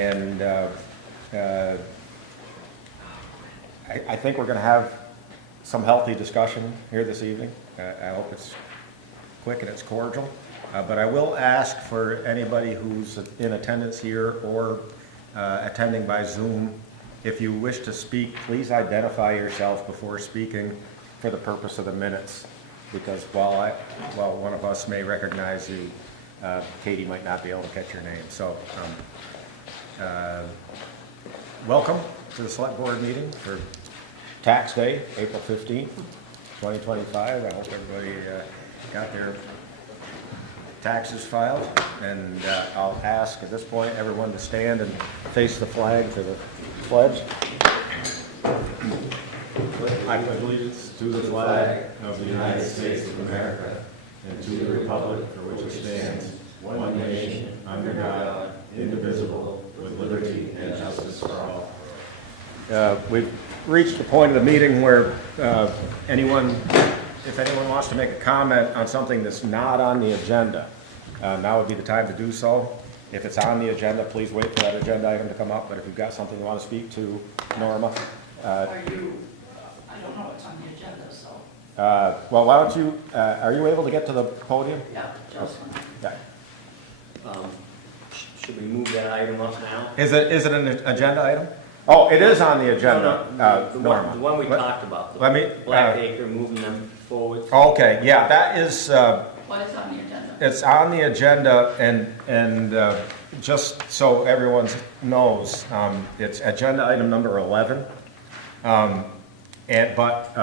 And I think we're going to have some healthy discussion here this evening. I hope it's quick and it's cordial. But I will ask for anybody who's in attendance here or attending by Zoom, if you wish to speak, please identify yourself before speaking for the purpose of the minutes. Because while one of us may recognize you, Katie might not be able to catch your name. So welcome to the Select Board meeting for Tax Day, April 15th, 2025. I hope everybody got their taxes filed. And I'll ask at this point everyone to stand and face the flag for the pledge. I pledge allegiance to the flag of the United States of America and to the republic for which it stands, one nation, under God, indivisible, with liberty and justice for all. We've reached the point of the meeting where if anyone wants to make a comment on something that's not on the agenda, now would be the time to do so. If it's on the agenda, please wait for that agenda item to come up. But if you've got something you want to speak to, Norma. I don't know what's on the agenda, so. Well, why don't you, are you able to get to the podium? Yeah, Jocelyn. Yeah. Should we move that item up now? Is it an agenda item? Oh, it is on the agenda, Norma. The one we talked about, let me, the Black Acre, moving them forward. Okay, yeah, that is, What is on the agenda? it's on the agenda, and just so everyone knows, it's agenda item number 11. But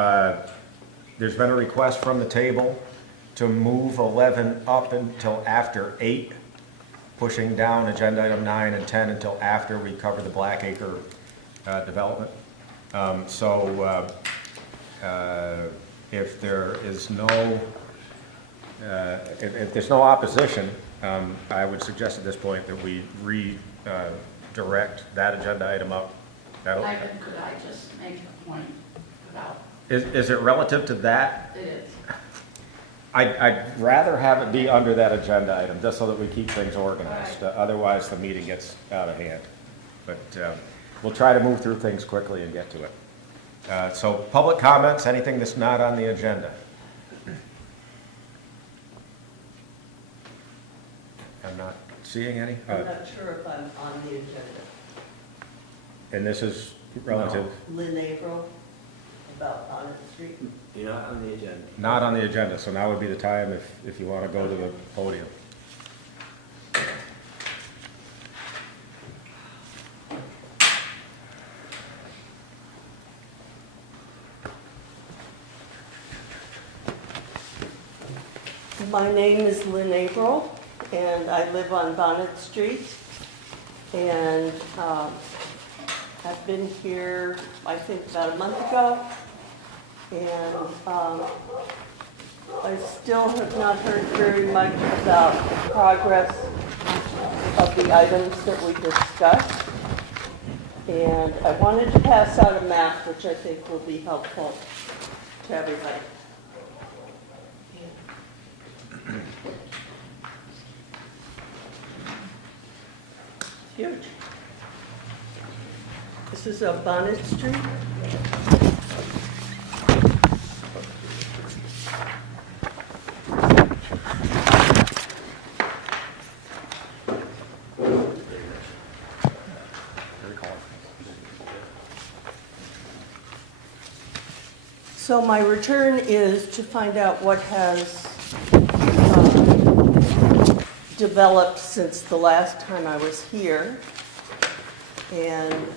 there's been a request from the table to move 11 up until after 8, pushing down agenda item 9 and 10 until after we cover the Black Acre development. If there is no if there's no opposition, I would suggest at this point that we redirect that agenda item up. Could I just make a point about? Is it relative to that? It is. I'd rather have it be under that agenda item, just so that we keep things organized. Right. Otherwise, the meeting gets out of hand. But we'll try to move through things quickly and get to it. So public comments, anything that's not on the agenda. I'm not seeing any. I'm not sure if I'm on the agenda. And this is relative, Lynn April, about Bonnet Street. You're not on the agenda. not on the agenda, so now would be the time if you want to go to the podium. My name is Lynn April, and I live on Bonnet Street. And I've been here, I think, about a month ago. And I still have not heard very much about the progress of the items that we discussed. And I wanted to pass out a map, which I think will be helpful to everybody. Huge. This is on Bonnet Street. So my return is to find out what has developed since the last time I was here, and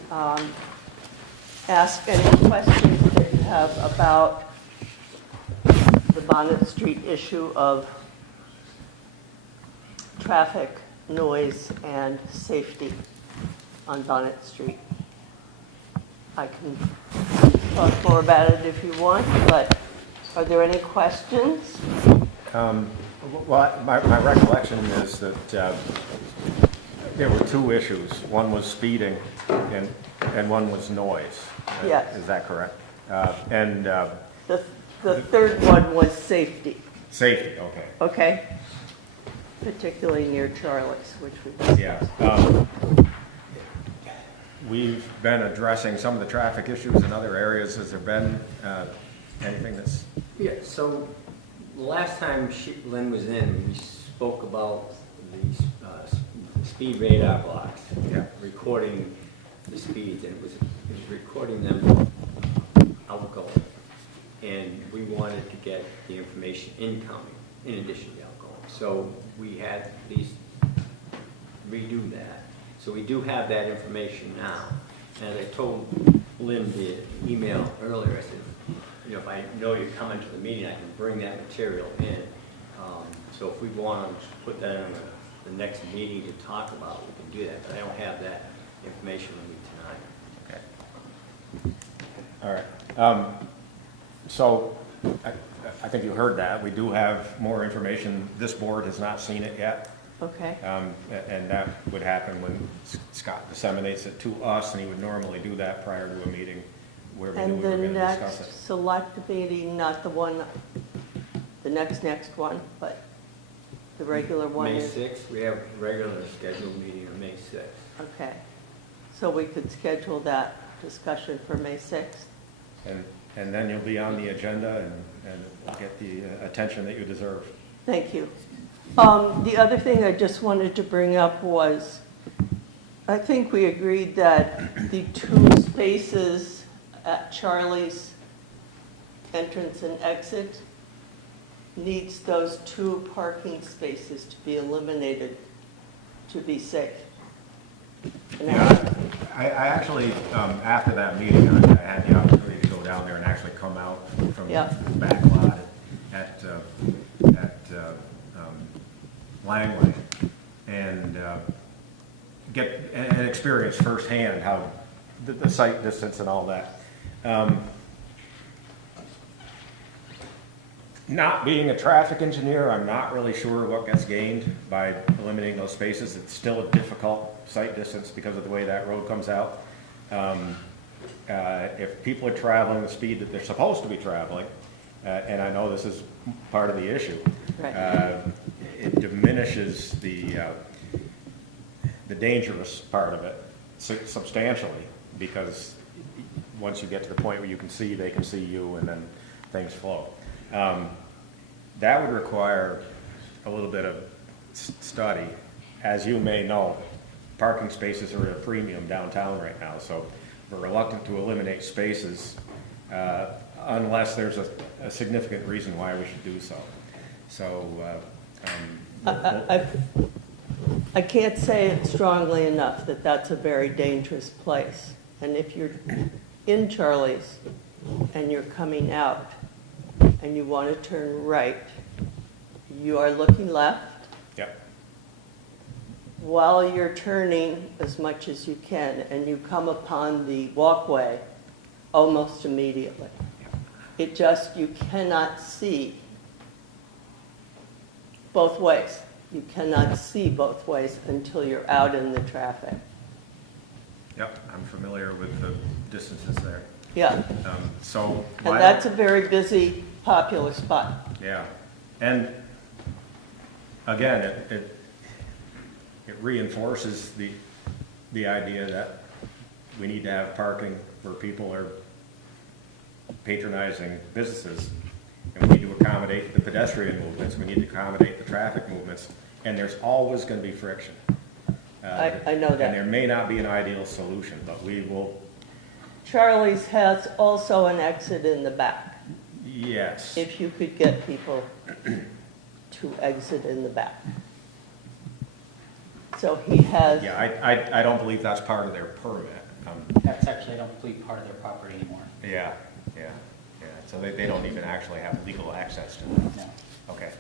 ask any questions that you have about the Bonnet Street issue of traffic, noise, and safety on Bonnet Street. I can talk more about it if you want, but are there any questions? Well, my recollection is that there were two issues. One was speeding and one was noise. Yes. Is that correct? The third one was safety, Safety, okay. okay? Particularly near Charlie's, which we discussed. Yeah. we've been addressing some of the traffic issues in other areas. Has there been anything that's, Yeah, so the last time Lynn was in, we spoke about the speed radar blocks. Yeah. Recording the speeds, and it was recording them outgoing. And we wanted to get the information incoming in addition to outgoing. So we had these redo that. So we do have that information now. And I told Lynn via email earlier, I said, you know, if I know you're coming to the meeting, I can bring that material in. So if we want to put that in the next meeting to talk about, we can do that. But I don't have that information with me tonight. okay. All right. So I think you heard that. We do have more information. This board has not seen it yet. Okay. And that would happen when Scott disseminates it to us, and he would normally do that prior to a meeting where we knew And we were the going to discuss it. next select meeting, not the one, the next one, but the regular one May is? 6th, we have a regular scheduled meeting on May 6th. Okay. So we could schedule that discussion for May 6th? And then you'll be on the agenda and get the attention that you deserve. Thank you. The other thing I just wanted to bring up was, I think we agreed that the 2 spaces at Charlie's entrance and exit needs those 2 parking spaces to be eliminated to be safe. And I actually, after that meeting, I had the opportunity to go down there and actually come out from Yeah. the back lot at Langley and get and experience firsthand how the site distance and all that. Not being a traffic engineer, I'm not really sure what gets gained by eliminating those spaces. It's still a difficult site distance because of the way that road comes out. If people are traveling the speed that they're supposed to be traveling, and I know this is part of the issue, Right. it diminishes the dangerous part of it substantially, because once you get to the point where you can see, they can see you, and then things flow. That would require a little bit of study. As you may know, parking spaces are at a premium downtown right now, so we're reluctant to eliminate spaces unless there's a significant reason why we should do so. So I can't say it strongly enough that that's a very dangerous place. And if you're in Charlie's and you're coming out and you want to turn right, you are looking left. Yep. While you're turning as much as you can, and you come upon the walkway almost immediately. It just, you cannot see both ways. You cannot see both ways until you're out in the traffic. Yep, I'm familiar with the distances there. Yeah, So and that's a very busy, popular spot. yeah, and again, it reinforces the idea that we need to have parking where people are patronizing businesses, and we need to accommodate the pedestrian movements, we need to accommodate the traffic movements, and there's always going to be friction. I know that. And there may not be an ideal solution, but we will, Charlie's has also an exit in the back, yes. if you could get people to exit in the back. So he has, Yeah, I don't believe that's part of their permit. That's actually, I don't believe, part of their property anymore. Yeah, so they don't even actually have legal access to it. No. Okay,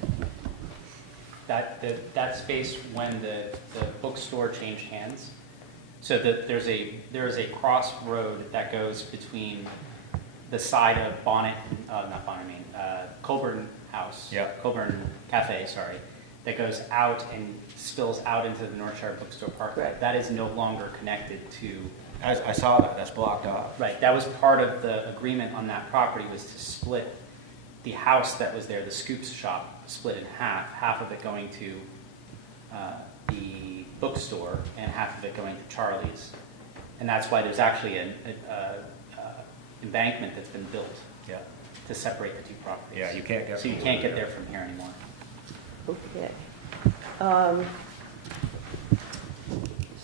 That space, when the bookstore changed hands, so that there is a crossroad that goes between the side of Colburn House. Yeah. Colburn Cafe, sorry, that goes out and spills out into the North Shore Bookstore Parkway. Right. That is no longer connected to. I saw that, that's blocked off. Right, that was part of the agreement on that property, was to split the house that was there, the Scoops shop, split in half of it going to the bookstore and half of it going to Charlie's. And that's why there's actually an embankment that's been built Yeah. to separate the two properties. Yeah, you can't get. So you can't get there from here anymore. Okay.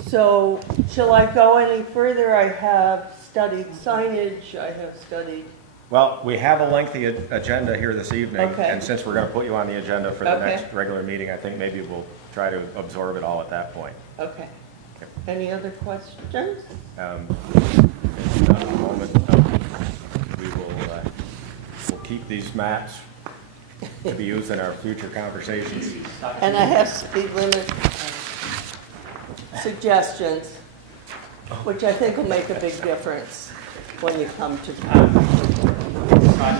So shall I go any further? I have studied signage, I have studied, Well, we have a lengthy agenda here this evening, Okay. and since we're going to put you on the agenda for the Okay. next regular meeting, I think maybe we'll try to absorb it all at that point. okay. Any other questions? Not at the moment. We will, we'll keep these maps to be used in our future conversations. And I have speed limit suggestions, which I think will make a big difference when you come to. I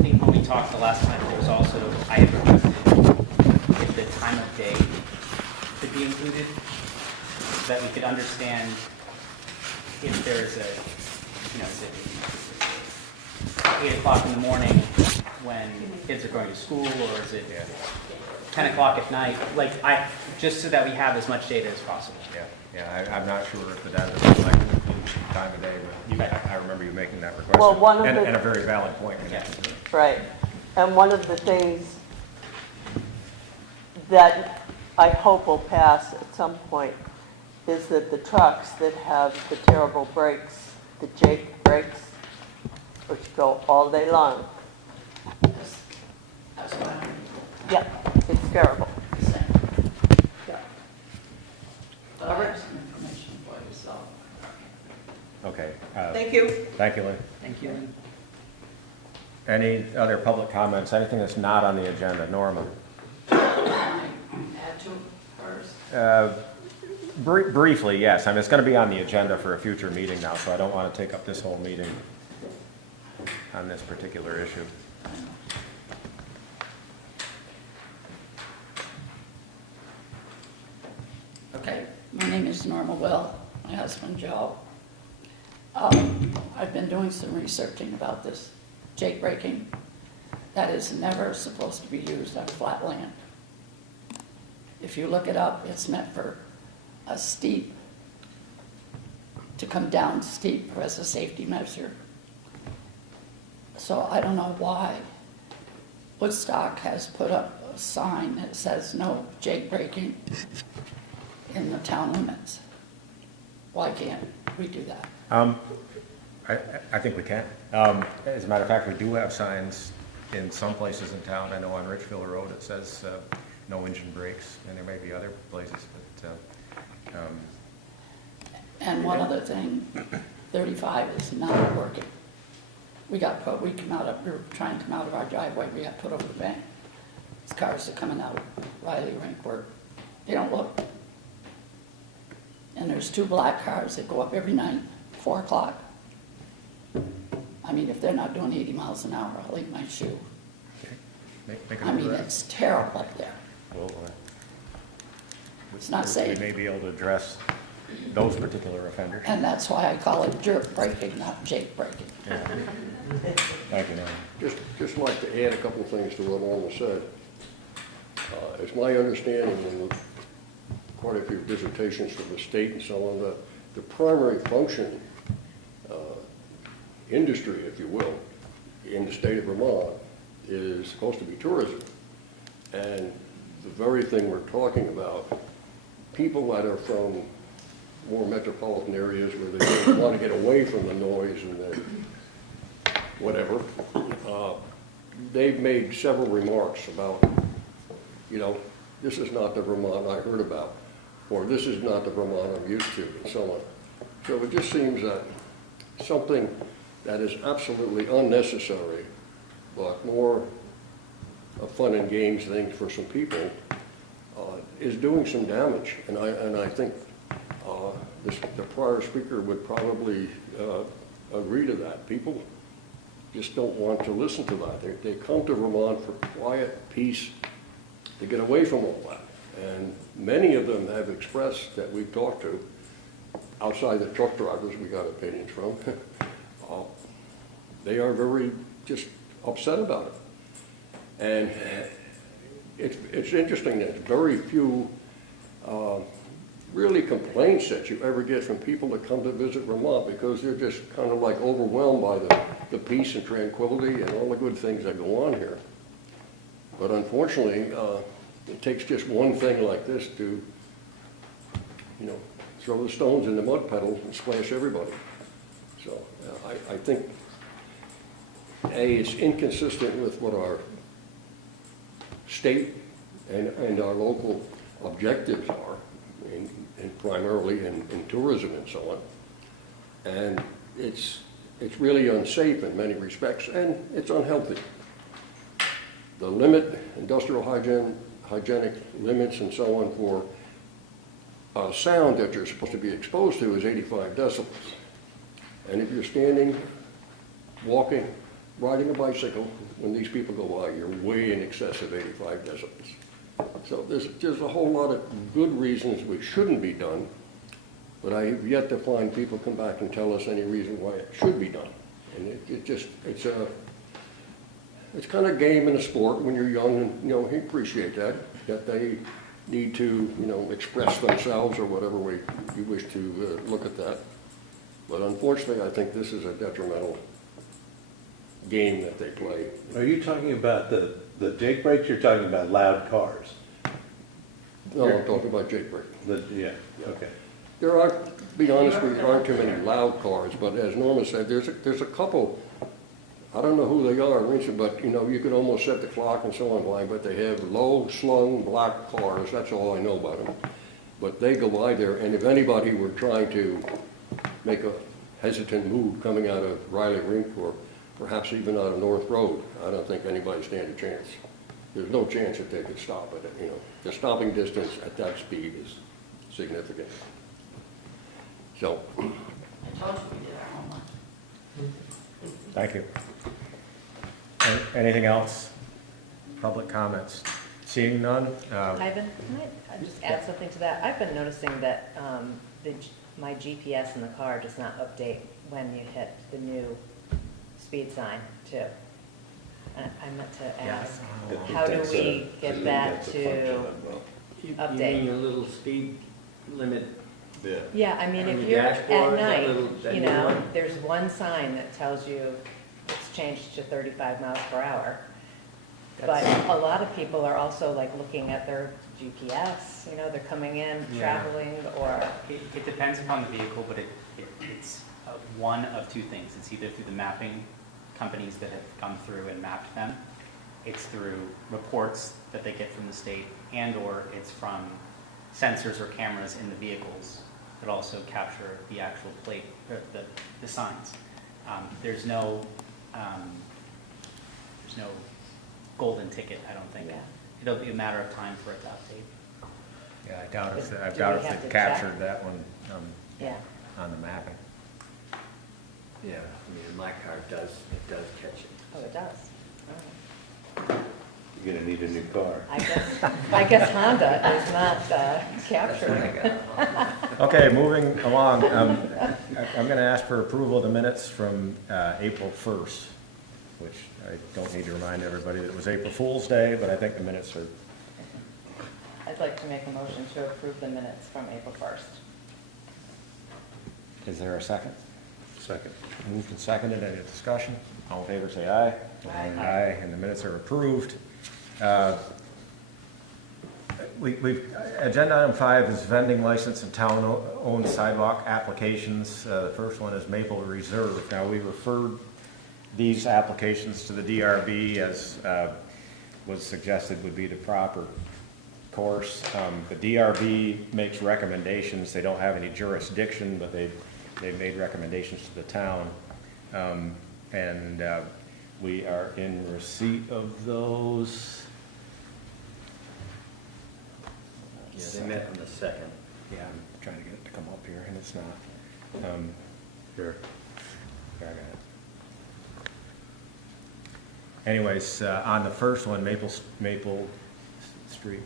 think when we talked the last time, there was also, I had requested if the time of day could be included, so that we could understand if there's a, is it 8 o'clock in the morning when kids are going to school, or is it 10 o'clock at night? Like, just so that we have as much data as possible. I'm not sure if the data is collected includes time of day, but I remember you making that request. Well, one of and, the- and a very valid point connected to it. Right. And one of the things that I hope will pass at some point is that the trucks that have the terrible brakes, the Jake brakes, which go all day long. That's what I'm Yeah, it's terrible. saying. Yeah. But I have some information for you, so. Okay. Thank you. Thank you, Lynn. Thank you. Any other public comments? Anything that's not on the agenda? Norma? Can I add to it first? Briefly, yes. I mean, it's going to be on the agenda for a future meeting now, so I don't want to take up this whole meeting on this particular issue. Okay, my name is Norma Will, my husband Joe. I've been doing some researching about this jake breaking. That is never supposed to be used on flat land. If you look it up, it's meant for a steep, to come down steep as a safety measure. So I don't know why Woodstock has put up a sign that says no jake breaking in the town limits. Why can't we do that? I think we can. As a matter of fact, we do have signs in some places in town. I know on Richfield Road it says no engine brakes, and there may be other places, but And one other thing, 35 is not working. we were trying to come out of our driveway, we got put over the bank. These cars are coming out of Riley Rink where they don't look. And there's 2 black cars that go up every night, 4 o'clock. I mean, if they're not doing 80 miles an hour, I'll eat my shoe. make a I mean, note of that. it's terrible up there. We'll, It's not safe. We may be able to address those particular offenders. And that's why I call it jerk braking, not jake braking. Thank you, Norm. Just like to add a couple of things to what Norma said. It's my understanding, and quite a few visitations from the state and so on, the primary function, industry, if you will, in the state of Vermont is supposed to be tourism. And the very thing we're talking about, people that are from more metropolitan areas where they want to get away from the noise and the whatever, they've made several remarks about, this is not the Vermont I heard about, or this is not the Vermont I'm used to, and so on. So it just seems that something that is absolutely unnecessary, but more a fun and games thing for some people, is doing some damage. And I think the prior speaker would probably agree to that. People just don't want to listen to that. They come to Vermont for quiet, peace, to get away from all that. And many of them have expressed that we've talked to, outside the truck drivers we got opinions from, they are very just upset about it. And it's interesting that very few really complaints that you ever get from people that come to visit Vermont, because they're just kind of like overwhelmed by the peace and tranquility and all the good things that go on here. But unfortunately, it takes just one thing like this to, you know, throw the stones in the mud puddle and splash everybody. So I think, A, it's inconsistent with what our state and our local objectives are, and primarily in tourism and so on. And it's really unsafe in many respects, and it's unhealthy. The limit, industrial hygienic limits and so on for sound that you're supposed to be exposed to is 85 decibels. And if you're standing, walking, riding a bicycle, when these people go by, you're way in excess of 85 decibels. So there's a whole lot of good reasons which shouldn't be done, but I have yet to find people come back and tell us any reason why it should be done. And it's kind of game in a sport when you're young, and you know, you appreciate that they need to, you know, express themselves or whatever way you wish to look at that. But unfortunately, I think this is a detrimental game that they play. Are you talking about the Jake breaks? You're talking about loud cars? No, I'm talking about Jake break. Yeah, okay. There aren't, to be honest with you, there aren't too many loud cars, but as Norma said, there's a couple, I don't know who they are, Winston, but you know, you could almost set the clock and so on by, but they have low slung black cars, that's all I know about them. But they go by there, and if anybody were trying to make a hesitant move coming out of Riley Rink or perhaps even out of North Road, I don't think anybody stands a chance. There's no chance that they could stop it, you know. The stopping distance at that speed is significant. So, I told you we did our homework. Thank you. Anything else? Public comments? Seeing none? Ivan, can I just add something to that? I've been noticing that my GPS in the car does not update when you hit the new speed sign too. And I meant to ask, how do we get that to You update? mean a little speed limit? Yeah. Yeah, I mean, On if the you're at dashboard, that night, little- that you little know, one? there's one sign that tells you it's changed to 35 miles per hour. But That's- a lot of people are also like looking at their GPS, you know, they're coming in, Yeah. traveling, or, It depends upon the vehicle, but it's one of two things. It's either through the mapping companies that have gone through and mapped them, it's through reports that they get from the state, and/or it's from sensors or cameras in the vehicles that also capture the actual plate, or the signs. There's no golden ticket, I don't think. Yeah. It'll be a matter of time for it to update. Yeah, I doubt Do if we they've have to captured check? that one yeah. on the mapping. Yeah, I mean, my car does catch it. Oh, it does. All right. You're gonna need a new car. I guess Honda is not capturing. Okay, moving along. I'm going to ask for approval of the minutes from April 1st, which I don't need to remind everybody that it was April Fool's Day, but I think the minutes are, I'd like to make a motion to approve the minutes from April 1st. is there a second? Second. Moved and seconded, any discussion? All in favor, say aye. Aye. Aye, and the minutes are approved. Agenda item 5 is vending license and town-owned sidewalk applications. The first one is Maple Reserve. Now, we referred these applications to the DRB as was suggested would be the proper course. The DRB makes recommendations. They don't have any jurisdiction, but they've made recommendations to the town. And we are in receipt of those. Yeah, they met on the 2nd. Yeah, I'm trying to get it to come up here, and it's not. Here. Here, I got it. Anyways, on the first one, Maple Street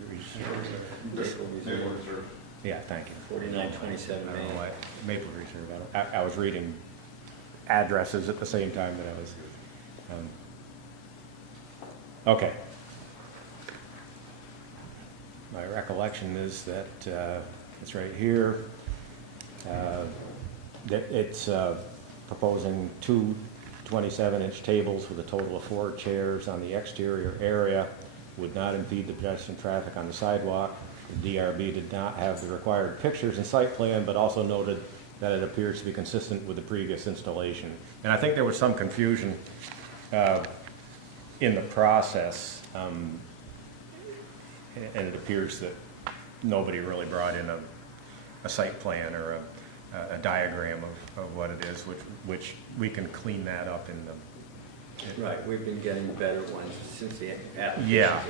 Reserve. Yeah, thank you. 4927 I don't know Main. why, Maple Reserve, I was reading addresses at the same time that I was, okay. My recollection is that It's right here. It's proposing two 27-inch tables with a total of 4 chairs on the exterior area. Would not impede the pedestrian traffic on the sidewalk. The DRB did not have the required pictures and site plan, but also noted that it appears to be consistent with the previous installation. And I think there was some confusion in the process, and it appears that nobody really brought in a site plan or a diagram of what it is, which we can clean that up in the. Right, we've been getting better ones since the application. Yeah,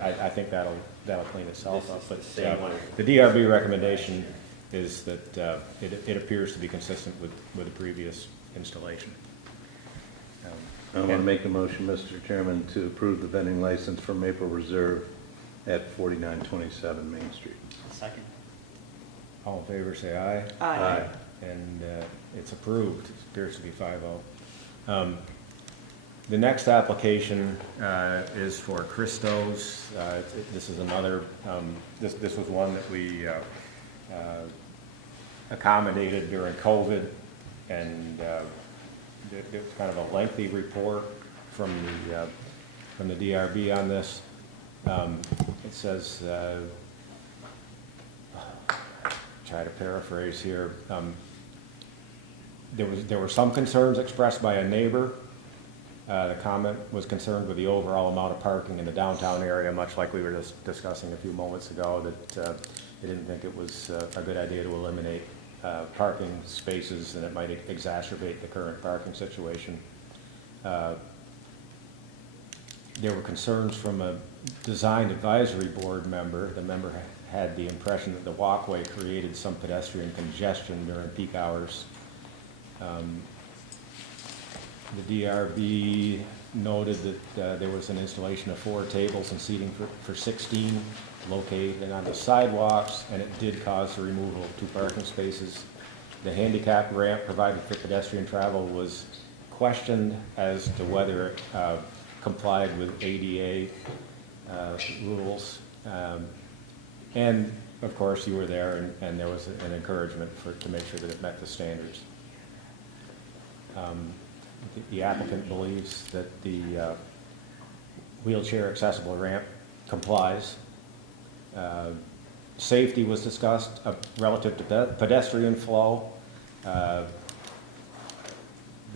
I think that'll clean itself up. This is But the same one. the DRB recommendation is that it appears to be consistent with the previous installation. I want to make a motion, Mr. Chairman, to approve the vending license for Maple Reserve at 4927 Main Street. Second. All in favor, say aye. Aye. And it's approved. It appears to be 5-0. The next application is for Christos. This is another, this was one that we accommodated during COVID, and it's kind of a lengthy report from the DRB on this. It says, try to paraphrase here. There were some concerns expressed by a neighbor. The comment was concerned with the overall amount of parking in the downtown area, much like we were just discussing a few moments ago, that they didn't think it was a good idea to eliminate parking spaces, and it might exacerbate the current parking situation. There were concerns from a design advisory board member. The member had the impression that the walkway created some pedestrian congestion during peak hours. The DRB noted that there was an installation of 4 tables and seating for 16 located on the sidewalks, and it did cause the removal of 2 parking spaces. The handicap ramp provided for pedestrian travel was questioned as to whether it complied with ADA rules. And of course, you were there, and there was an encouragement to make sure that it met the standards. The applicant believes that the wheelchair accessible ramp complies. Safety was discussed relative to pedestrian flow. The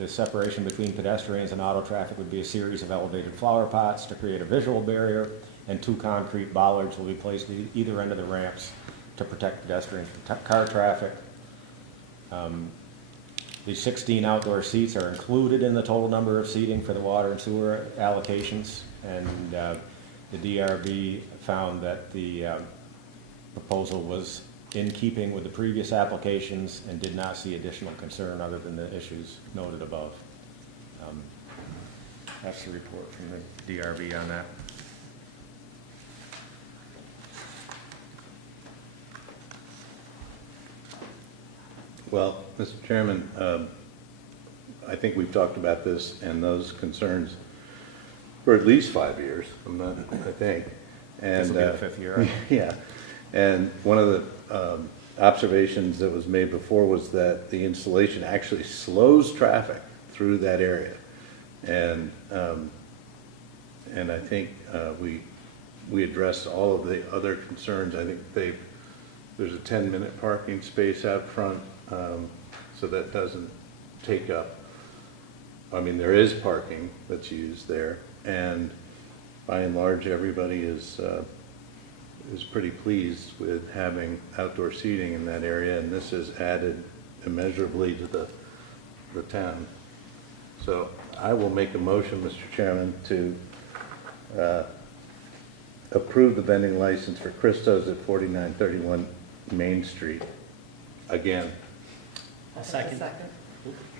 separation between pedestrians and auto traffic would be a series of elevated flower pots to create a visual barrier, and 2 concrete bollards will be placed at either end of the ramps to protect pedestrians from car traffic. The 16 outdoor seats are included in the total number of seating for the water and sewer allocations, and the DRB found that the proposal was in keeping with the previous applications and did not see additional concern other than the issues noted above. That's the report from the DRB on that. Well, Mr. Chairman, I think we've talked about this and those concerns for at least 5 years, I think. And, This will be the 5th year. Yeah, and one of the observations that was made before was that the installation actually slows traffic through that area. And I think we addressed all of the other concerns. I think there's a 10-minute parking space out front, so that doesn't take up, I mean, there is parking that's used there, and by and large, everybody is pretty pleased with having outdoor seating in that area, and this has added immeasurably to the town. So I will make a motion, Mr. Chairman, to approve the vending license for Christos at 4931 Main Street. Again. I'll second.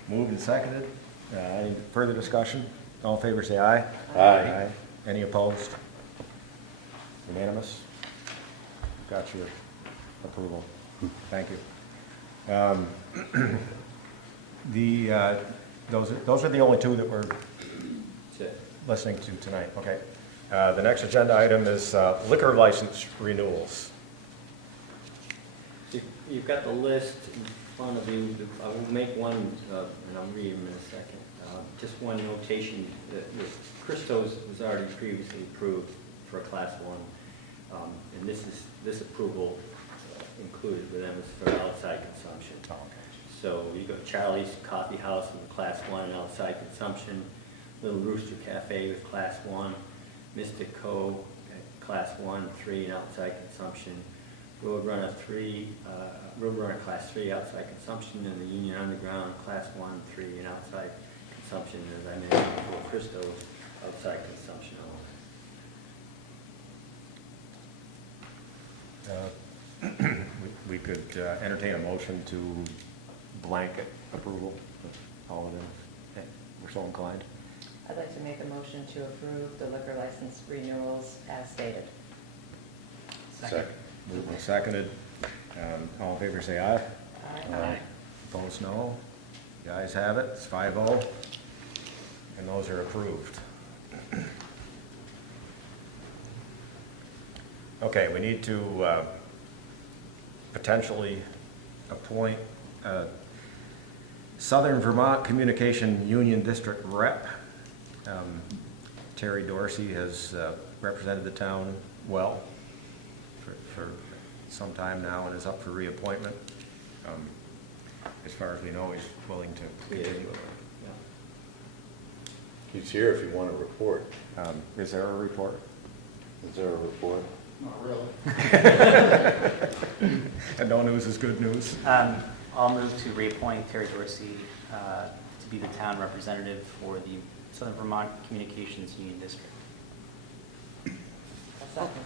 Moved and seconded. Any further discussion? All in favor, say aye. Aye. Any opposed? Unanimous? Got your approval. Thank you. Those are the only 2 that we're That's it. listening to tonight. Okay. The next agenda item is liquor license renewals. you've got the list in front of you. I will make one, and I'll read them in a second. Just one notation, that Christos was already previously approved for a Class 1. And this approval included with them is for outside consumption. So you go Charlie's Coffee House with Class 1 outside consumption, Little Rooster Cafe with Class 1, Mystic Co. Class 1, 3 and outside consumption, Roadrunner Class 3 outside consumption, and the Union Underground Class 1, 3 and outside consumption, as I mentioned before, Christos outside consumption only. We could entertain a motion to blanket approval of all of them. Okay, we're so inclined. I'd like to make a motion to approve the liquor license renewals as stated. Second. Moved and seconded. All in favor, say aye. Aye. Opposed, no. The ayes have it. It's 5-0. And those are approved. Okay, we need to potentially appoint a Southern Vermont Communication Union District rep. Terry Dorsey has represented the town well for some time now and is up for reappointment. As far as we know, he's willing to continue. He's here if you want to report. Is there a report? Is there a report? Not really. And no news is good news. I'll move to reappoint Terry Dorsey to be the town representative for the Southern Vermont Communications Union District. A second.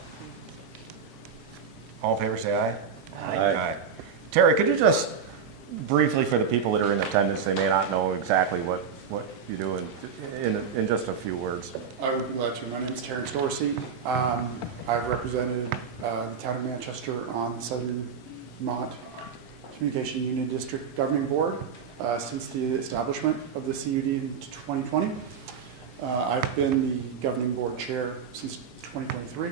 All in favor, say aye. Aye. Terry, could you just briefly, for the people that are in attendance, they may not know exactly what you do in just a few words. I would be glad to. My name is Terrence Dorsey. I've represented the town of Manchester on the Southern Vermont Communication Union District Governing Board since the establishment of the CUD in 2020. I've been the governing board chair since 2023.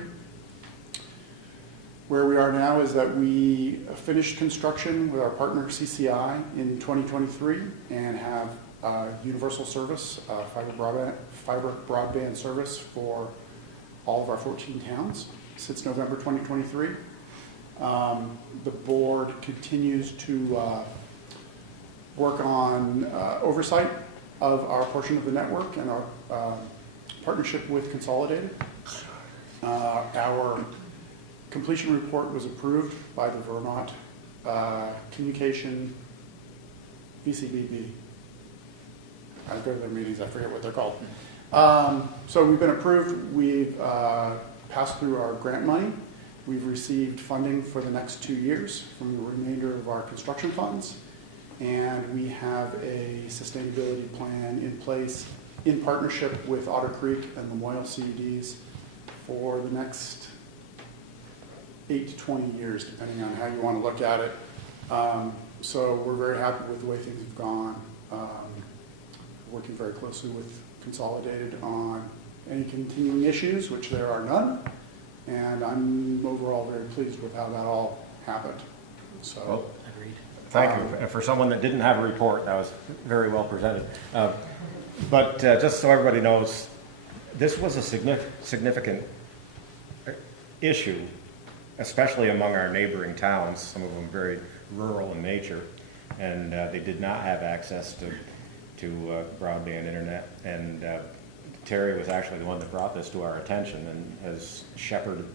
Where we are now is that we finished construction with our partner CCI in 2023 and have universal service, fiber broadband service for all of our 14 towns since November 2023. The board continues to work on oversight of our portion of the network and our partnership with Consolidated. Our completion report was approved by the Vermont Communication VCBB. I go to their meetings, I forget what they're called. So we've been approved. We've passed through our grant money. We've received funding for the next 2 years from the remainder of our construction funds. And we have a sustainability plan in place in partnership with Otter Creek and Memorial CUDs for the next 8 to 20 years, depending on how you want to look at it. So we're very happy with the way things have gone. Working very closely with Consolidated on any continuing issues, which there are none. And I'm overall very pleased with how that all happened. So, Well, Agreed. thank you. And for someone that didn't have a report, that was very well presented. But just so everybody knows, this was a significant issue, especially among our neighboring towns, some of them very rural in nature, and they did not have access to broadband internet. And Terry was actually the one that brought this to our attention and has shepherded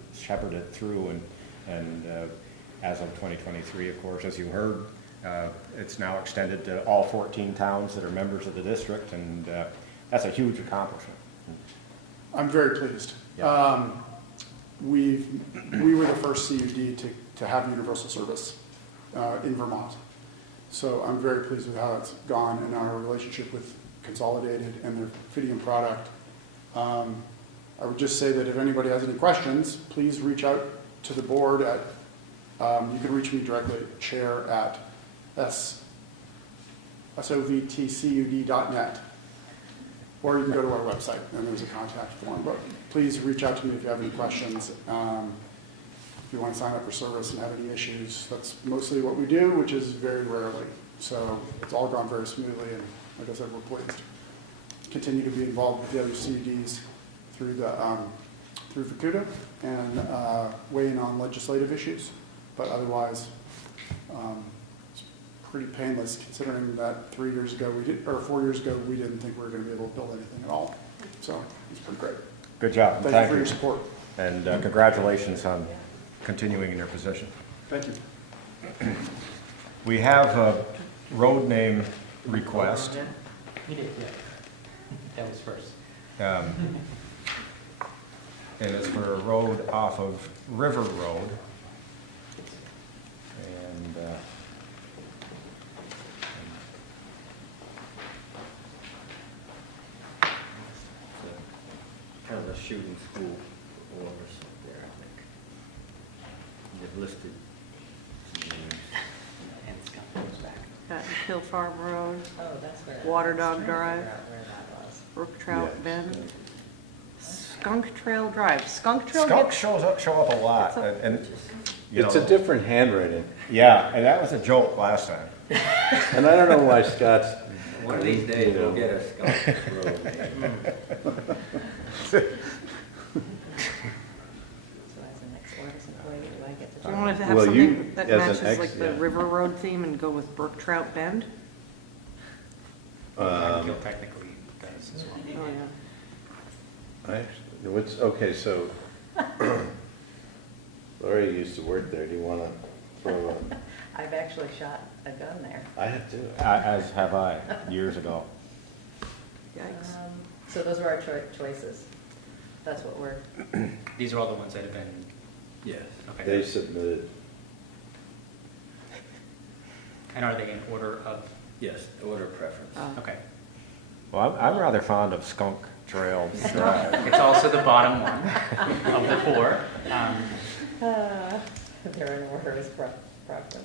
it through. And as of 2023, of course, as you heard, it's now extended to all 14 towns that are members of the district, and that's a huge accomplishment. I'm very pleased. Yeah. We were the first CUD to have universal service in Vermont. So I'm very pleased with how it's gone and our relationship with Consolidated and their Fidium product. I would just say that if anybody has any questions, please reach out to the board at, you can reach me directly at chair@sovtcud.net, or you can go to our website and there's a contact form. But please reach out to me if you have any questions. if you want to sign up for service and have any issues. That's mostly what we do, which is very rarely. So it's all gone very smoothly, and like I said, we're pleased. Continue to be involved with the other CUDs through the through FACUDA and weigh in on legislative issues. But otherwise, it's pretty painless considering that 3 years ago or 4 years ago we didn't think we were going to be able to build anything at all. So it's pretty great. Good job. Thank you for your support. And congratulations on continuing in your position. Thank you. We have a road name request. You did, yeah. That was first. And it's for a road off of River Road. And Kind of a shooting school or something there, I think. They've listed some names. And Scott goes back. Hill Farm Road, Oh, that's where. Water I was Dog trying to Drive. figure out where that was. Brook Trout Yes. Bend, Skunk Trail Drive. Skunk Trail skunk gets, show up a lot. It's a- And you It's know, a different handwriting, yeah, and that was a joke last time. and I don't know why Scott's. One of these days, you know, we'll get a skunk road name. So as an ex-Orbis employee, do I get to? do you want to have Well, something you, that as an matches ex- like the yeah. River Road theme and go with Brook Trout Bend? Kill technically does as well. Oh, yeah. Actually, what's, okay, so Lori used to work there. Do you want to throw a, I've actually shot a gun there. I had to. As have I, years ago. Yikes. So those were our choices. That's what we're, These are all the ones that have been, Yes. okay. They submitted, And are they in order of, Yes, order of preference. okay. Well, I'm rather fond of Skunk Trail Drive. It's also the bottom one of the four. they're in order as preference.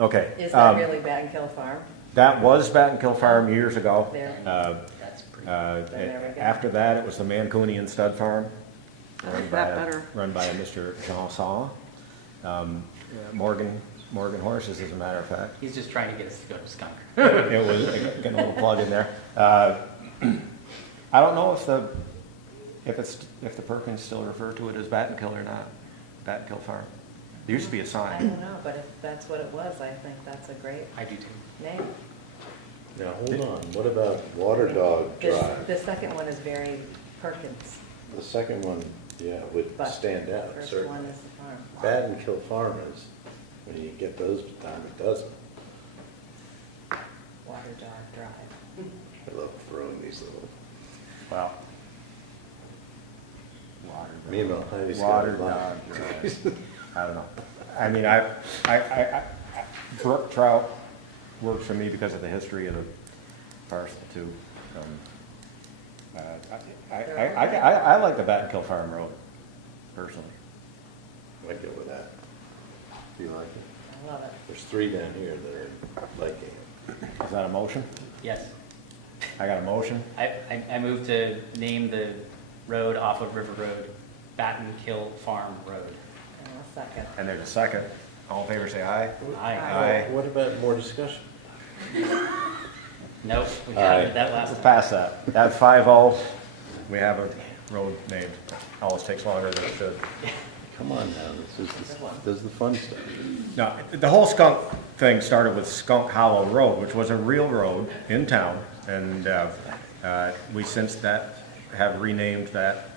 Okay. Is that really Battenkill Farm? That was Battenkill Farm years ago. There. That's pretty. There we go. After that, it was the Mancunian Stud Farm. I run like by that a- better. Run by a Mr. Jean Saw. Morgan Horses, as a matter of fact. He's just trying to get us to go to Skunk. It was, getting a little plug in there. I don't know if the Perkins still refer to it as Battenkill or not, Battenkill Farm. There used to be a I sign. don't know, but if that's what it was, I think that's a great I do too. name. now hold on, what about Water Dog Drive? The second one is very Perkins, The second one, yeah, would but stand the out, first certainly. one is the farm. Battenkill Farm is, when you get those down to dozen. Water Dog Drive. I love throwing these little, Well. Water me and Mahoney's got Water a lot. Dog Drive. I don't know. I mean, I brook trout works for me because of the history of the parcel too. I like the Battenkill Farm Road, personally. I go with that. Do you like it? I love it. There's 3 down here that are liking it. Is that a motion? Yes. I got a motion? I move to name the road off of River Road, Battenkill Farm Road. And I'll second. And there's a second. All in favor, say aye. Aye. Aye. What about more discussion? Nope, we got Aye. it that last Let's time. pass that. That's 5-0. we have a road named. Always takes longer than it should. Come on now, this is the fun stuff. No, the whole skunk thing started with Skunk Hollow Road, which was a real road in town, and we since that have renamed that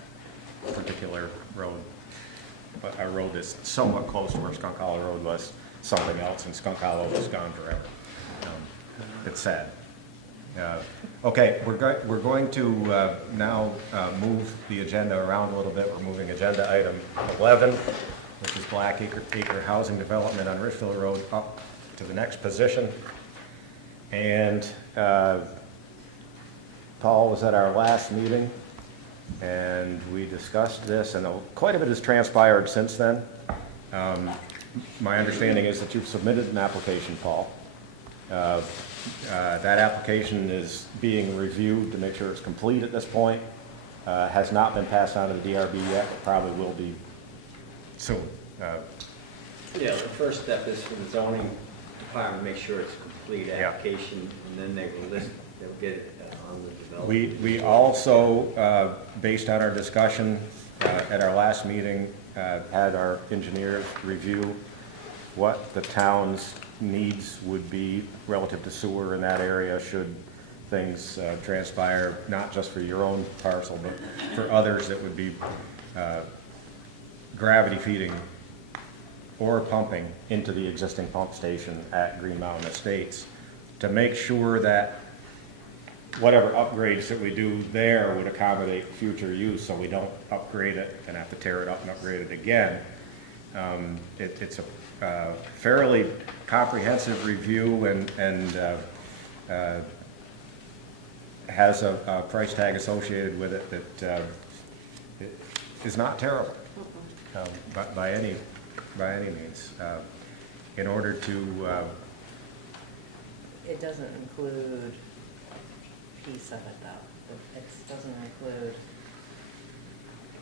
particular road. But a road that's somewhat close to where Skunk Hollow Road was something else, and Skunk Hollow was gone forever. It's sad. Okay, we're going to now move the agenda around a little bit. We're moving agenda item 11, which is Black Acre Housing Development on Richville Road, up to the next position. And Paul was at our last meeting, and we discussed this, and quite a bit has transpired since then. My understanding is that you've submitted an application, Paul. That application is being reviewed to make sure it's complete at this point. Has not been passed on to the DRB yet, but probably will be soon. Yeah, the first step is for the zoning department to make sure it's a complete Yeah. application, and then they will list, they'll get it on the development. We also, based on our discussion at our last meeting, had our engineers review what the town's needs would be relative to sewer in that area should things transpire, not just for your own parcel, but for others that would be gravity feeding or pumping into the existing pump station at Green Mountain Estates, to make sure that whatever upgrades that we do there would accommodate future use, so we don't upgrade it and have to tear it up and upgrade it again. It's a fairly comprehensive review and has a price tag associated with it that is not terrible, by any means. In order to, It doesn't include a piece of it though. It doesn't include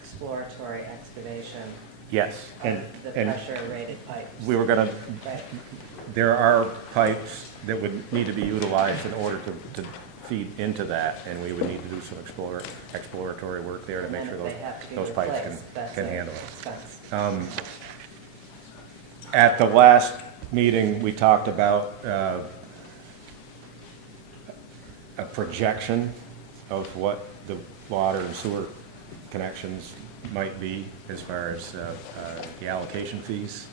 exploratory excavation yes, of the pressure rated pipes. we were gonna, Right. there are pipes that would need to be utilized in order to feed into that, and we would need to do some exploratory work there to And make then sure if those they have to be those pipes replaced, that's can an handle it. expense. At the last meeting, we talked about a projection of what the water and sewer connections might be as far as the allocation fees.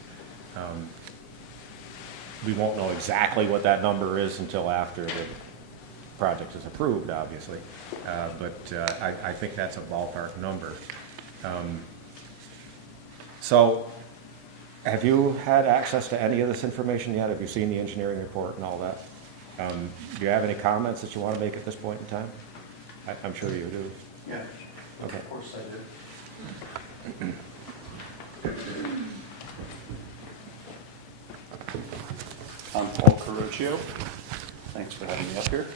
We won't know exactly what that number is until after the project is approved, obviously, but I think that's a ballpark number. So, have you had access to any of this information yet? Have you seen the engineering report and all that? Do you have any comments that you want to make at this point in time? I'm sure you do. Yeah, Okay. of course I did. I'm Paul Carocchio. Thanks for having me up here.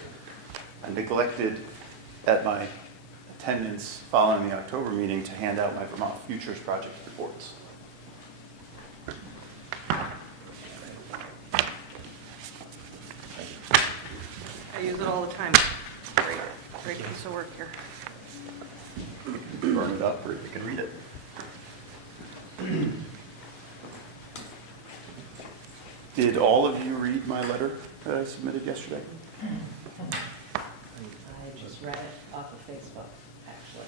I neglected at my attendance following the October meeting to hand out my Vermont Futures Project reports. I use it all the time. Great piece of work here. Burn it up, or you can read it. Did all of you read my letter that I submitted yesterday? I just read it off of Facebook, actually.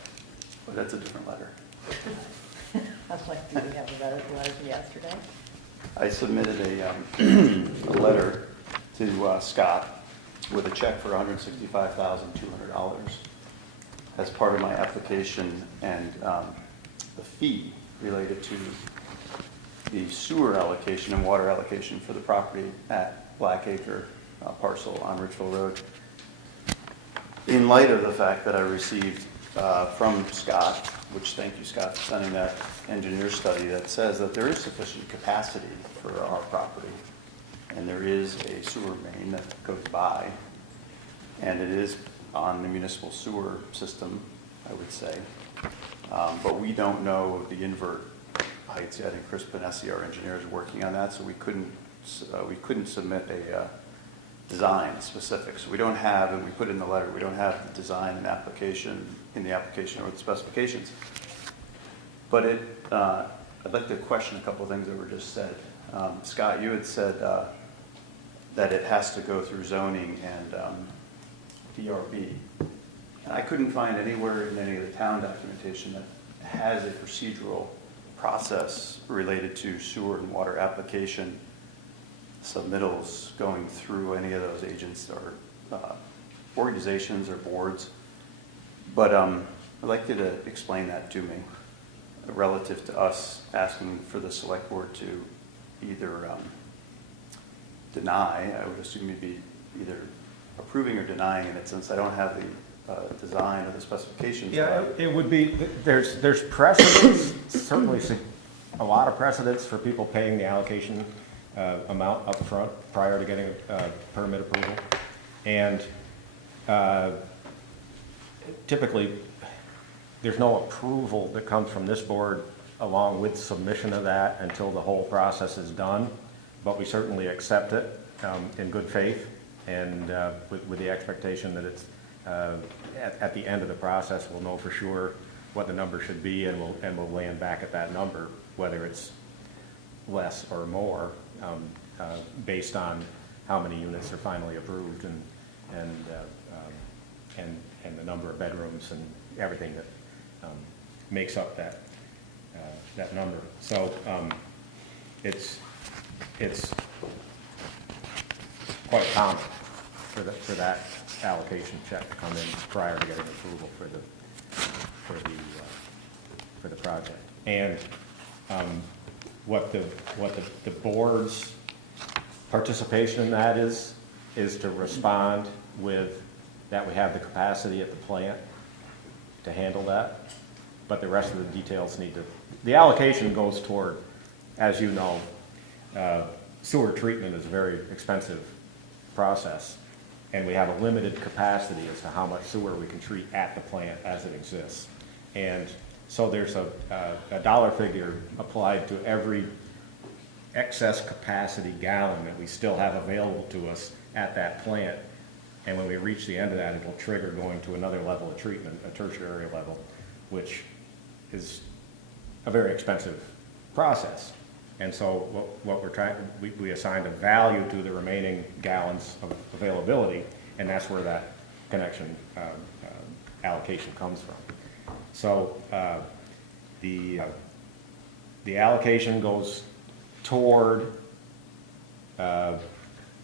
Well, that's a different letter. I was like, do we have a letter from yesterday? I submitted a letter to Scott with a check for $165,200 as part of my application, and the fee related to the sewer allocation and water allocation for the property at Blackacre parcel on Ridgeville Road. In light of the fact that I received from Scott, which thank you, Scott, for sending that engineer study that says that there is sufficient capacity for our property, and there is a sewer main that goes by, and it is on the municipal sewer system, I would say. But we don't know the invert heights yet, and Chris Panessi, our engineer, is working on that, so we couldn't submit a design specific. So we don't have, and we put in the letter, we don't have the design and application in the application or the specifications. But I'd like to question a couple of things that were just said. Scott, you had said that it has to go through zoning and DRB. And I couldn't find anywhere in any of the town documentation that has a procedural process related to sewer and water application submittals going through any of those agents or organizations or boards. But I'd like you to explain that to me relative to us asking for the select board to either deny, I would assume you'd be either approving or denying in it, since I don't have the design or the specifications. Yeah, it would be, there's precedents, certainly a lot of precedents for people paying the allocation amount up front prior to getting a permit approval. And typically, there's no approval that comes from this board along with submission of that until the whole process is done, but we certainly accept it in good faith and with the expectation that it's, at the end of the process, we'll know for sure what the number should be, and we'll land back at that number, whether it's less or more, based on how many units are finally approved and the number of bedrooms and everything that makes up that number. So it's quite common for that allocation check to come in prior to getting approval for the project. And what the board's participation in that is to respond with that we have the capacity at the plant to handle that, but the rest of the details need to, the allocation goes toward, as you know, sewer treatment is a very expensive process, and we have a limited capacity as to how much sewer we can treat at the plant as it exists. And so there's a dollar figure applied to every excess capacity gallon that we still have available to us at that plant. And when we reach the end of that, it'll trigger going to another level of treatment, a tertiary level, which is a very expensive process. And so what we're trying, we assigned a value to the remaining gallons of availability, and that's where that connection allocation comes from. So the allocation goes toward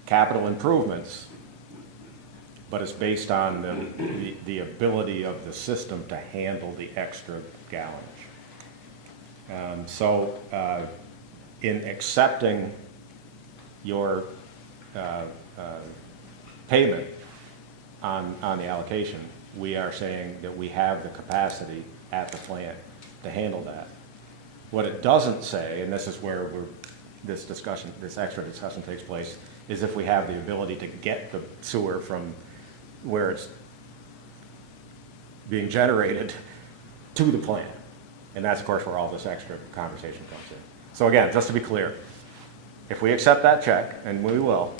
capital improvements, but it's based on the ability of the system to handle the extra gallonage. In accepting your payment on the allocation, we are saying that we have the capacity at the plant to handle that. What it doesn't say, and this is where this extra discussion takes place, is if we have the ability to get the sewer from where it's being generated to the plant. And that's, of course, where all this extra conversation comes in. So again, just to be clear, if we accept that check, and we will,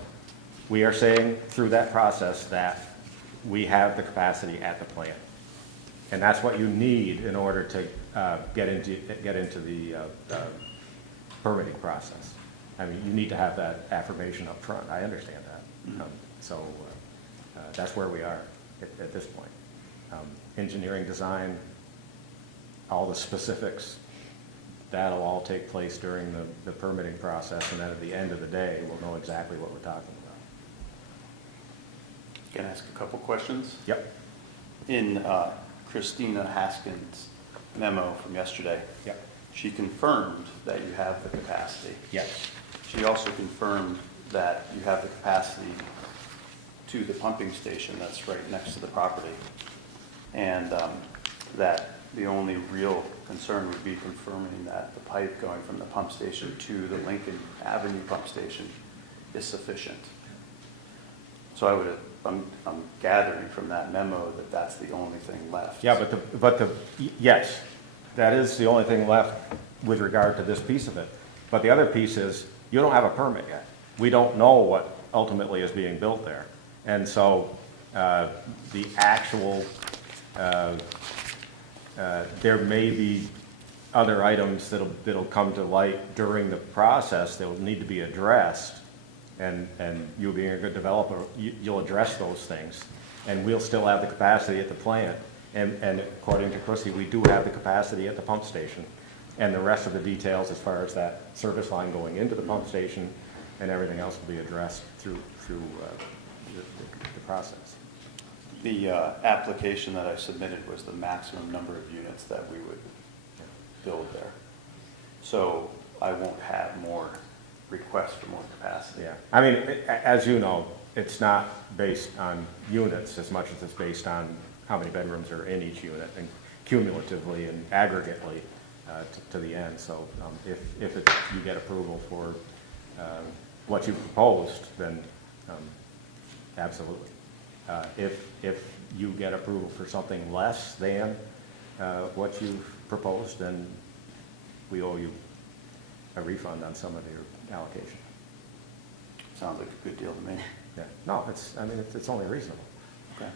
we are saying through that process that we have the capacity at the plant. And that's what you need in order to get into the permitting process. I mean, you need to have that affirmation up front. I understand that. That's where we are at this point. Engineering design, all the specifics, that'll all take place during the permitting process, and then at the end of the day, we'll know exactly what we're talking about. Can I ask a couple questions? Yep. In Christina Haskins' memo from yesterday, Yep. she confirmed that you have the capacity. Yes. She also confirmed that you have the capacity to the pumping station that's right next to the property, and that the only real concern would be confirming that the pipe going from the pump station to the Lincoln Avenue pump station is sufficient. So I'm gathering from that memo that that's the only thing left. Yeah, yes, that is the only thing left with regard to this piece of it. But the other piece is, you don't have a permit yet. We don't know what ultimately is being built there. And so the actual, there may be other items that'll come to light during the process that will need to be addressed. And you being a good developer, you'll address those things. And we'll still have the capacity at the plant. And according to Chrissy, we do have the capacity at the pump station. And the rest of the details as far as that service line going into the pump station and everything else will be addressed through the process. The application that I submitted was the maximum number of units that we would build there. So I won't have more requests for more capacity. Yeah, I mean, as you know, it's not based on units as much as it's based on how many bedrooms are in each unit, and cumulatively and aggregately to the end. So if you get approval for what you proposed, then absolutely. If you get approval for something less than what you've proposed, then we owe you a refund on some of your allocation. Sounds like a good deal to me. Yeah, no, I mean, it's only reasonable. Okay.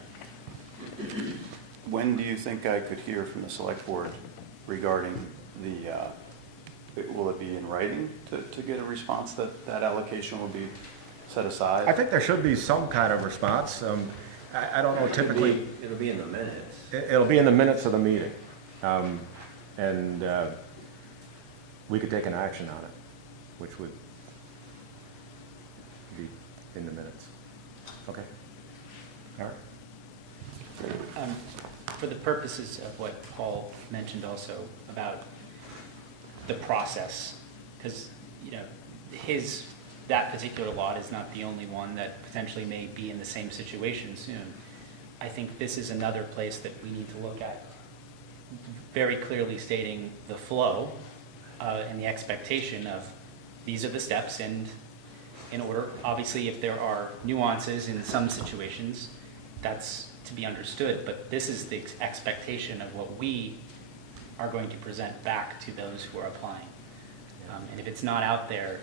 When do you think I could hear from the select board regarding will it be in writing to get a response that that allocation will be set aside? I think there should be some kind of response. I don't know, typically, It'll be in the minutes. it'll be in the minutes of the meeting. And we could take an action on it, which would be in the minutes. Okay? All right. For the purposes of what Paul mentioned also about the process, because, you know, that particular lot is not the only one that potentially may be in the same situation soon. I think this is another place that we need to look at, very clearly stating the flow and the expectation of these are the steps, and in order, obviously, if there are nuances in some situations, that's to be understood, but this is the expectation of what we are going to present back to those who are applying. And if it's not out there,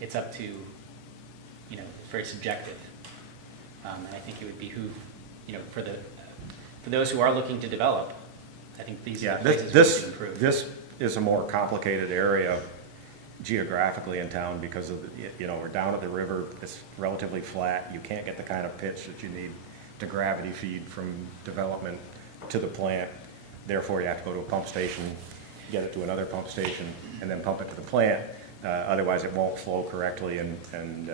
it's up to, you know, it's very subjective. And I think it would behoove, you know, for those who are looking to develop, I think these are the places where we can improve. This is a more complicated area geographically in town because of, you know, we're down at the river, it's relatively flat, you can't get the kind of pitch that you need to gravity feed from development to the plant. Therefore, you have to go to a pump station, get it to another pump station, and then pump it to the plant. Otherwise, it won't flow correctly, and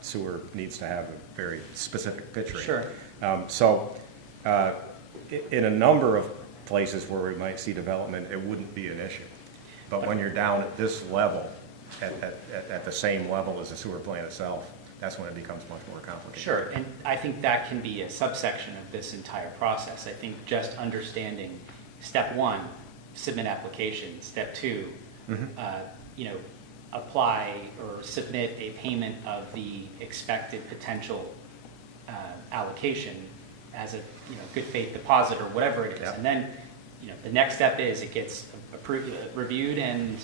sewer needs to have a very specific pitch rate. Sure. So, in a number of places where we might see development, it wouldn't be an issue. But when you're down at this level, at the same level as the sewer plant itself, that's when it becomes much more complicated. Sure, and I think that can be a subsection of this entire process. I think just understanding step one, submit application, step two, you know, apply or submit a payment of the expected potential allocation as a, you know, good faith deposit or whatever it is. Yep. And then, you know, the next step is it gets approved, reviewed and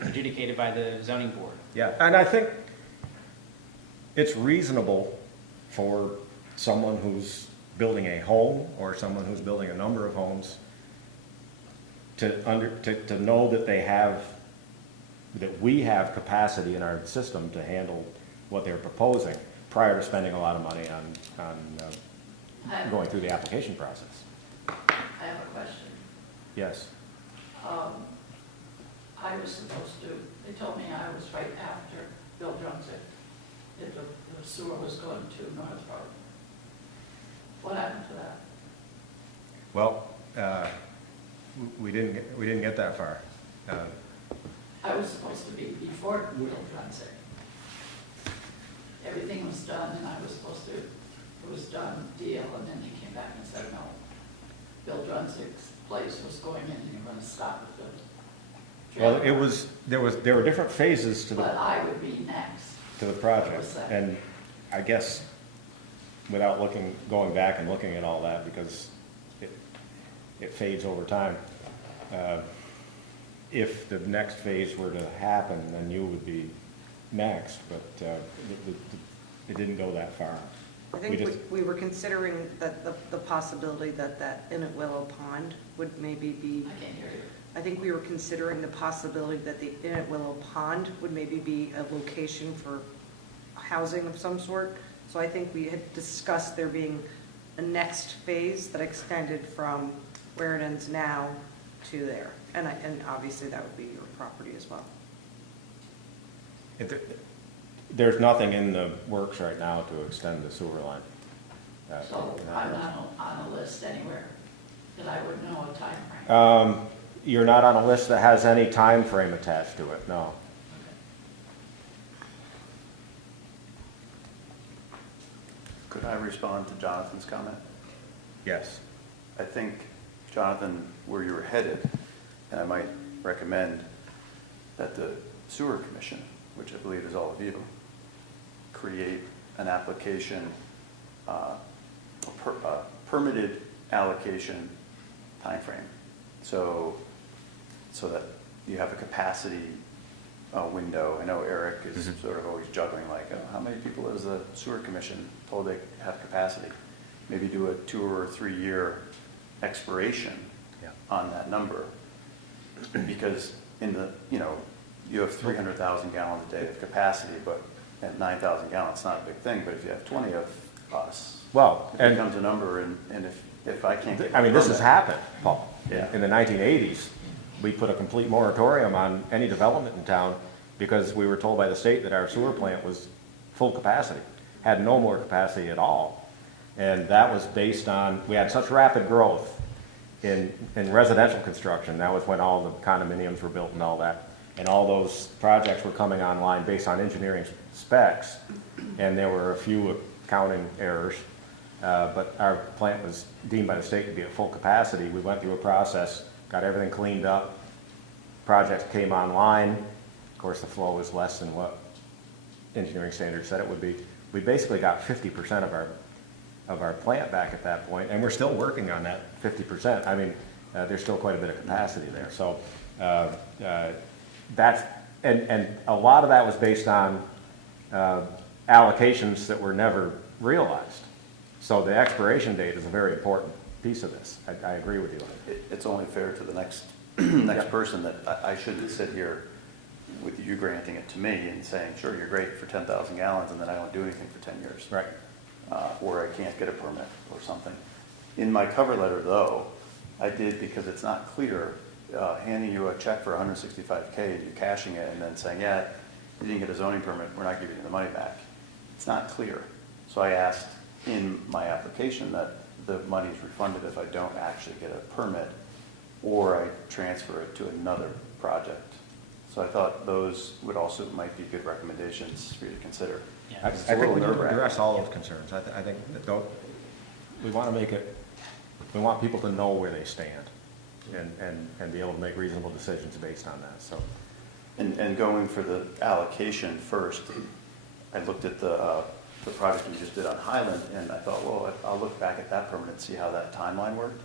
adjudicated by the zoning board. Yeah, and I think it's reasonable for someone who's building a home or someone who's building a number of homes to know that we have capacity in our system to handle what they're proposing prior to spending a lot of money on going through the application process. I have a question. Yes. I was supposed to, they told me I was right after Bill Drumstick, that the sewer was going to North Park. What happened to that? Well, we didn't get that far. I was supposed to be before Bill Drumstick. Everything was done, and I was supposed to, it was done, deal, and then he came back and said, no, Bill Drumstick's place was going in, and you're gonna stop with the Well, there were different phases to But the I would be next. project, What's that? and I guess without going back and looking at all that, because it fades over time. If the next phase were to happen, then you would be next, but it didn't go that far. I think we were considering that the possibility that Inlet Willow Pond would maybe be, I can't hear you. I think we were considering the possibility that the Inlet Willow Pond would maybe be a location for housing of some sort. So I think we had discussed there being a next phase that extended from where it ends now to there. And obviously that would be your property as well. There's nothing in the works right now to extend the sewer line. So I'm not on a list anywhere, because I wouldn't know a time frame. You're not on a list that has any time frame attached to it, no. Could I respond to Jonathan's comment? Yes. I think, Jonathan, where you were headed, and I might recommend that the sewer commission, which I believe is all of you, create an application, a permitted allocation timeframe. So that you have a capacity window. I know Eric is sort of always juggling like, oh, how many people is the sewer commission told they have capacity? Maybe do a 2 or 3 year expiration on that number. Because in the, you have 300,000 gallons a day of capacity, but at 9,000 gallons, it's not a big thing. But if you have 20 of us, Well, it and becomes a number, and if I can't get. I mean, this has permit- happened, Paul. Yeah. In the 1980s, we put a complete moratorium on any development in town because we were told by the state that our sewer plant was full capacity, had no more capacity at all. And that was based on, we had such rapid growth in residential construction. That was when all the condominiums were built and all that. And all those projects were coming online based on engineering specs. And there were a few accounting errors. But our plant was deemed by the state to be at full capacity. We went through a process, got everything cleaned up. Projects came online. Of course, the flow was less than what engineering standards said it would be. We basically got 50% of our plant back at that point, and we're still working on that 50%. I mean, there's still quite a bit of capacity there. So that's, and a lot of that was based on allocations that were never realized. So the expiration date is a very important piece of this. I agree with you on it. It's only fair to the next person that I shouldn't sit here with you granting it to me and saying, sure, you're great for 10,000 gallons, and then I don't do anything for 10 years. Right. Or I can't get a permit or something. In my cover letter, though, I did, because it's not clear, handing you a check for $165K and you cashing it and then saying, yeah, you didn't get a zoning permit, we're not giving you the money back. It's not clear. So I asked in my application that the money is refunded if I don't actually get a permit, or I transfer it to another project. So I thought those would also might be good recommendations for you to consider. I It's a think little we need to nerve-wracking. address all those concerns. I think that we want to make it, we want people to know where they stand and be able to make reasonable decisions based on that, so. And going for the allocation first, I looked at the project we just did on Highland, and I thought, well, I'll look back at that permit and see how that timeline worked.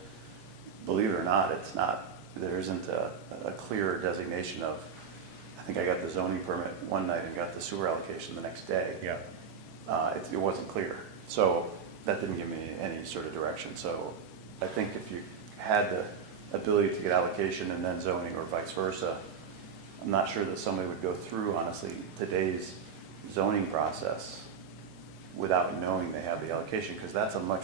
Believe it or not, it's not, there isn't a clear designation of, I think I got the zoning permit one night and got the sewer allocation the next day. Yeah. It wasn't clear. So that didn't give me any sort of direction. So I think if you had the ability to get allocation and then zoning, or vice versa, I'm not sure that somebody would go through, honestly, today's zoning process without knowing they have the allocation, because that's a much,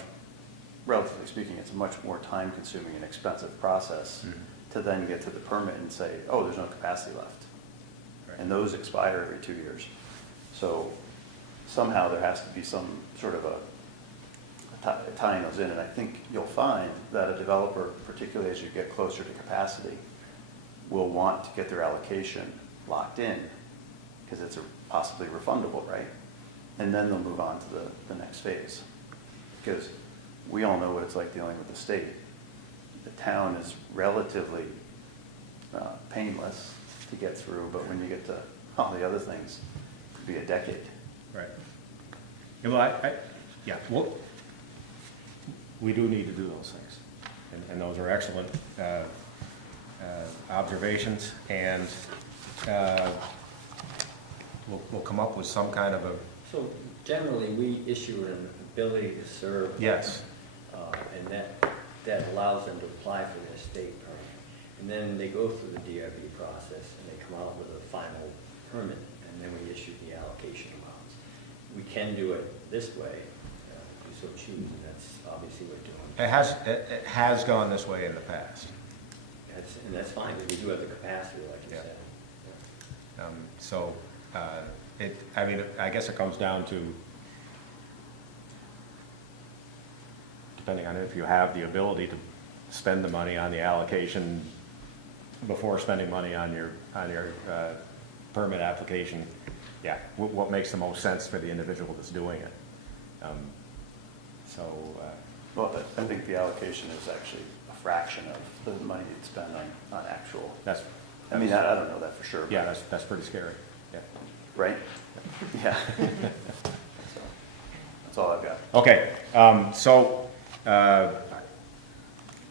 relatively speaking, it's a much more time-consuming and expensive process to then get to the permit and say, oh, there's no capacity left. Right. And those expire every 2 years. So somehow there has to be some sort of tying those in, and I think you'll find that a developer, particularly as you get closer to capacity, will want to get their allocation locked in, because it's possibly refundable, right? And then they'll move on to the next phase. Because we all know what it's like dealing with the state. The town is relatively painless to get through, but when you get to all the other things, it could be a decade. Right. Yeah, well, yeah, well, we do need to do those things. And those are excellent observations, and we'll come up with some kind of a. So generally, we issue an ability to serve. Yes. And that allows them to apply for their state permit. And then they go through the DRB process and they come out with a final permit, and then we issue the allocation amounts. We can do it this way, if we so choose, and that's obviously what we're doing. It has gone this way in the past. And that's fine, because we do have the capacity, like you Yeah. said. So, I mean, I guess it comes down to, depending on if you have the ability to spend the money on the allocation before spending money on your permit application, yeah, what makes the most sense for the individual that's doing it. Well, I think the allocation is actually a fraction of the money you'd spend on actual. I mean, I don't know that for sure. Yeah, that's pretty scary, yeah. Right? Yeah. So, that's all I've got. Okay,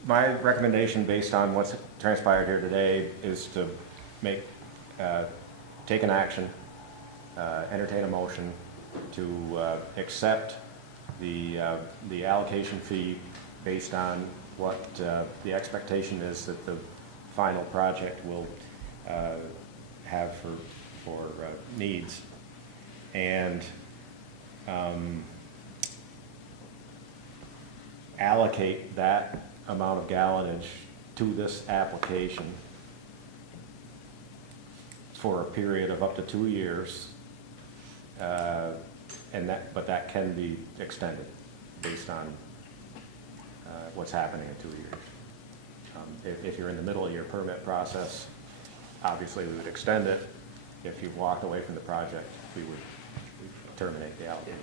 my recommendation based on what's transpired here today is to take an action, entertain a motion to accept the allocation fee based on what the expectation is that the final project will have for needs, and allocate that amount of gallonage to this application for a period of up to 2 years, but that can be extended based on what's happening in 2 years. If you're in the middle of your permit process, obviously we would extend it. If you've walked away from the project, we would terminate the allocation.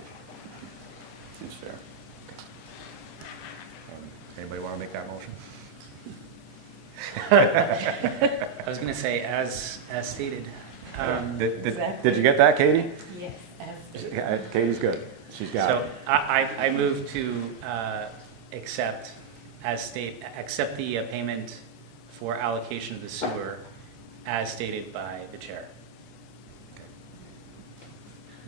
That's fair. Anybody want to make that motion? I was going to say, as stated. Did you get that, Katie? Yes. Katie's good. She's got So it. I move to accept the payment for allocation of the sewer as stated by the chair.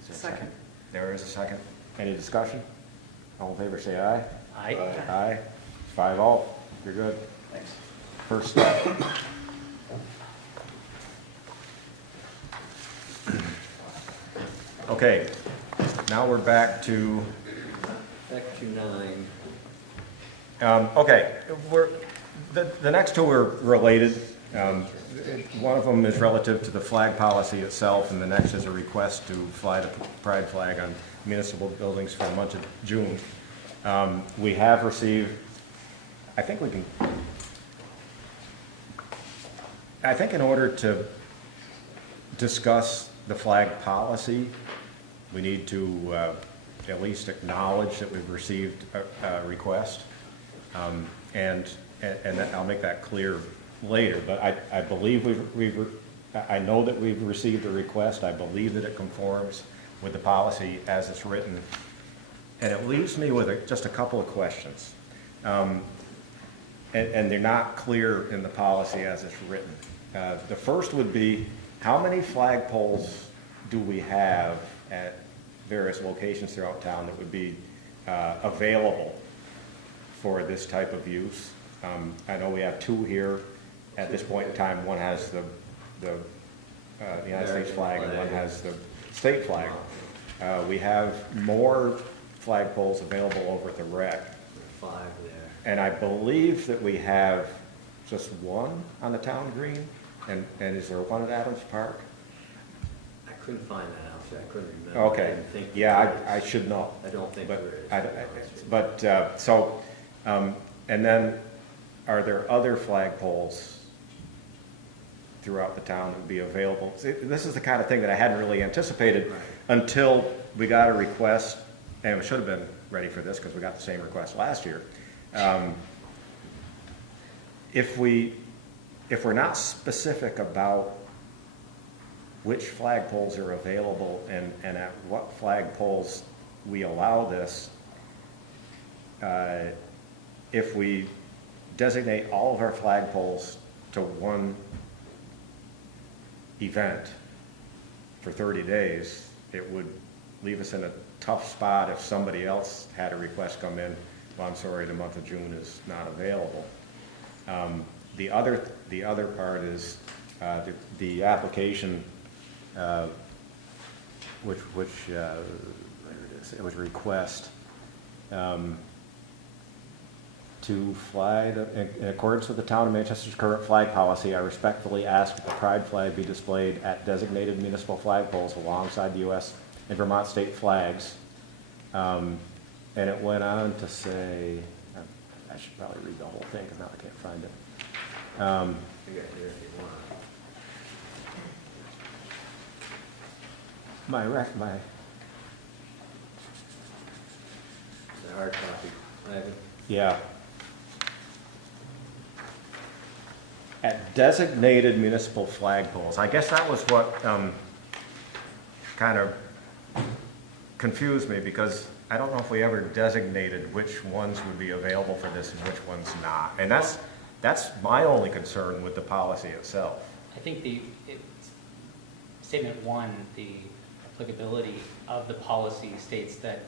Is there a Second. There is a second. Any discussion? All in favor, say aye. Aye. Aye. 5-0. You're good. Thanks. First step. Okay, now we're back to, Back to 9. okay, the next two are related. One of them is relative to the flag policy itself, and the next is a request to fly the pride flag on municipal buildings for the month of June. We have received, I think in order to discuss the flag policy, we need to at least acknowledge that we've received a request. And I'll make that clear later, but I believe I know that we've received a request. I believe that it conforms with the policy as it's written. And it leaves me with just a couple of questions. And they're not clear in the policy as it's written. The first would be, how many flagpoles do we have at various locations throughout town that would be available for this type of use? I know we have 2 here at this point in time. One has the United States flag and one has the state flag. We have more flagpoles available over at the rec. 5 there. And I believe that we have just one on the town green, and is there one at Adams Park? I couldn't find that out there. I couldn't remember. I Okay, didn't think yeah, there was. I should know. I don't think But there is. And then, are there other flagpoles throughout the town that would be available? See, this is the kind of thing that I hadn't really anticipated Right. until we got a request, and we should have been ready for this because we got the same request last year. If we're not specific about which flagpoles are available and at what flagpoles we allow this, if we designate all of our flagpoles to one event for 30 days, it would leave us in a tough spot if somebody else had a request come in, well, I'm sorry, the month of June is not available. The other part is the application, which there it is, it was request to fly in accordance with the Town of Manchester's current flag policy. I respectfully ask that the pride flag be displayed at designated municipal flagpoles alongside the U.S. and Vermont state flags. And it went on to say, I should probably read the whole thing because now I can't find it. I got it here if you want. It's a hard copy. Ivan. Yeah. At designated municipal flagpoles. I guess that was what kind of confused me, because I don't know if we ever designated which ones would be available for this and which ones not. And that's my only concern with the policy itself. I think statement 1, the applicability of the policy states that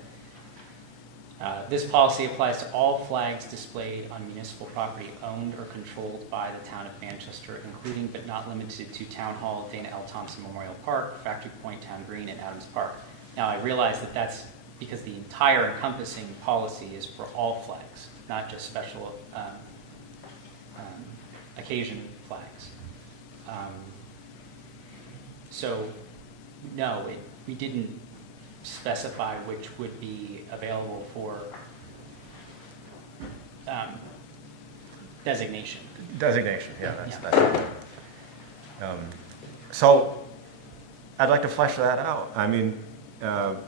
this policy applies to all flags displayed on municipal property owned or controlled by the town of Manchester, including but not limited to Town Hall, Dana L. Thompson Memorial Park, Factory Point, Town Green, and Adams Park. Now, I realize that that's because the entire encompassing policy is for all flags, not just special occasion flags. So, no, we didn't specify which would be available for designation. Designation, yeah, that's so I'd like to flesh that out. I mean,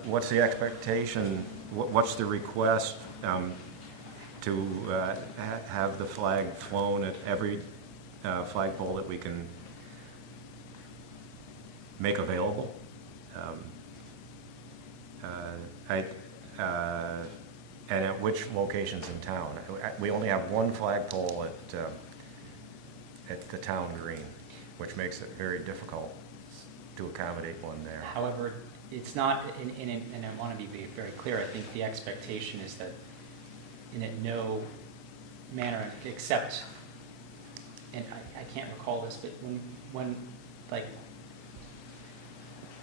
what's the expectation, what's the request to have the flag flown at every flagpole that we can make available? And at which locations in town? We only have one flagpole at the Town Green, which makes it very difficult to accommodate one there. However, it's not, and I want to be very clear, I think the expectation is that in no manner except, and I can't recall this, but when like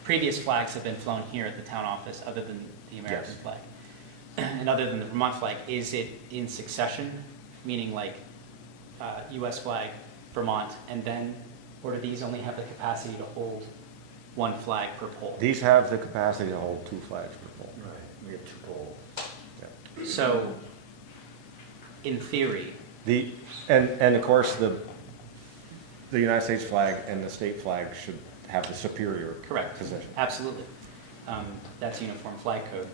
previous flags have been flown here at the town office other than the American flag and other than the Vermont flag, is it in succession, meaning like US flag, Vermont, and then, or do these only have the capacity to hold one flag per pole? These have the capacity to hold 2 flags per pole. Right, we have 2 poles. Yeah. So, in theory, And of course, the United States flag and the state flag should have the superior correct, position. absolutely. That's uniform flag code.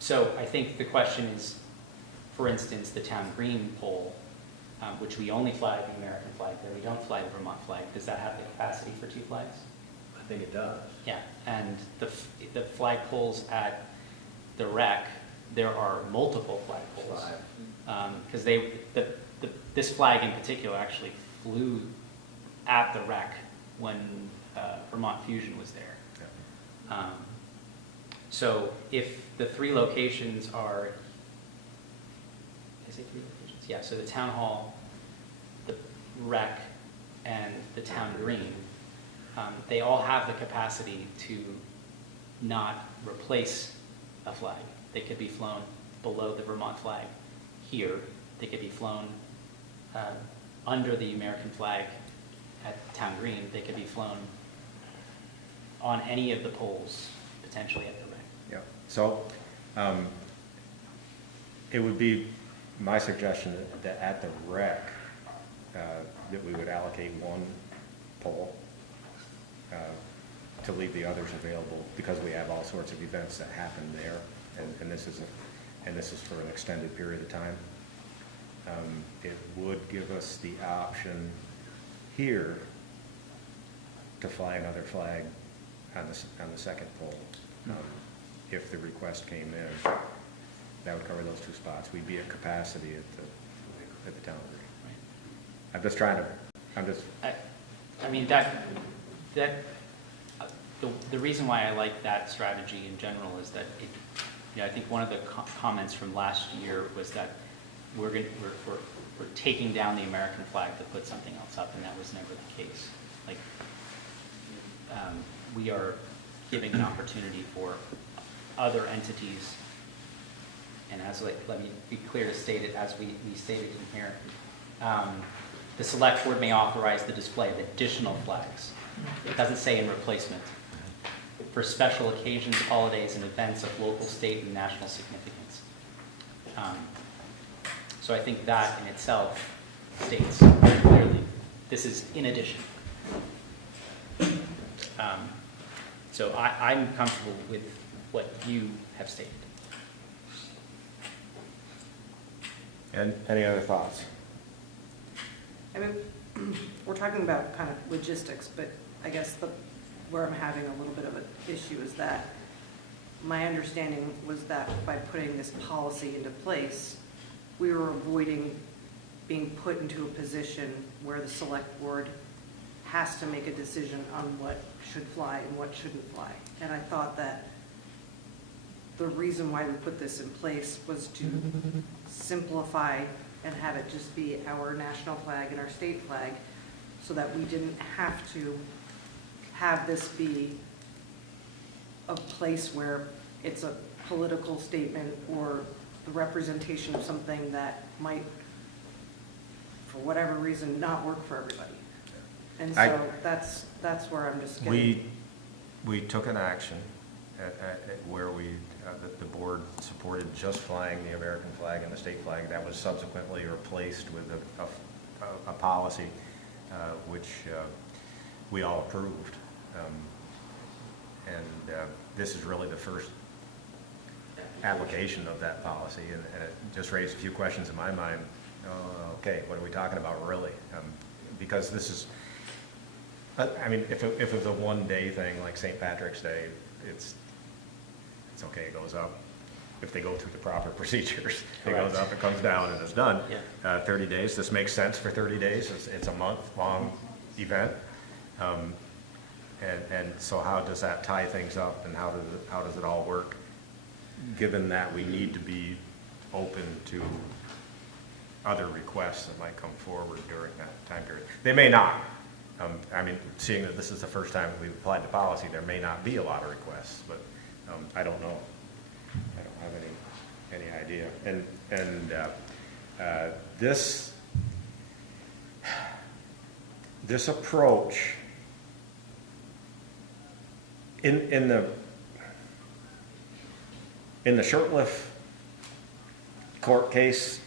So I think the question is, for instance, the Town Green pole, which we only fly the American flag there, we don't fly the Vermont flag. Does that have the capacity for 2 flags? I think it does. Yeah, and the flag poles at the rec, there are multiple flag poles. Because this flag in particular actually flew at the rec when Vermont Fusion was there. So if the 3 locations are, is it 3 locations? Yeah, so the town hall, the rec, and the Town Green, they all have the capacity to not replace a flag. They could be flown below the Vermont flag here. They could be flown under the American flag at Town Green. They could be flown on any of the poles, potentially at the rec. Yeah. So it would be my suggestion that at the rec, that we would allocate 1 pole to leave the others available, because we have all sorts of events that happen there, and this is for an extended period of time. It would give us the option here to fly another flag on the second pole. If the request came in, that would cover those 2 spots. We'd be at capacity at the Town Green. Right. I mean, the reason why I like that strategy in general is that I think one of the comments from last year was that we're taking down the American flag to put something else up, and that was never the case. Like, we are giving an opportunity for other entities, and let me be clear to state it as we stated in here. The select board may authorize the display of additional flags. It doesn't say in replacement. For special occasions, holidays, and events of local, state, and national significance. So I think that in itself states very clearly, this is in addition. So I'm comfortable with what you have stated. And any other thoughts? I mean, we're talking about kind of logistics, but I guess where I'm having a little bit of an issue is that my understanding was that by putting this policy into place, we were avoiding being put into a position where the select board has to make a decision on what should fly and what shouldn't fly. And I thought that the reason why we put this in place was to simplify and have it just be our national flag and our state flag, so that we didn't have to have this be a place where it's a political statement or the representation of something that might, for whatever reason, not work for everybody. And so that's where I'm just getting. We took an action where the board supported just flying the American flag and the state flag. That was subsequently replaced with a policy which we all approved. This is really the first application of that policy, and it just raised a few questions in my mind. Okay, what are we talking about really? Because this is, I mean, if it was a one-day thing like St. Patrick's Day, it's okay, it goes up. If they go through the proper procedures, it goes up, it comes down, and it's done. 30 days, this makes sense for 30 days. It's a month-long event. And so how does that tie things up, and how does it all work, given that we need to be open to other requests that might come forward during that time period? They may not. I mean, seeing that this is the first time we've applied the policy, there may not be a lot of requests, but I don't know. I don't have any idea. And this approach in the Shurtleff court case,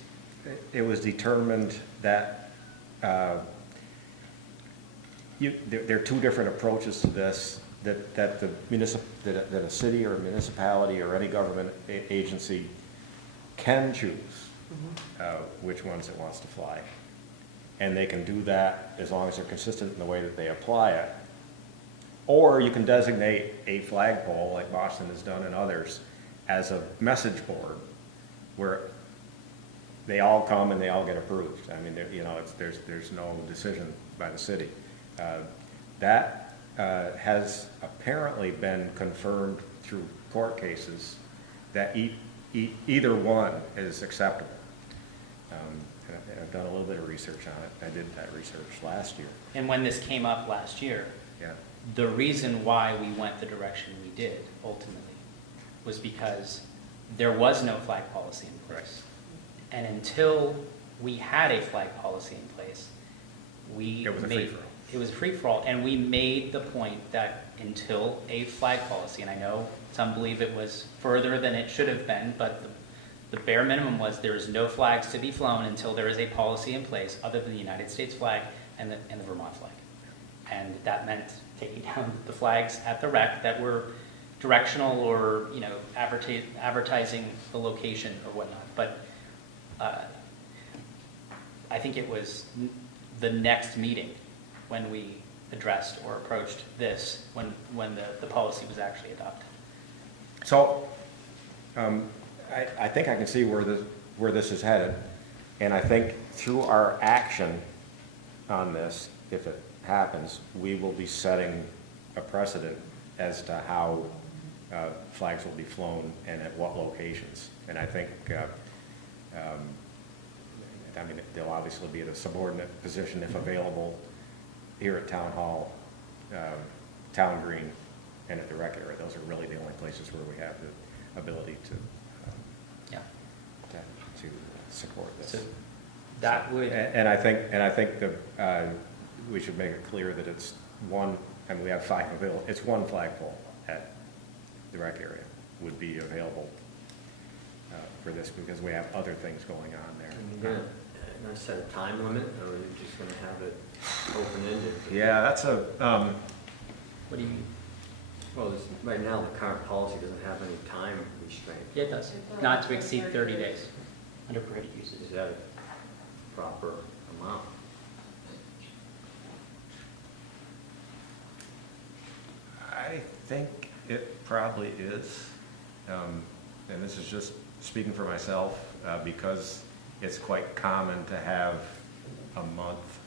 it was determined that there are two different approaches to this, that a city or a municipality or any government agency can choose which ones it wants to fly. And they can do that as long as they're consistent in the way that they apply it. Or you can designate a flagpole, like Boston has done and others, as a message board where they all come and they all get approved. I mean, there's no decision by the city. That has apparently been confirmed through court cases that either one is acceptable. I've done a little bit of research on it. I did that research last year. And when this came up last year, Yeah. the reason why we went the direction we did ultimately was because there was no flag policy in place. And until we had a flag policy in place, It was a free-for-all. It was a free-for-all, and we made the point that until a flag policy, and I know some believe it was further than it should have been, but the bare minimum was there is no flags to be flown until there is a policy in place other than the United States flag and the Vermont flag. And that meant taking down the flags at the wreck that were directional or, advertising the location or whatnot. But I think it was the next meeting when we addressed or approached this, when the policy was actually adopted. So, I think I can see where this is headed, and I think through our action on this, if it happens, we will be setting a precedent as to how flags will be flown and at what locations. And I think, they'll obviously be at a subordinate position if available here at Town Hall, Town Green, and at the rec area. Those are really the only places where we have the ability to support this. So that would. And I think we should make it clear that it's one. I mean, we have 5 available. It's one flagpole at the rec area would be available for this, because we have other things going on there. You're gonna set a time limit, or are you just gonna have it open-ended? Yeah, that's a. What do you mean? Well, right now, the current policy doesn't have any time restraint. Yeah, it does. Not to exceed 30 days under prohibited uses. Is that a proper amount? I think it probably is, and this is just speaking for myself, because it's quite common to have a month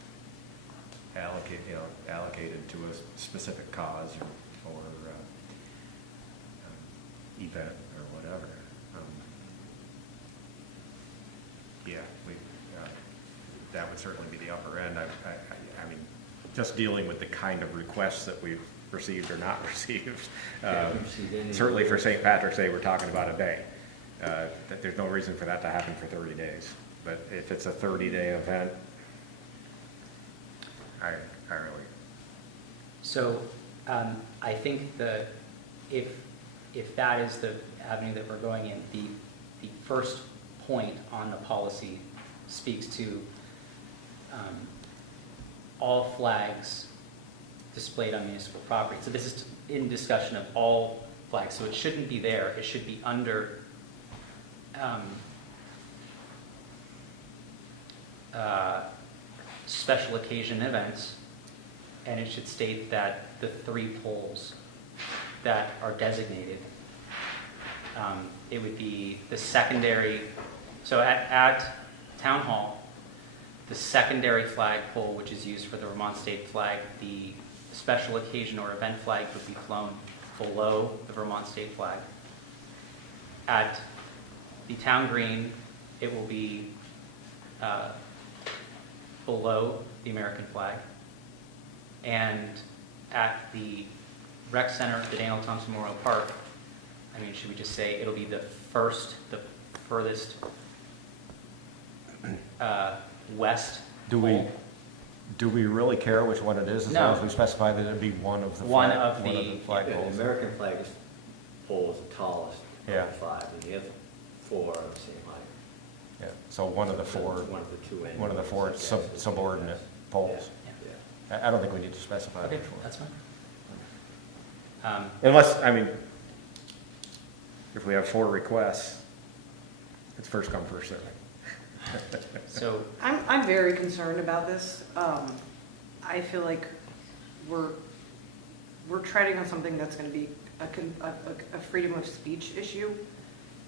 allocated to a specific cause or event or whatever. Yeah, that would certainly be the upper end. I mean, just dealing with the kind of requests that we've received or not received. Certainly for St. Patrick's Day, we're talking about a day. That there's no reason for that to happen for 30 days. But if it's a 30-day event, I really. So I think if that is the avenue that we're going in, the first point on the policy speaks to all flags displayed on municipal property. So this is in discussion of all flags. So it shouldn't be there. It should be under special occasion events, and it should state that the 3 poles that are designated, it would be the secondary, so at Town Hall, the secondary flagpole, which is used for the Vermont state flag, the special occasion or event flag would be flown below the Vermont state flag. At the town green, it will be below the American flag. And at the rec center, the Daniel Thompson Memorial Park, I mean, should we just say it'll be the furthest west Do pole? we really care which one it is, as No. long as we specify that it'd be one of the One flag, of one the- of the flag Yeah, the poles? American flag pole is the tallest Yeah. of the 5, and the other 4 are the same height. Yeah, so one of the four, One of the 2 ends. one of the 4 subordinate poles. Yeah. I don't think we need to specify Okay, which one. that's fine. Unless, I mean, if we have 4 requests, it's first come, first served. So I'm very concerned about this. I feel like we're treading on something that's going to be a freedom of speech issue,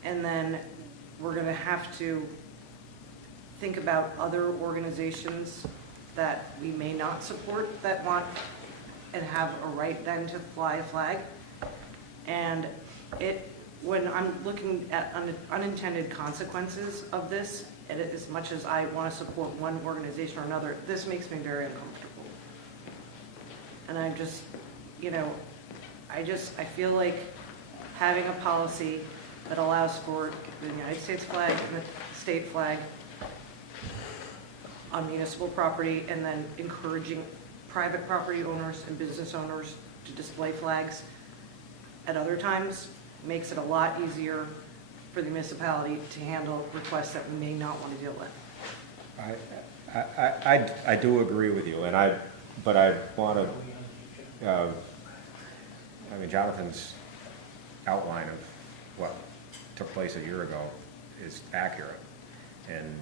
and then we're going to have to think about other organizations that we may not support that want and have a right then to fly a flag. And when I'm looking at unintended consequences of this, and as much as I want to support one organization or another, this makes me very uncomfortable. And I'm just, I feel like having a policy that allows for the United States flag and the state flag on municipal property, and then encouraging private property owners and business owners to display flags at other times makes it a lot easier for the municipality to handle requests that we may not want to deal with. I do agree with you, but I want to, I mean, Jonathan's outline of what took place a year ago is accurate. And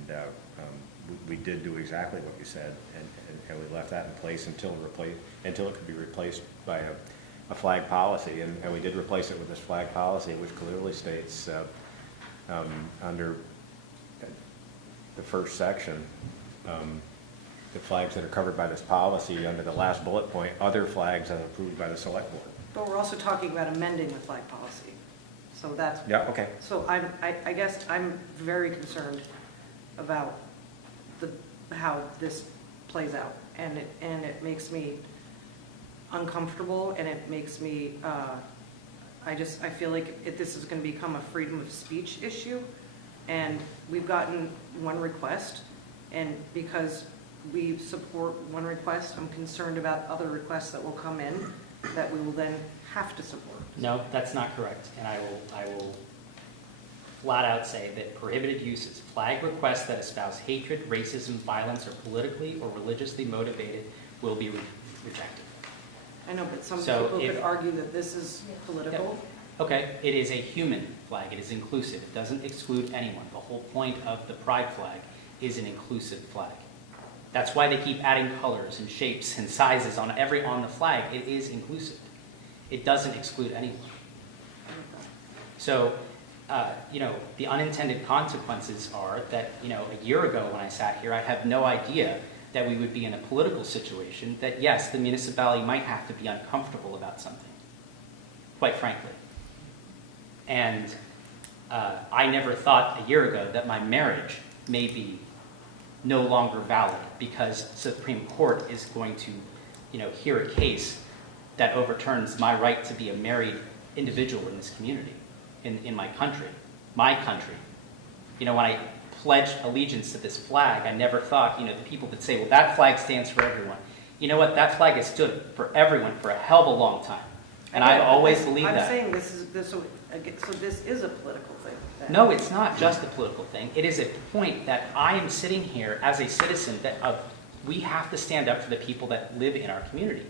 we did do exactly what you said, and we left that in place until it could be replaced by a flag policy. And we did replace it with this flag policy, which clearly states under the first section, the flags that are covered by this policy, under the last bullet point, other flags as approved by the select board. But we're also talking about amending the flag policy. So that's. Yeah, okay. So I guess I'm very concerned about how this plays out. And it makes me uncomfortable, and it makes me, I feel like this is going to become a freedom of speech issue. And we've gotten one request, and because we support one request, I'm concerned about other requests that will come in that we will then have to support. no, that's not correct. And I will flat out say that prohibited uses, flag requests that espouse hatred, racism, violence, or politically or religiously motivated will be rejected. I know, but some So people if- could argue that this is political. Okay, it is a human flag. It is inclusive. It doesn't exclude anyone. The whole point of the pride flag is an inclusive flag. That's why they keep adding colors and shapes and sizes on the flag. It is inclusive. It doesn't exclude anyone. So, the unintended consequences are that, a year ago when I sat here, I have no idea that we would be in a political situation that, yes, the municipality might have to be uncomfortable about something, quite frankly. And I never thought a year ago that my marriage may be no longer valid because Supreme Court is going to, hear a case that overturns my right to be a married individual in this community, in my country, When I pledged allegiance to this flag, I never thought, the people that say, well, that flag stands for everyone. You know what? That flag has stood for everyone for a hell of a long time. And I've always believed that. I'm saying this is a political thing. then. No, it's not just a political thing. It is a point that I am sitting here as a citizen we have to stand up for the people that live in our community.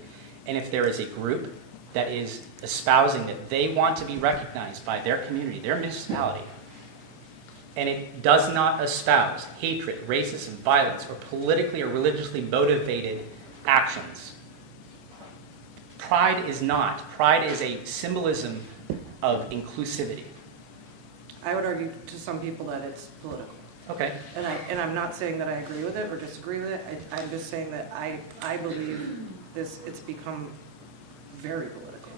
And if there is a group that is espousing that they want to be recognized by their community, their municipality, and it does not espouse hatred, racism, violence, or politically or religiously motivated actions, pride is not. Pride is a symbolism of inclusivity. I would argue to some people that it's political. Okay. And I'm not saying that I agree with it or disagree with it. I'm just saying that I believe it's become very political.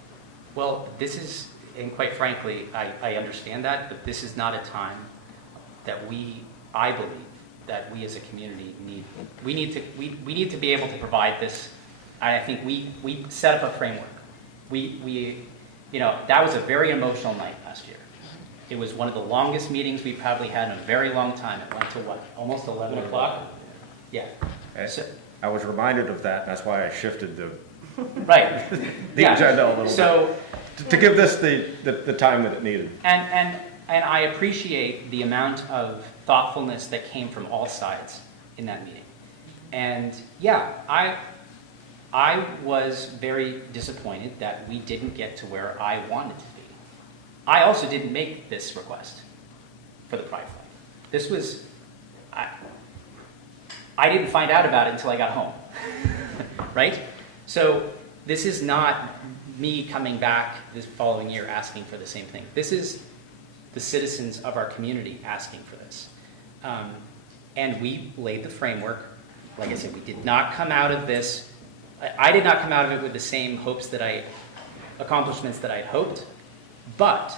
Well, this is, and quite frankly, I understand that, but this is not a time that I believe that we as a community we need to be able to provide this. I think we set up a framework. That was a very emotional night last year. It was one of the longest meetings we've probably had in a very long time. It went to what, almost 11 o'clock? Yeah. Okay. I was reminded of that, and that's why I shifted the Right. the agenda a little bit. To give this the time that it needed. And I appreciate the amount of thoughtfulness that came from all sides in that meeting. And yeah, I was very disappointed that we didn't get to where I wanted to be. I also didn't make this request for the pride flag. This was, I didn't find out about it until I got home, right? So this is not me coming back this following year asking for the same thing. This is the citizens of our community asking for this. And we laid the framework. Like I said, we did not come out of this. I did not come out of it with the same accomplishments that I had hoped, but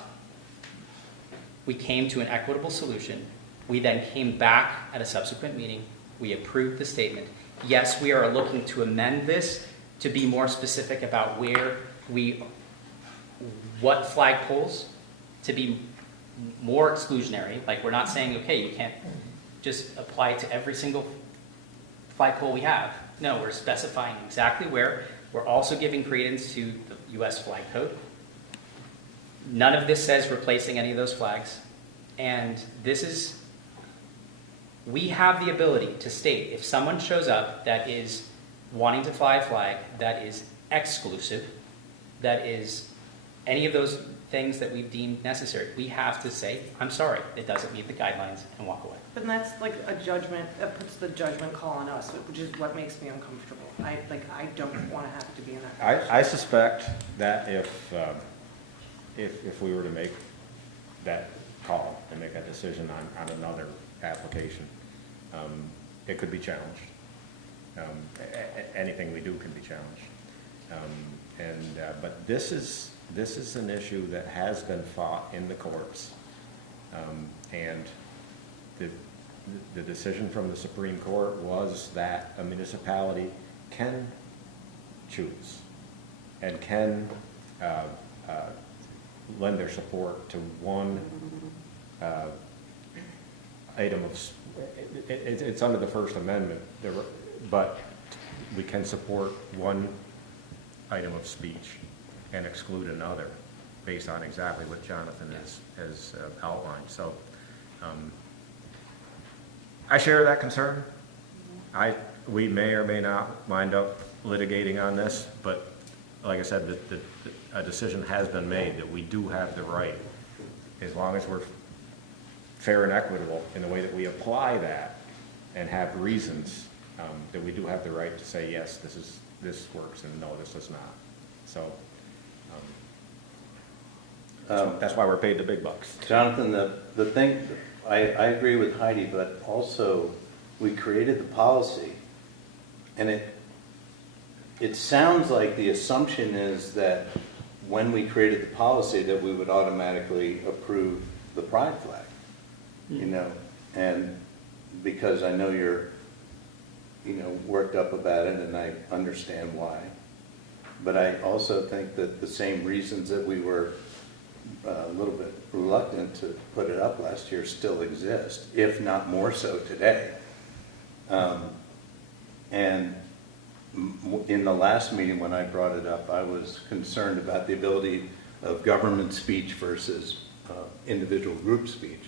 we came to an equitable solution. We then came back at a subsequent meeting. We approved the statement. Yes, we are looking to amend this to be more specific about what flagpoles, to be more exclusionary. Like, we're not saying, okay, you can't just apply it to every single flagpole we have. No, we're specifying exactly where. We're also giving credence to the U.S. flag code. None of this says replacing any of those flags. And we have the ability to state, if someone shows up that is wanting to fly a flag that is exclusive, that is any of those things that we've deemed necessary, we have to say, I'm sorry, it doesn't meet the guidelines, and walk away. But that's like a judgment, that puts the judgment call on us, which is what makes me uncomfortable. I don't want to have to be in that. I suspect that if we were to make that call and make that decision on another application, it could be challenged. Anything we do can be challenged. But this is an issue that has been fought in the courts, and the decision from the Supreme Court was that a municipality can choose and can lend their support to one item of, it's under the First Amendment, but we can support one item of speech and exclude another based on exactly what Jonathan has outlined. So I share that concern. We may or may not wind up litigating on this, but like I said, a decision has been made that we do have the right, as long as we're fair and equitable in the way that we apply that and have reasons, that we do have the right to say, yes, this works, and no, this does not. So that's why we're paid the big bucks. Jonathan, the thing, I agree with Heidi, but also we created the policy And it sounds like the assumption is that when we created the policy that we would automatically approve the pride flag, you know, and because I know you're, you know, worked up about it and I understand why. But I also think that the same reasons that we were a little bit reluctant to put it up last year still exist, if not more so today. And in the last meeting when I brought it up, I was concerned about the ability of government speech versus individual group speech.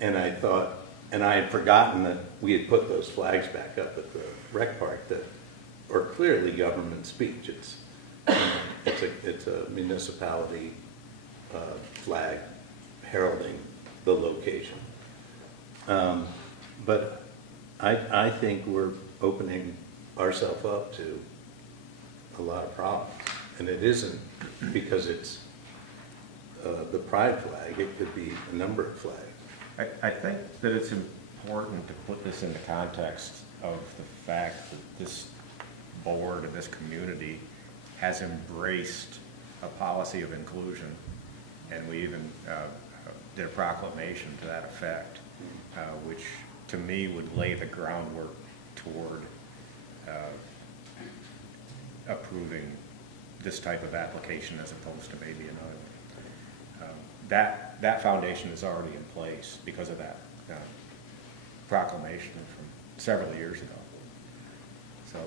And I thought, and I had forgotten that we had put those flags back up at the rec park that are clearly government speech. It's a municipality flag heralding the location. But I think we're opening ourselves up to a lot of problems. And it isn't because it's the pride flag, it could be a number of flags. I think that it's important to put this in the context of the fact that this board and this community has embraced a policy of inclusion, and we even did a proclamation to that effect, which to me would lay the groundwork toward approving this type of application as opposed to maybe another. That foundation is already in place because of that proclamation from several years ago. So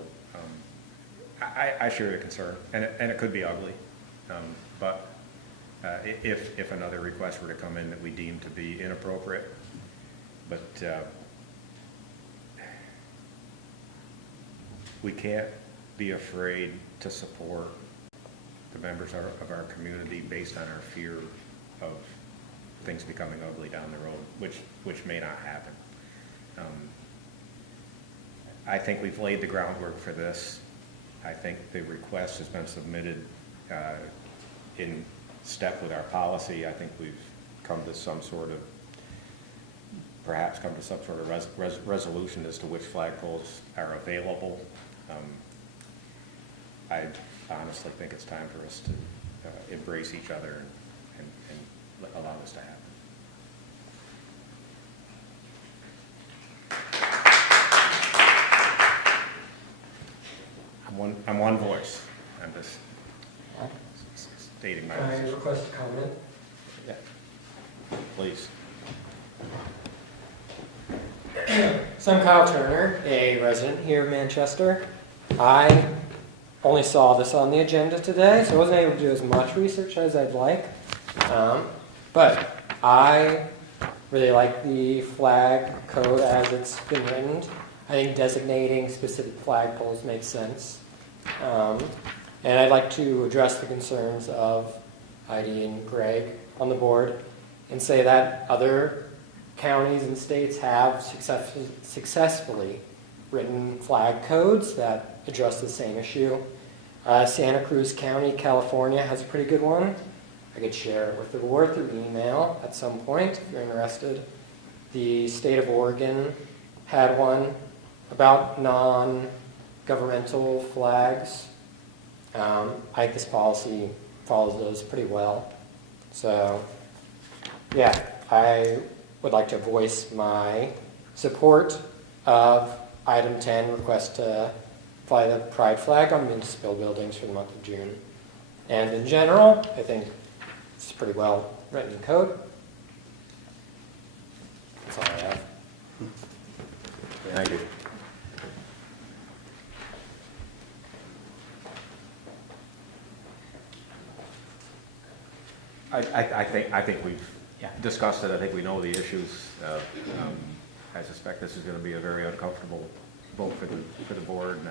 I share your concern, and it could be ugly, but if another request were to come in that we deem to be inappropriate, but we can't be afraid to support the members of our community based on our fear of things becoming ugly down the road, which may not happen. I think we've laid the groundwork for this. I think the request has been submitted in step with our policy. I think we've perhaps come to some sort of resolution as to which flagpoles are available. I honestly think it's time for us to embrace each other and allow this to happen. I'm one voice. I'm just stating my Can I position. request a comment? Yeah. Please. So I'm Kyle Turner, a resident here in Manchester. I only saw this on the agenda today, so I wasn't able to do as much research as I'd like. But I really like the flag code as it's been written. I think designating specific flagpoles makes sense. And I'd like to address the concerns of Heidi and Greg on the board and say that other counties and states have successfully written flag codes that address the same issue. Santa Cruz County, California has a pretty good one. I could share it with the board through email at some point if you're interested. The state of Oregon had one about non-governmental flags. I think this policy follows those pretty well. So, yeah, I would like to voice my support of item 10, request to fly the pride flag on municipal buildings for the month of June. And in general, I think it's a pretty well written code. That's all I have. Thank you. I think we've discussed it. I think we know the issues. I suspect this is going to be a very uncomfortable vote for the board, and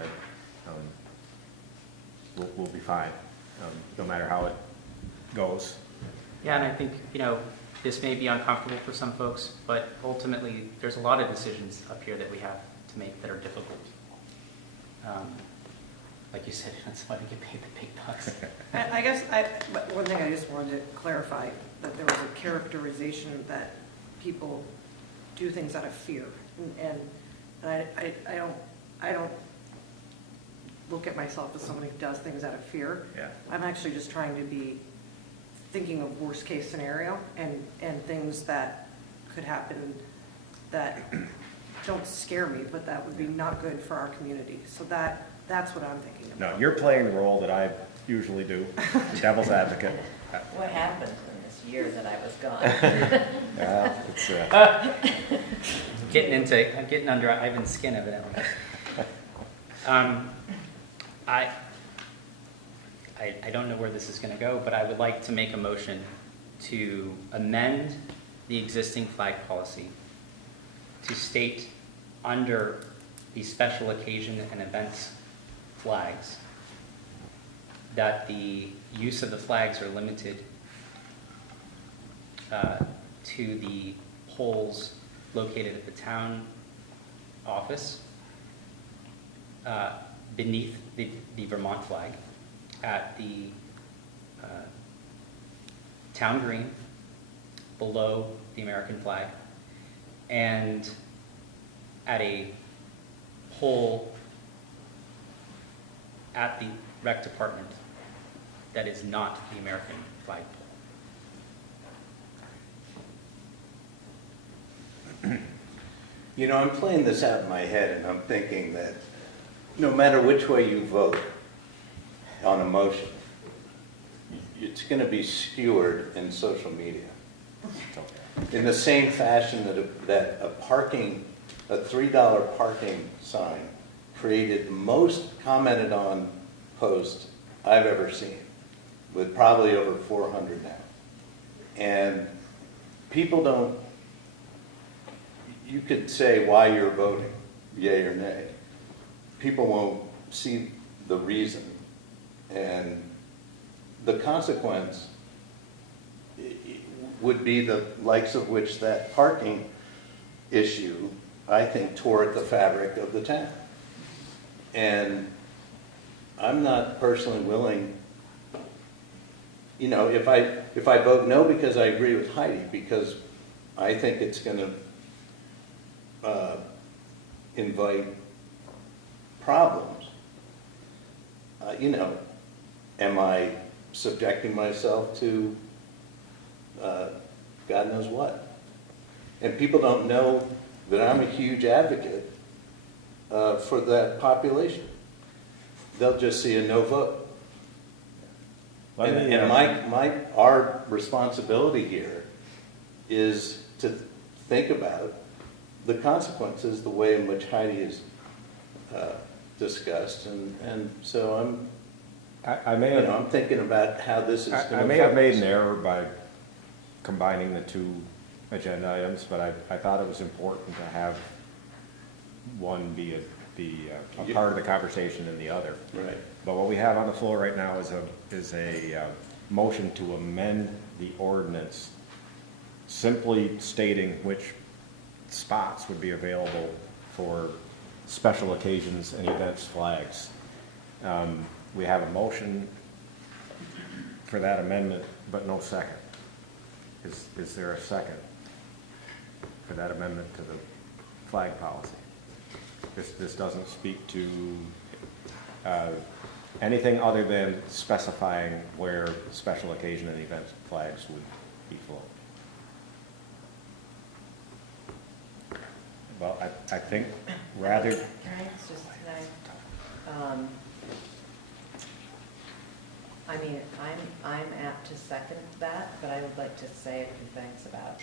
we'll be fine, no matter how it goes. Yeah, and I think, this may be uncomfortable for some folks, but ultimately, there's a lot of decisions up here that we have to make that are difficult. Like you said, that's why we get paid the big bucks. I guess, but one thing I just wanted to clarify, that there was a characterization that people do things out of fear. And I don't look at myself as somebody who does things out of fear. Yeah. I'm actually just trying to be thinking of worst case scenario and things that could happen that don't scare me, but that would be not good for our community. So that's what I'm thinking about. No, you're playing the role that I usually do, devil's advocate. What happened in this year that I was gone? It's, Getting under Ivan's skin evidently. I don't know where this is going to go, but I would like to make a motion to amend the existing flag policy to state under the special occasion and events flags that the use of the flags are limited to the poles located at the town office beneath the Vermont flag, at the town green below the American flag, and at a pole at the rec department that is not the American flag pole. You know, I'm playing this out in my head, and I'm thinking that no matter which way you vote on a motion, it's going to be skewered in social media. In the same fashion that a $3 parking sign created the most commented on post I've ever seen, with probably over 400 now. And people don't, you could say why you're voting, yay or nay. People won't see the reason. And the consequence would be the likes of which that parking issue, I think, tore at the fabric of the town. And I'm not personally willing, you know, if I vote no because I agree with Heidi, because I think it's going to invite problems, you know, am I subjecting myself to God knows what? And people don't know that I'm a huge advocate for that population. They'll just see a no vote. And our responsibility here is to think about the consequences, the way in which Heidi has discussed, and so I'm thinking about how this is going to affect us. I may have made an error by combining the two agenda items, but I thought it was important to have one be a part of the conversation and the other. Right. But what we have on the floor right now is a motion to amend the ordinance, simply stating which spots would be available for special occasions and events flags. We have a motion for that amendment, but no second. Is there a second for that amendment to the flag policy? This doesn't speak to anything other than specifying where special occasion and event flags would be flown. Well, I think rather... Can I just, I mean, I'm apt to second that, but I would like to say a few things about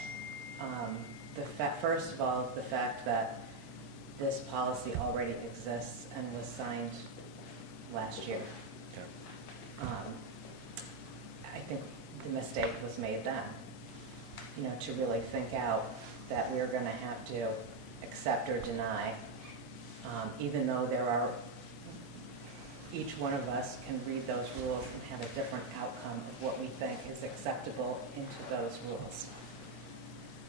first of all, the fact that this policy already exists and was signed last year. Okay. I think the mistake was made then, you know, to really think out that we're going to have to accept or deny, even though each one of us can read those rules and have a different outcome of what we think is acceptable into those rules.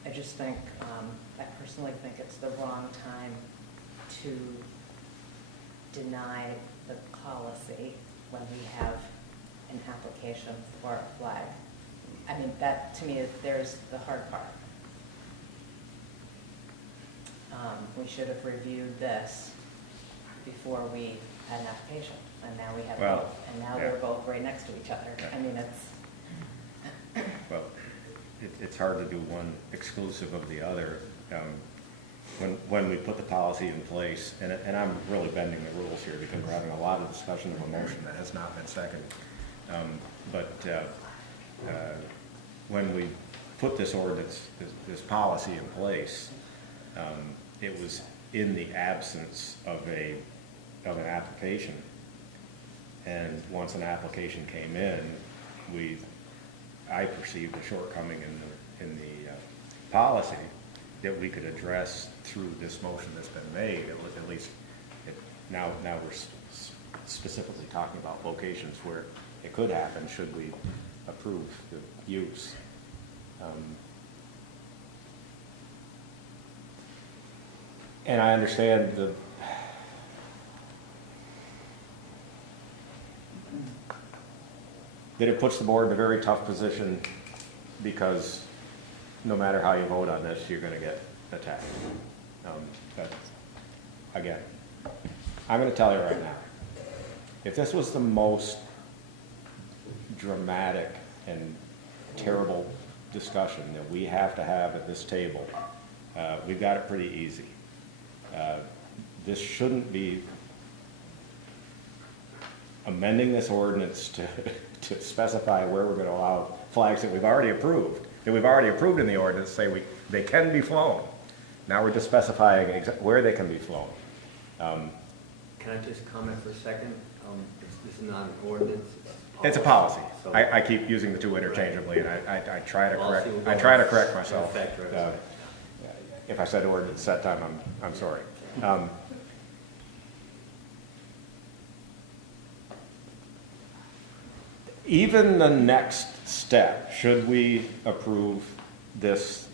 I just think, I personally think it's the wrong time to deny the policy when we have an application for a flag. I mean, that to me, there's the hard part. We should have reviewed this before we had an application, and now we have Well, both, and now yeah. they're both right next to each other. Yeah. I mean, it's, Well, it's hard to do one exclusive of the other. When we put the policy in place, and I'm really bending the rules here because we're having a lot of discussion of a motion that has not been seconded. But when we put this ordinance, this policy in place, it was in the absence of an application. And once an application came in, I perceived a shortcoming in the policy that we could address through this motion that's been made. At least now we're specifically talking about locations where it could happen should we approve the use. And I understand that it puts the board in a very tough position because no matter how you vote on this, you're going to get attacked. But again, I'm going to tell you right now, if this was the most dramatic and terrible discussion that we have to have at this table, we've got it pretty easy. This shouldn't be amending this ordinance to specify where we're going to allow flags that we've already approved in the ordinance, say they can be flown. Now we're just specifying where they can be flown. Can I just comment for a second? This is not an ordinance. It's a policy. So- I keep using the two interchangeably, and I try to correct. Policy will go I try to into correct myself. effect right away. If I said ordinance that time, I'm sorry. Even the next step, should we approve this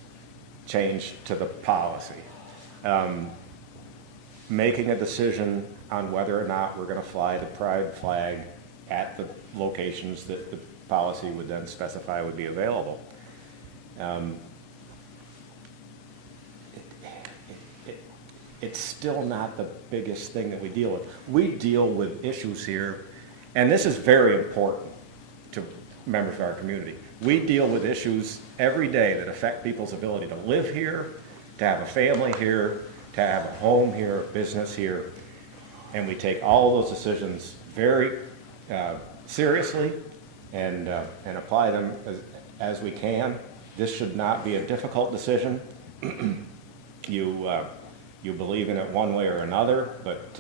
change to the policy, making a decision on whether or not we're going to fly the pride flag at the locations that the policy would then specify would be available. It's still not the biggest thing that we deal with. We deal with issues here, and this is very important to members of our community. We deal with issues every day that affect people's ability to live here, to have a family here, to have a home here, a business here, and we take all those decisions very seriously and apply them as we can. This should not be a difficult decision. You believe in it one way or another, but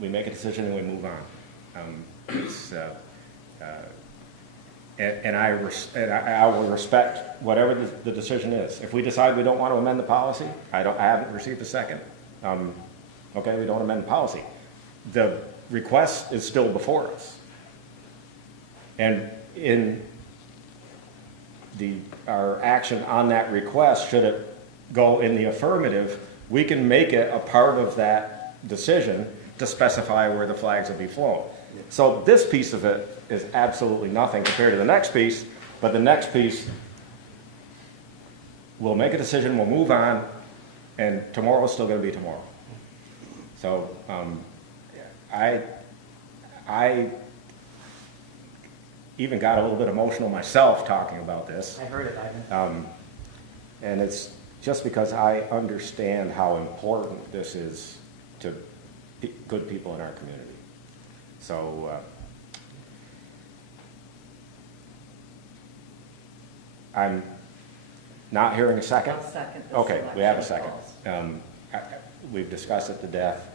we make a decision and we move on. And I will respect whatever the decision is. If we decide we don't want to amend the policy, I haven't received a second. Okay, we don't amend the policy. The request is still before us. And in our action on that request, should it go in the affirmative, we can make it a part of that decision to specify where the flags will be flown. So this piece of it is absolutely nothing compared to the next piece, but the next piece, we'll make a decision, we'll move on, and tomorrow's still going to be tomorrow. So I even got a little bit emotional myself talking about this. I heard it, Ivan. And it's just because I understand how important this is to good people in our community. So I'm not hearing a second? I'll second the Okay, we have a selection second. clause. We've discussed it to death.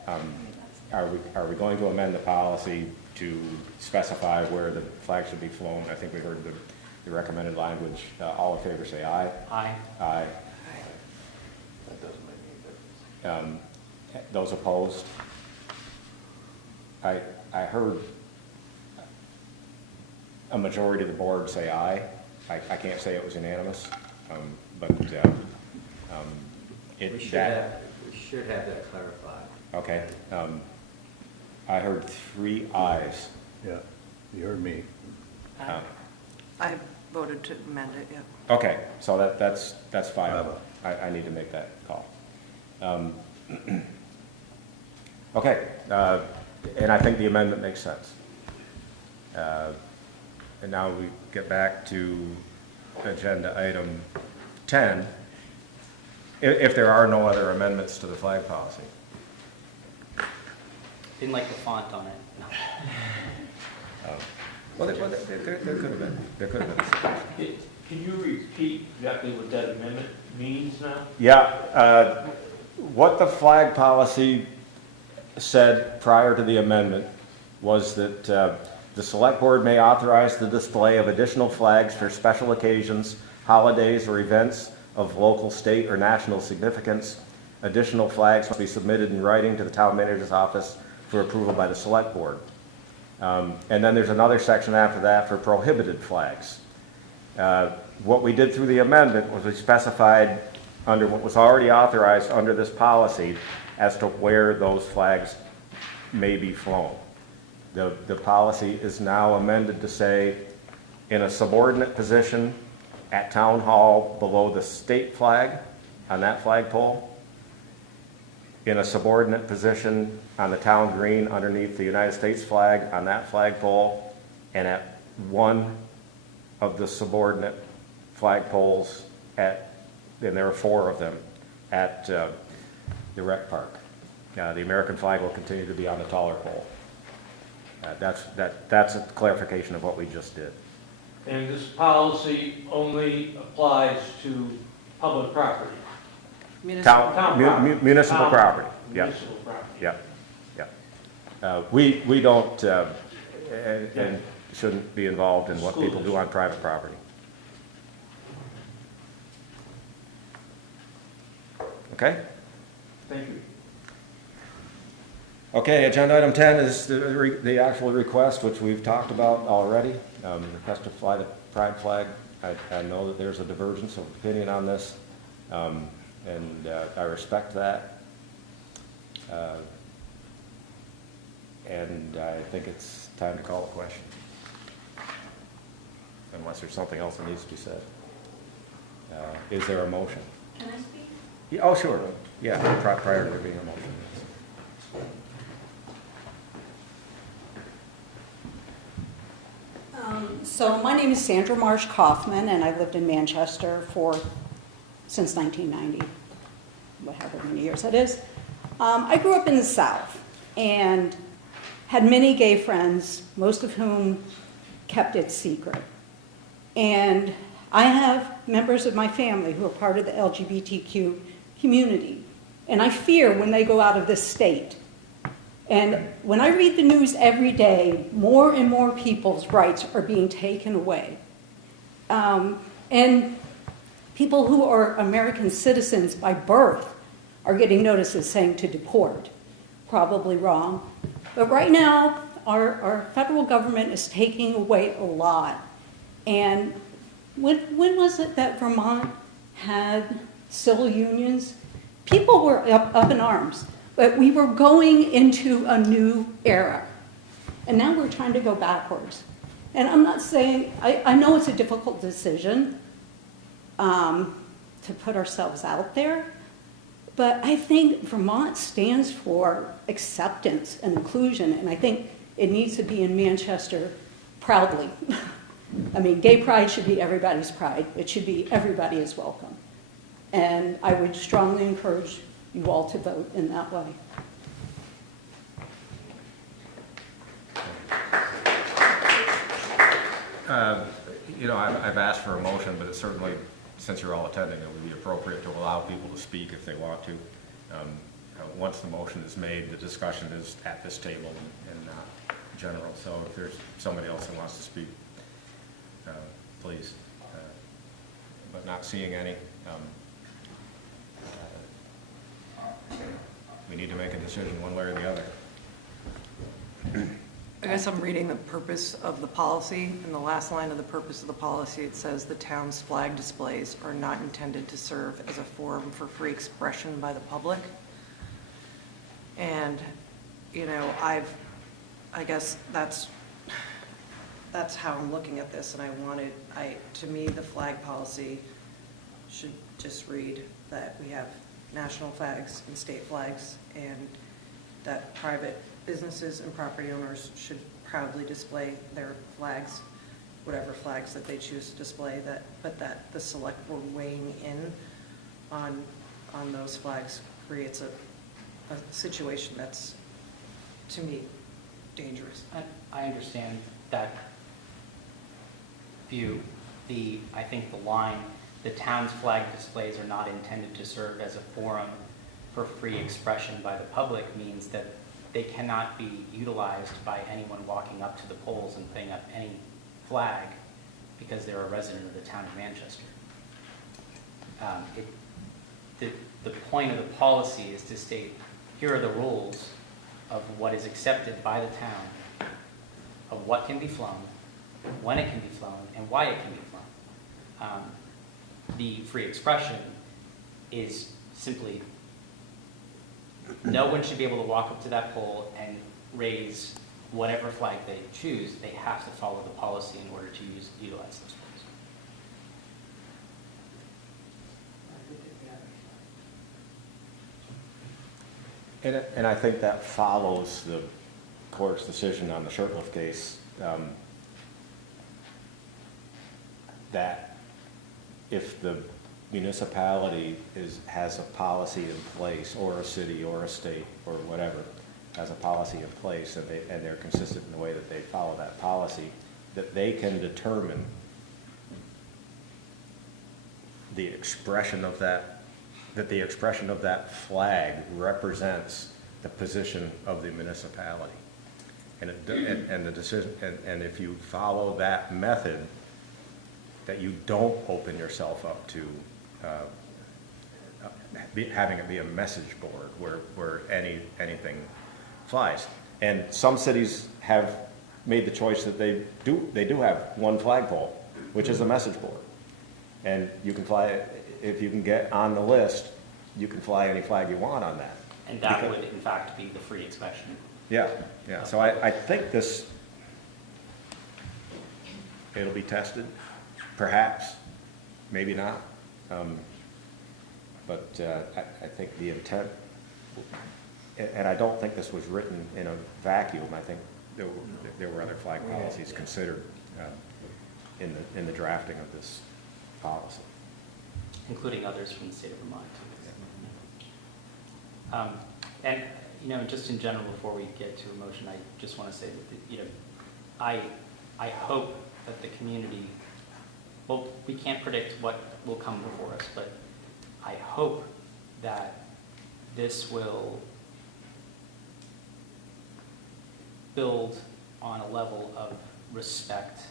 Are we going to amend the policy to specify where the flag should be flown? I think we heard the recommended language. All in favor say aye. Aye. Aye. That doesn't make any difference. Those opposed? I heard a majority of the board say aye. I can't say it was unanimous, but We should have that clarified. okay. I heard 3 ayes. Yeah, you heard me. I voted to amend it, yeah. Okay, so that's fine. I need to make that call. Okay, and I think the amendment makes sense. And now we get back to agenda item 10, if there are no other amendments to the flag policy. Didn't like the font on it. No. Well, there could have been, there could have been. Can you repeat exactly what that amendment means now? Yeah, what the flag policy said prior to the amendment was that the select board may authorize the display of additional flags for special occasions, holidays, or events of local, state, or national significance. Additional flags must be submitted in writing to the town manager's office for approval by the select board. And then there's another section after that for prohibited flags. What we did through the amendment was we specified under what was already authorized under this policy as to where those flags may be flown. The policy is now amended to say in a subordinate position at town hall below the state flag on that flagpole, in a subordinate position on the town green underneath the United States flag on that flagpole, and at one of the subordinate flagpoles and there are 4 of them at the rec park. The American flag will continue to be on the taller pole. That's a clarification of what we just did. And this policy only applies to public property? Municipal property. Municipal property. Yeah. We don't and shouldn't be involved in what people do on private property. Okay? Thank you. Okay, agenda item 10 is the actual request, which we've talked about already. Request to fly the pride flag. I know that there's a divergence of opinion on this, and I respect that. And I think it's time to call a question, unless there's something else that needs to be said. Is there a motion? Can I speak? Yeah, oh, sure. Yeah, prior to there being a motion. So my name is Sandra Marsh Kaufman, and I've lived in Manchester since 1990, however many years that is. I grew up in the South and had many gay friends, most of whom kept it secret. And I have members of my family who are part of the LGBTQ community, and I fear when they go out of this state. And when I read the news every day, more and more people's rights are being taken away. And people who are American citizens by birth are getting notices saying to deport. Probably wrong. But right now, our federal government is taking away a lot. And when was it that Vermont had civil unions? People were up in arms. But we were going into a new era. And now we're trying to go backwards. And I'm not saying, I know it's a difficult decision to put ourselves out there, but I think Vermont stands for acceptance and inclusion, and I think it needs to be in Manchester proudly. I mean, gay pride should be everybody's pride. It should be everybody is welcome. And I would strongly encourage you all to vote in that way. I've asked for a motion, but it's certainly, since you're all attending, it would be appropriate to allow people to speak if they want to. Once the motion is made, the discussion is at this table and not general. So if there's somebody else who wants to speak, please. But not seeing any. We need to make a decision one way or the other. I guess I'm reading the purpose of the policy. In the last line of the purpose of the policy, it says the town's flag displays are not intended to serve as a forum for free expression by the public. And, I guess that's how I'm looking at this. And to me, the flag policy should just read that we have national flags and state flags, and that private businesses and property owners should proudly display their flags, whatever flags that they choose to display, but that the select board weighing in on those flags creates a situation that's, to me, dangerous. I understand that view. I think the line, the town's flag displays are not intended to serve as a forum for free expression by the public, means that they cannot be utilized by anyone walking up to the polls and putting up any flag because they're a resident of the town of Manchester. The point of the policy is to state, here are the rules of what is accepted by the town, of what can be flown, when it can be flown, and why it can be flown. The free expression is simply, no one should be able to walk up to that pole and raise whatever flag they choose. They have to follow the policy in order to utilize those poles. And I think that follows the court's decision on the Shurtleff case, that if the municipality has a policy in place, or a city or a state or whatever has a policy in place, and they're consistent in the way that they follow that policy, that they can determine the expression of that flag represents the position of the municipality. And the decision, and if you follow that method, that you don't open yourself up to having it be a message board where anything flies. And some cities have made the choice that they do have one flagpole, which is a message board. And you can fly, if you can get on the list, you can fly any flag you want on that. And that would, in fact, be the free expression. Yeah, yeah. So I think it'll be tested, perhaps, maybe not. But I think the intent, and I don't think this was written in a vacuum. I think there were other flag policies considered in the drafting of this policy. Including others from the state of Vermont, too. And, just in general, before we get to a motion, I just want to say that, I hope that the community, well, we can't predict what will come before us, but I hope that this will build on a level of respect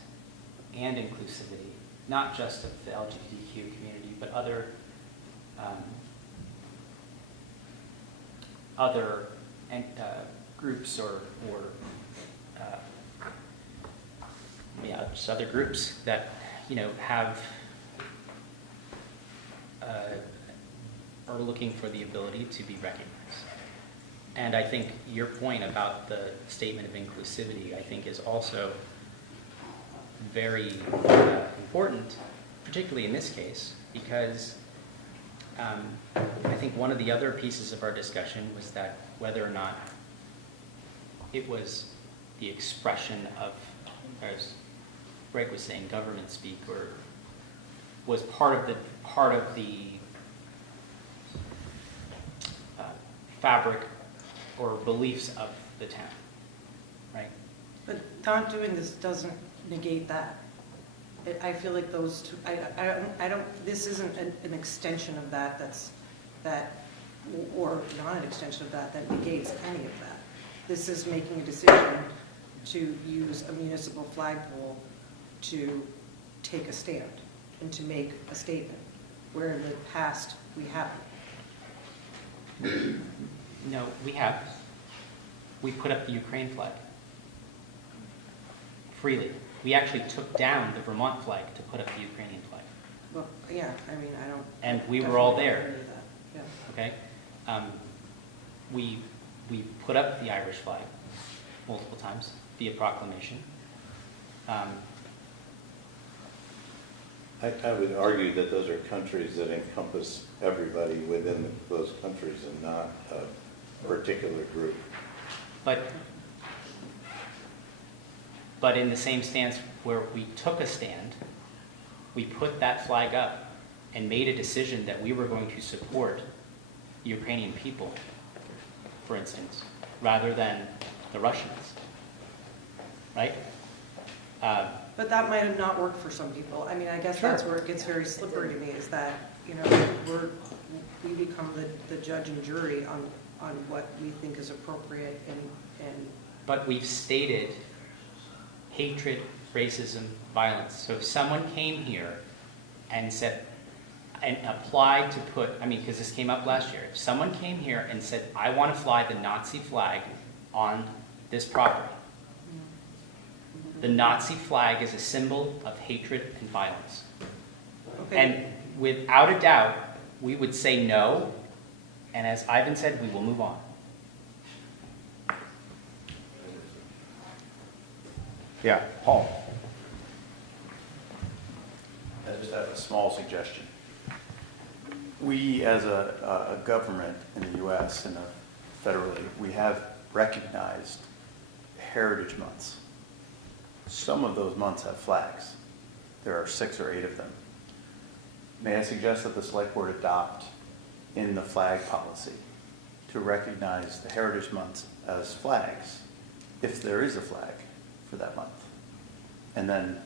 and inclusivity, not just of the LGBTQ community, but other groups or just other groups that have are looking for the ability to be recognized. And I think your point about the statement of inclusivity, I think, is also very important, particularly in this case, because I think one of the other pieces of our discussion was that whether or not it was the expression of, as Greg was saying, government speak, or was part of the fabric or beliefs of the town, right? But not doing this doesn't negate that. I feel like those two, I don't, this isn't an extension of that or not an extension of that negates any of that. This is making a decision to use a municipal flagpole to take a stand and to make a statement, where in the past we haven't. No, we have. We put up the Ukraine flag freely. We actually took down the Vermont flag to put up the Ukrainian flag. Well, yeah, I mean, I don't. And we were all there. Agree with that. Yeah. Okay? We put up the Irish flag multiple times via proclamation. I would argue that those are countries that encompass everybody within those countries and not particular group. But in the same stance where we took a stand, we put that flag up and made a decision that we were going to support Ukrainian people, for instance, rather than the Russians, right? But that might have not worked for some people. I mean, I guess that's where it gets very slippery to me, is that, you know, we become the judge and jury on what we think is appropriate and. But we've stated hatred, racism, violence. So if someone came here and said, and applied to put, I mean, because this came up last year, if someone came here and said, I want to fly the Nazi flag on this property, the Nazi flag is a symbol of hatred and violence. Okay. And without a doubt, we would say no, and as Ivan said, we will move on. Yeah, Paul. I just have a small suggestion. We, as a government in the U.S. and federally, we have recognized heritage months. Some of those months have flags. There are 6 or 8 of them. May I suggest that the Select Board adopt in the flag policy to recognize the heritage months as flags, if there is a flag for that month? And then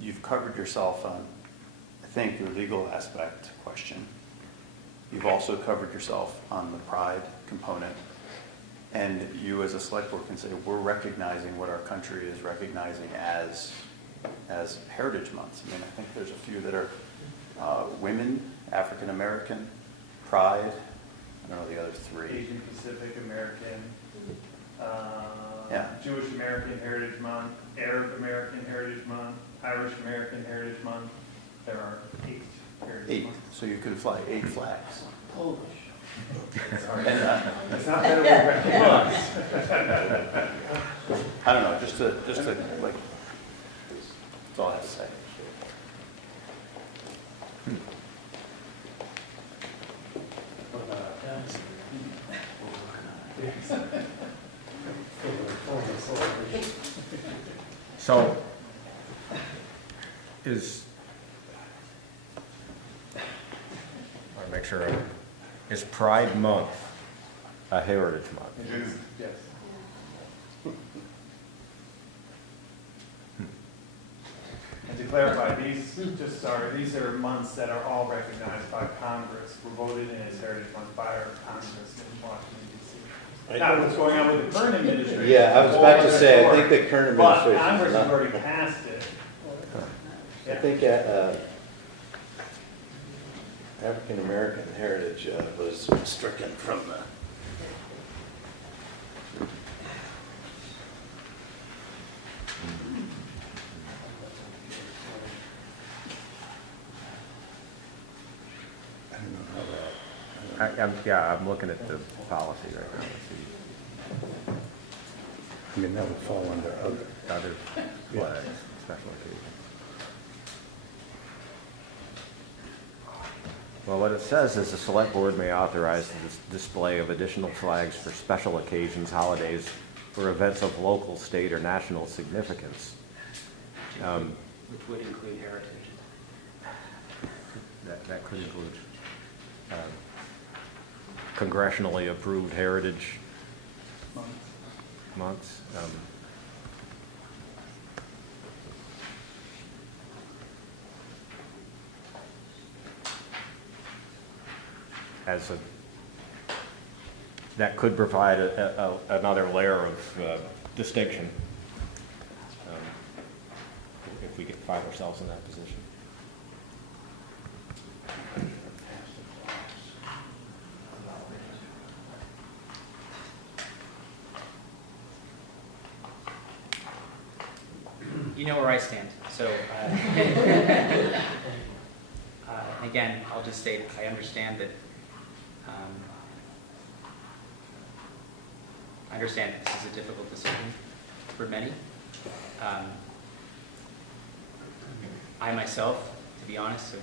you've covered yourself on, I think, your legal aspect question. You've also covered yourself on the pride component. And you as a select board can say, we're recognizing what our country is recognizing as heritage months. I mean, I think there's a few that are women, African American, pride, I don't know the other 3. Asian Pacific American, Yeah. Jewish American Heritage Month, Arab American Heritage Month, Irish American Heritage Month. There are 8 heritage 8. months. So you can fly 8 flags. Polish. And, It's not that we recognize. I don't know, just to like, that's all I have to say. So, I want to make sure, is Pride Month a heritage month? It is, yes. And to clarify, these are months that are all recognized by Congress, were voted in as Heritage Month by our Congress in Washington, D.C. Not what's going on with the current administration. Yeah, I was about to say, I think the current administration. But Congress has already passed it. I think African American heritage was stricken from the. I'm looking at the policy right now. Let's see. I mean, that would fall under Other flags, special occasions. Well, what it says is the select board may authorize the display of additional flags for special occasions, holidays, or events of local, state, or national significance. Which would include heritage. That could include congressionally approved heritage months. That could provide another layer of distinction if we find ourselves in that position. You know where I stand. So, again, I'll just state, I understand that, I understand this is a difficult decision for many. I myself, to be honest, have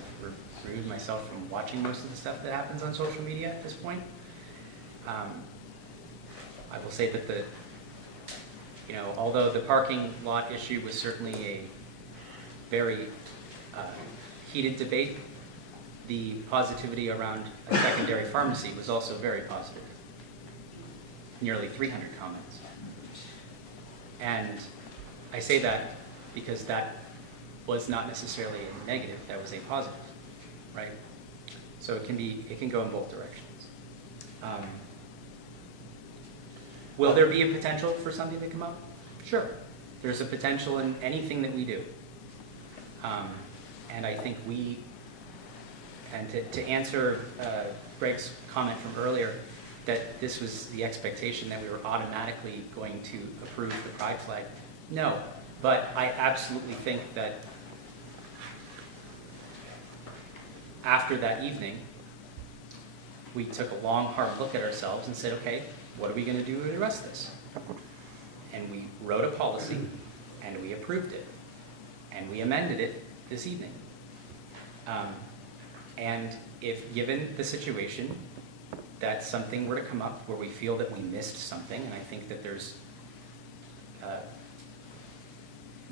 removed myself from watching most of the stuff that happens on social media at this point. I will say that although the parking lot issue was certainly a very heated debate, the positivity around a secondary pharmacy was also very positive. Nearly 300 comments. And I say that because that was not necessarily a negative, that was a positive, right? So it can go in both directions. Will there be a potential for something to come up? Sure. There's a potential in anything that we do. And I think to answer Greg's comment from earlier, that this was the expectation that we were automatically going to approve the pride flag. No, but I absolutely think that after that evening, we took a long, hard look at ourselves and said, okay, what are we going to do with the rest of this? And we wrote a policy, and we approved it, and we amended it this evening. And if given the situation that something were to come up where we feel that we missed something, and I think that there's,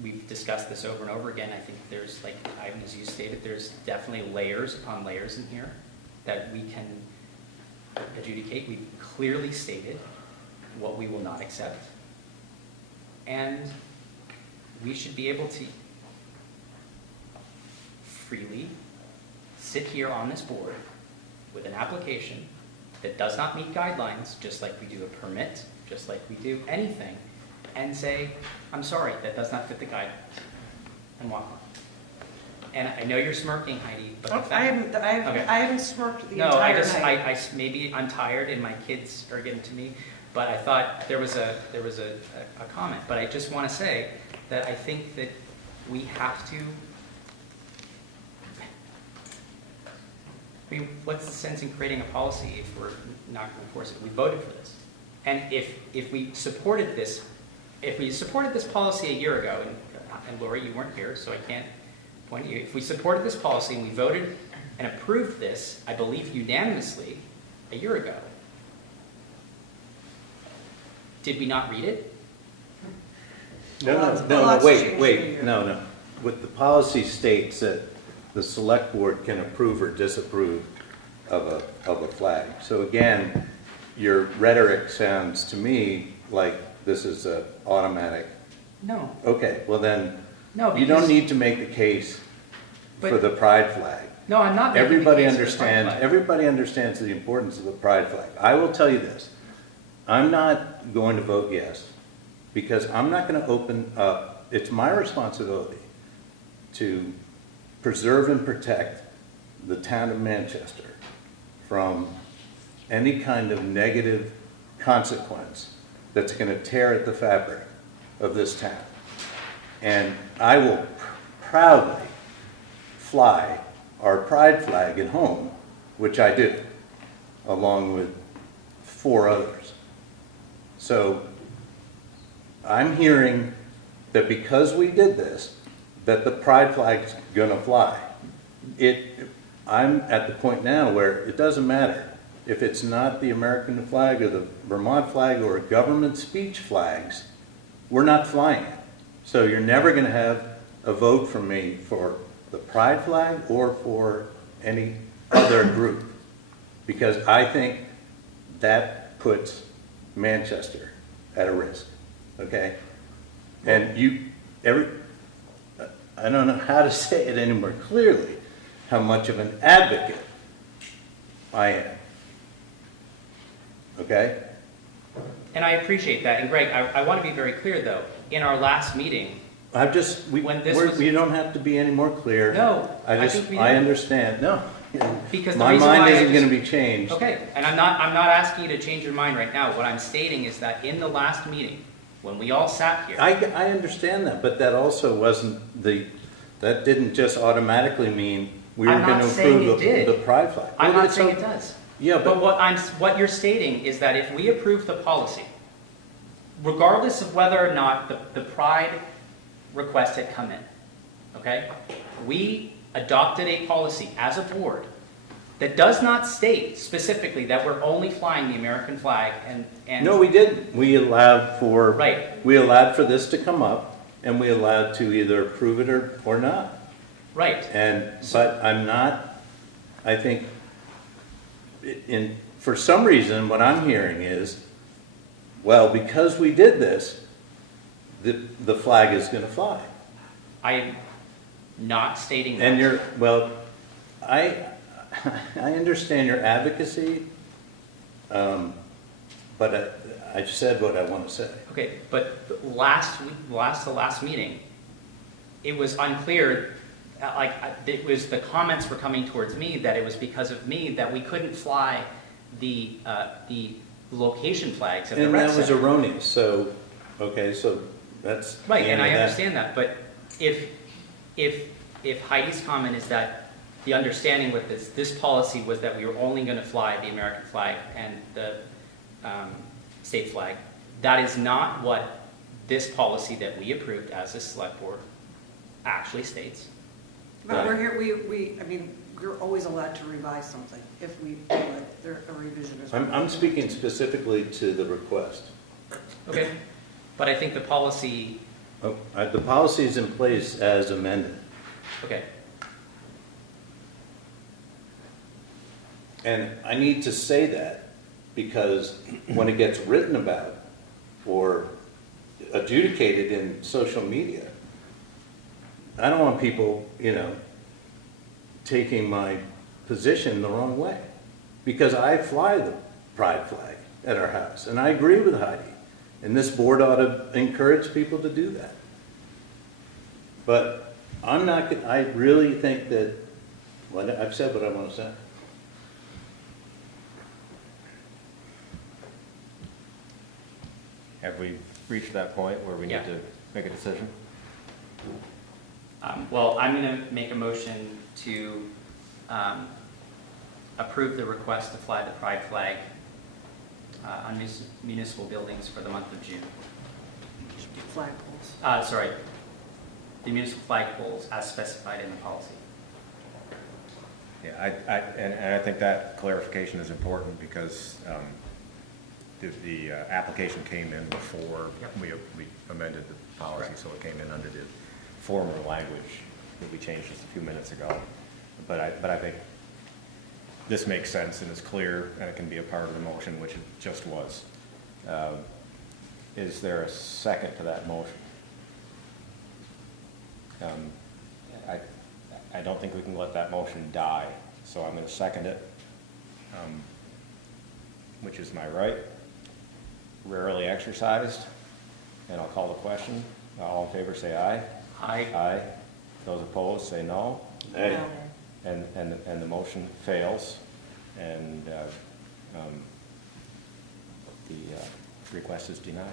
we've discussed this over and over again, I think there's, like Ivan, as you stated, there's definitely layers upon layers in here that we can adjudicate. We've clearly stated what we will not accept. And we should be able to freely sit here on this board with an application that does not meet guidelines, just like we do a permit, just like we do anything, and say, I'm sorry, that does not fit the guidelines, and walk on. And I know you're smirking, Heidi, but I haven't smirked the no, entire night. Maybe I'm tired and my kids are getting to me, but I thought there was a comment. But I just want to say that I think that we have to. I mean, what's the sense in creating a policy if we're not going to enforce it? We voted for this, and if we supported this, policy a year ago, and Lori, you weren't here, so I can't point at you. If we supported this policy and we voted and approved this, I believe unanimously, a year ago, did we not read it? No, wait, no. What the policy states that the select board can approve or disapprove of a flag. So again, your rhetoric sounds to me like this is an automatic. No. Okay, well then, no, you don't need to make the case for the pride flag. No, I'm not making the case for the pride flag. Everybody understands the importance of the pride flag. I will tell you this. I'm not going to vote yes because I'm not going to open up. It's my responsibility to preserve and protect the town of Manchester from any kind of negative consequence that's going to tear at the fabric of this town. And I will proudly fly our pride flag at home, which I do, along with 4 others. So I'm hearing that because we did this, that the pride flag's gonna fly. I'm at the point now where it doesn't matter if it's not the American flag or the Vermont flag or government speech flags, we're not flying it. So you're never gonna have a vote from me for the pride flag or for any other group, because I think that puts Manchester at a risk, okay? And I don't know how to say it any more clearly, how much of an advocate I am. Okay? And I appreciate that. And Greg, I want to be very clear though. In our last meeting, we don't have to be any more clear. No, I understand. No. Because my mind isn't going to be changed. Okay, and I'm not asking you to change your mind right now. What I'm stating is that in the last meeting, when we all sat here. I understand that, but that also wasn't that didn't just automatically mean we were going to approve the pride flag. I'm not saying it does. Yeah, but what you're stating is that if we approve the policy, regardless of whether or not the pride request had come in, okay, we adopted a policy as a board that does not state specifically that we're only flying the American flag and. No, we didn't. We allowed for. Right. We allowed for this to come up, and we allowed to either approve it or not. Right. But I'm not, I think, for some reason, what I'm hearing is, well, because we did this, the flag is gonna fly. I'm not stating that. And I understand your advocacy, but I've said what I want to say. Okay, but the last meeting, it was unclear, it was, the comments were coming towards me that it was because of me that we couldn't fly the location flags at the And rec that was center. erroneous, so, okay, so that's. Right, the end and I of that. understand that, but if Heidi's comment is that the understanding with this policy was that we were only going to fly the American flag and the state flag, that is not what this policy that we approved as a select board actually states. But we're here, I mean, you're always allowed to revise something if we feel like a revision is. I'm speaking specifically to the request. Okay, but I think the policy. The policy is in place as amended. Okay. And I need to say that because when it gets written about or adjudicated in social media, I don't want people, taking my position the wrong way. Because I fly the pride flag at our house, and I agree with Heidi. And this board ought to encourage people to do that. But I really think that, I've said what I want to say. Have we reached that point where we need to make a decision? Well, I'm going to make a motion to approve the request to fly the pride flag on municipal buildings for the month of June. Flagpoles. Sorry, the municipal flagpoles as specified in the policy. Yeah, and I think that clarification is important because the application came in before we amended the policy, so it came in under the former language that we changed just a few minutes ago. But I think this makes sense and is clear, and it can be a part of the motion, which it just was. Is there a second to that motion? I don't think we can let that motion die, so I'm going to second it, which is my right, rarely exercised, and I'll call the question. All in favor say aye. Aye. Aye. Those opposed say no. Aye. And the motion fails, and the request is denied.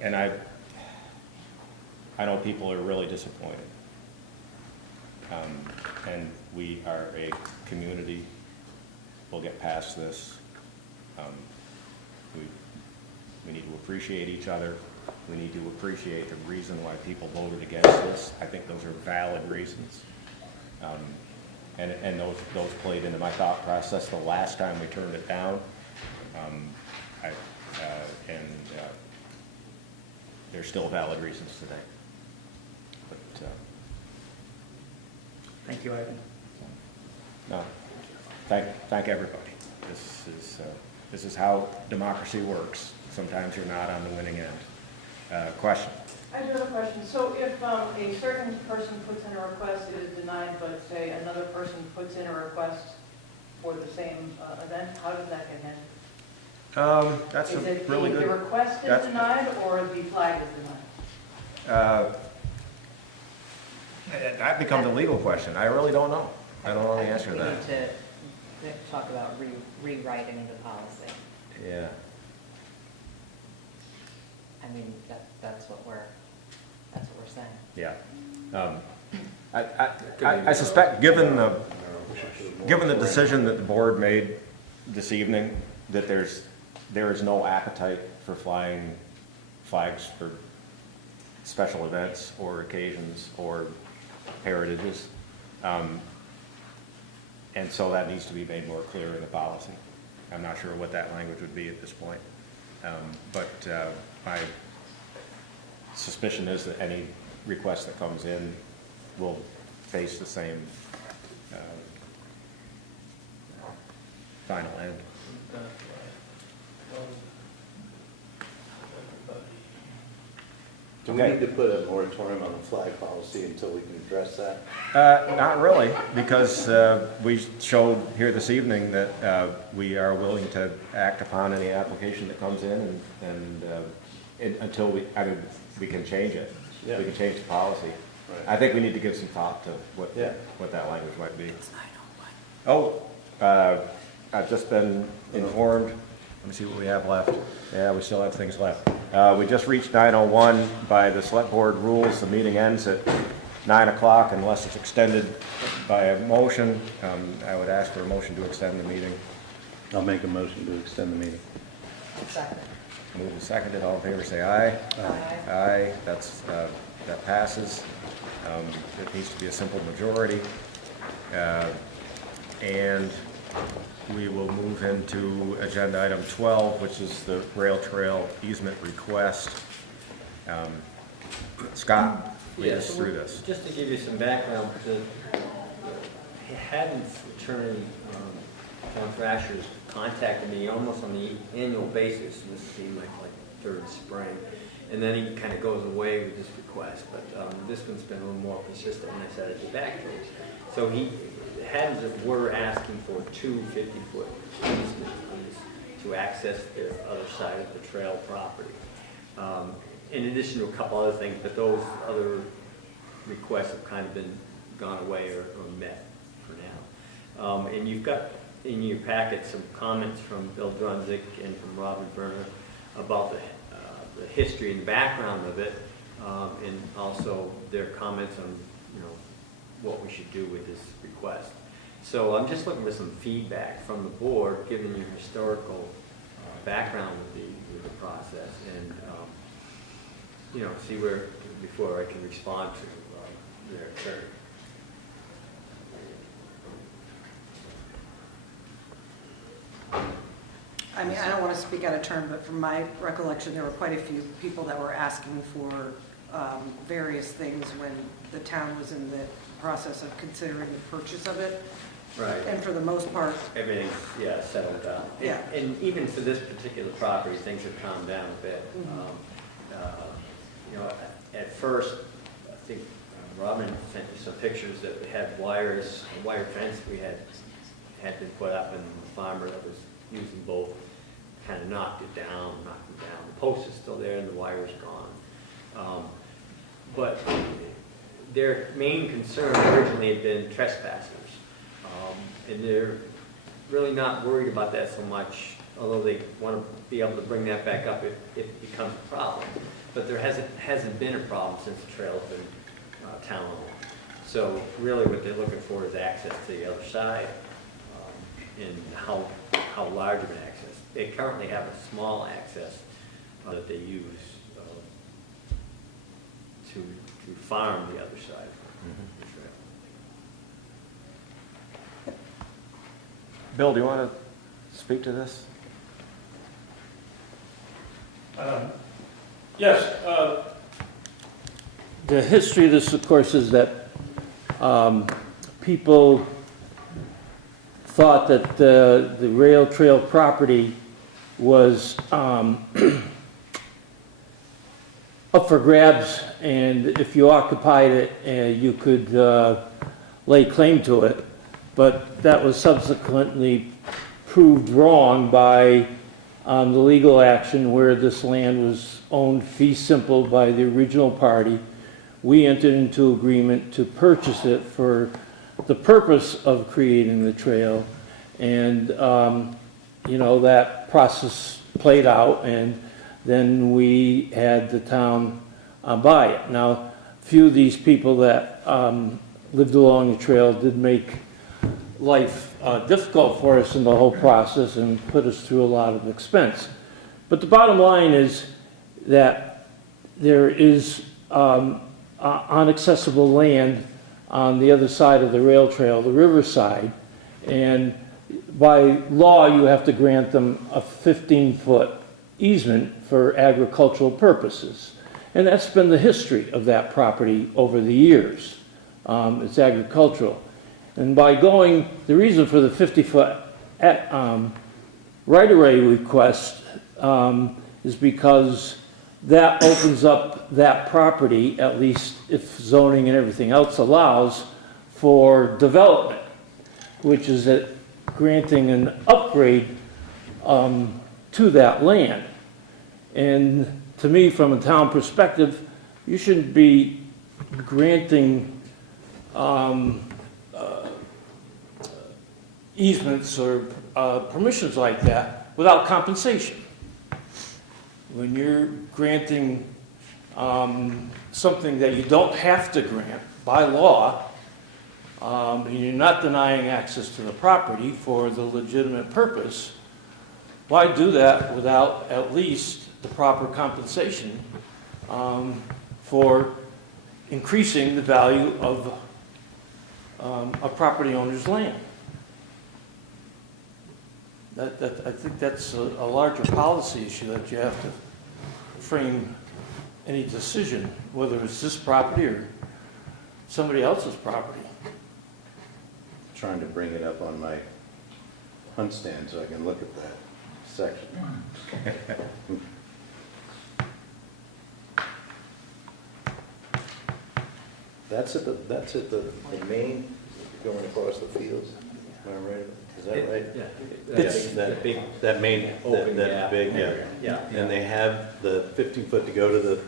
And I know people are really disappointed. And we are a community. We'll get past this. We need to appreciate each other. We need to appreciate the reason why people voted against this. I think those are valid reasons. And those played into my thought process the last time we turned it down. There's still valid reasons today. But, Thank you, Ivan. no, thank everybody. This is how democracy works. Sometimes you're not on the winning end. Question? I do have a question. So if a certain person puts in a request, it is denied, but say another person puts in a request for the same event, how does that get handled? That's Is a it really good. the request is denied or the flag is denied? That becomes a legal question. I really don't know. I don't know the answer to We that. need to talk about rewriting the policy. Yeah. I mean, that's what we're saying. Yeah. I suspect, given the decision that the board made this evening, that there is no appetite for flying flags for special events or occasions or heritages. And so that needs to be made more clear in the policy. I'm not sure what that language would be at this point. But my suspicion is that any request that comes in will face the same final end. Do we need to put a moratorium on the flag policy until we can address that? Not really, because we showed here this evening that we are willing to act upon any application that comes in until we can change it. Yeah. We can change the policy. Right. I think we need to give some thought to what that language might be. I've just been informed, let me see what we have left. Yeah, we still have things left. We just reached 9:01 by the select board rules. The meeting ends at 9 o'clock unless it's extended by a motion. I would ask for a motion to extend the meeting. I'll make a motion to extend the meeting. Moved and seconded, all in favor say aye. Aye. Aye, that passes. It needs to be a simple majority. And we will move into agenda item 12, which is the rail trail easement request. Scott, lead us through this. Just to give you some background, Haddon's attorney, John Thrasher, has contacted me almost on the annual basis. This seemed like third spring. And then he kind of goes away with this request. But this one's been a little more consistent, and I said I'd get back to him. So Haddon's were asking for 2 50-foot easements to access the other side of the trail property. In addition to a couple other things, but those other requests have kind of been gone away or met for now. And you've got in your packet some comments from Bill Drunzik and from Robin Berner about the history and background of it, and also their comments on what we should do with this request. So I'm just looking for some feedback from the board, given your historical background with the process, and see where before I can respond to their attorney. I mean, I don't want to speak out of turn, but from my recollection, there were quite a few people that were asking for various things when the town was in the process of considering the purchase of it. Right. And for the most part, Everything's, settled down. Yeah. And even for this particular property, things have calmed down a bit. At first, I think Robin sent you some pictures that we had wire fence we had been put up, and the farmer that was using both kind of knocked them down. The post is still there and the wire's gone. But their main concern originally had been trespassers. And they're really not worried about that so much, although they want to be able to bring that back up if it becomes a problem. But there hasn't been a problem since the trail's been town-owned. So really what they're looking for is access to the other side, and how large of an access. They currently have a small access that they use to farm the other side of the trail. Bill, do you want to speak to this? Yes. The history of this, of course, is that people thought that the rail trail property was up for grabs, and if you occupied it, you could lay claim to it. But that was subsequently proved wrong by the legal action where this land was owned fee simple by the original party. We entered into agreement to purchase it for the purpose of creating the trail, and that process played out, and then we had the town buy it. Now, few of these people that lived along the trail did make life difficult for us in the whole process and put us through a lot of expense. But the bottom line is that there is unaccessible land on the other side of the rail trail, the riverside. And by law, you have to grant them a 15-foot easement for agricultural purposes. And that's been the history of that property over the years. It's agricultural. And by going, the reason for the 50-foot right-of-way request is because that opens up that property, at least if zoning and everything else allows, for development, which is granting an upgrade to that land. And to me, from a town perspective, you shouldn't be granting easements or permissions like that without compensation. When you're granting something that you don't have to grant by law, and you're not denying access to the property for the legitimate purpose, why do that without at least the proper compensation for increasing the value of a property owner's land? I think that's a larger policy issue that you have to frame any decision, whether it's this property or somebody else's property. Trying to bring it up on my hunt stand so I can look at that section. That's at the main, going across the fields, am I right? Is that right? Yeah. That main, Open that gap big, area. yeah. Yeah. And they have the 15-foot to go to the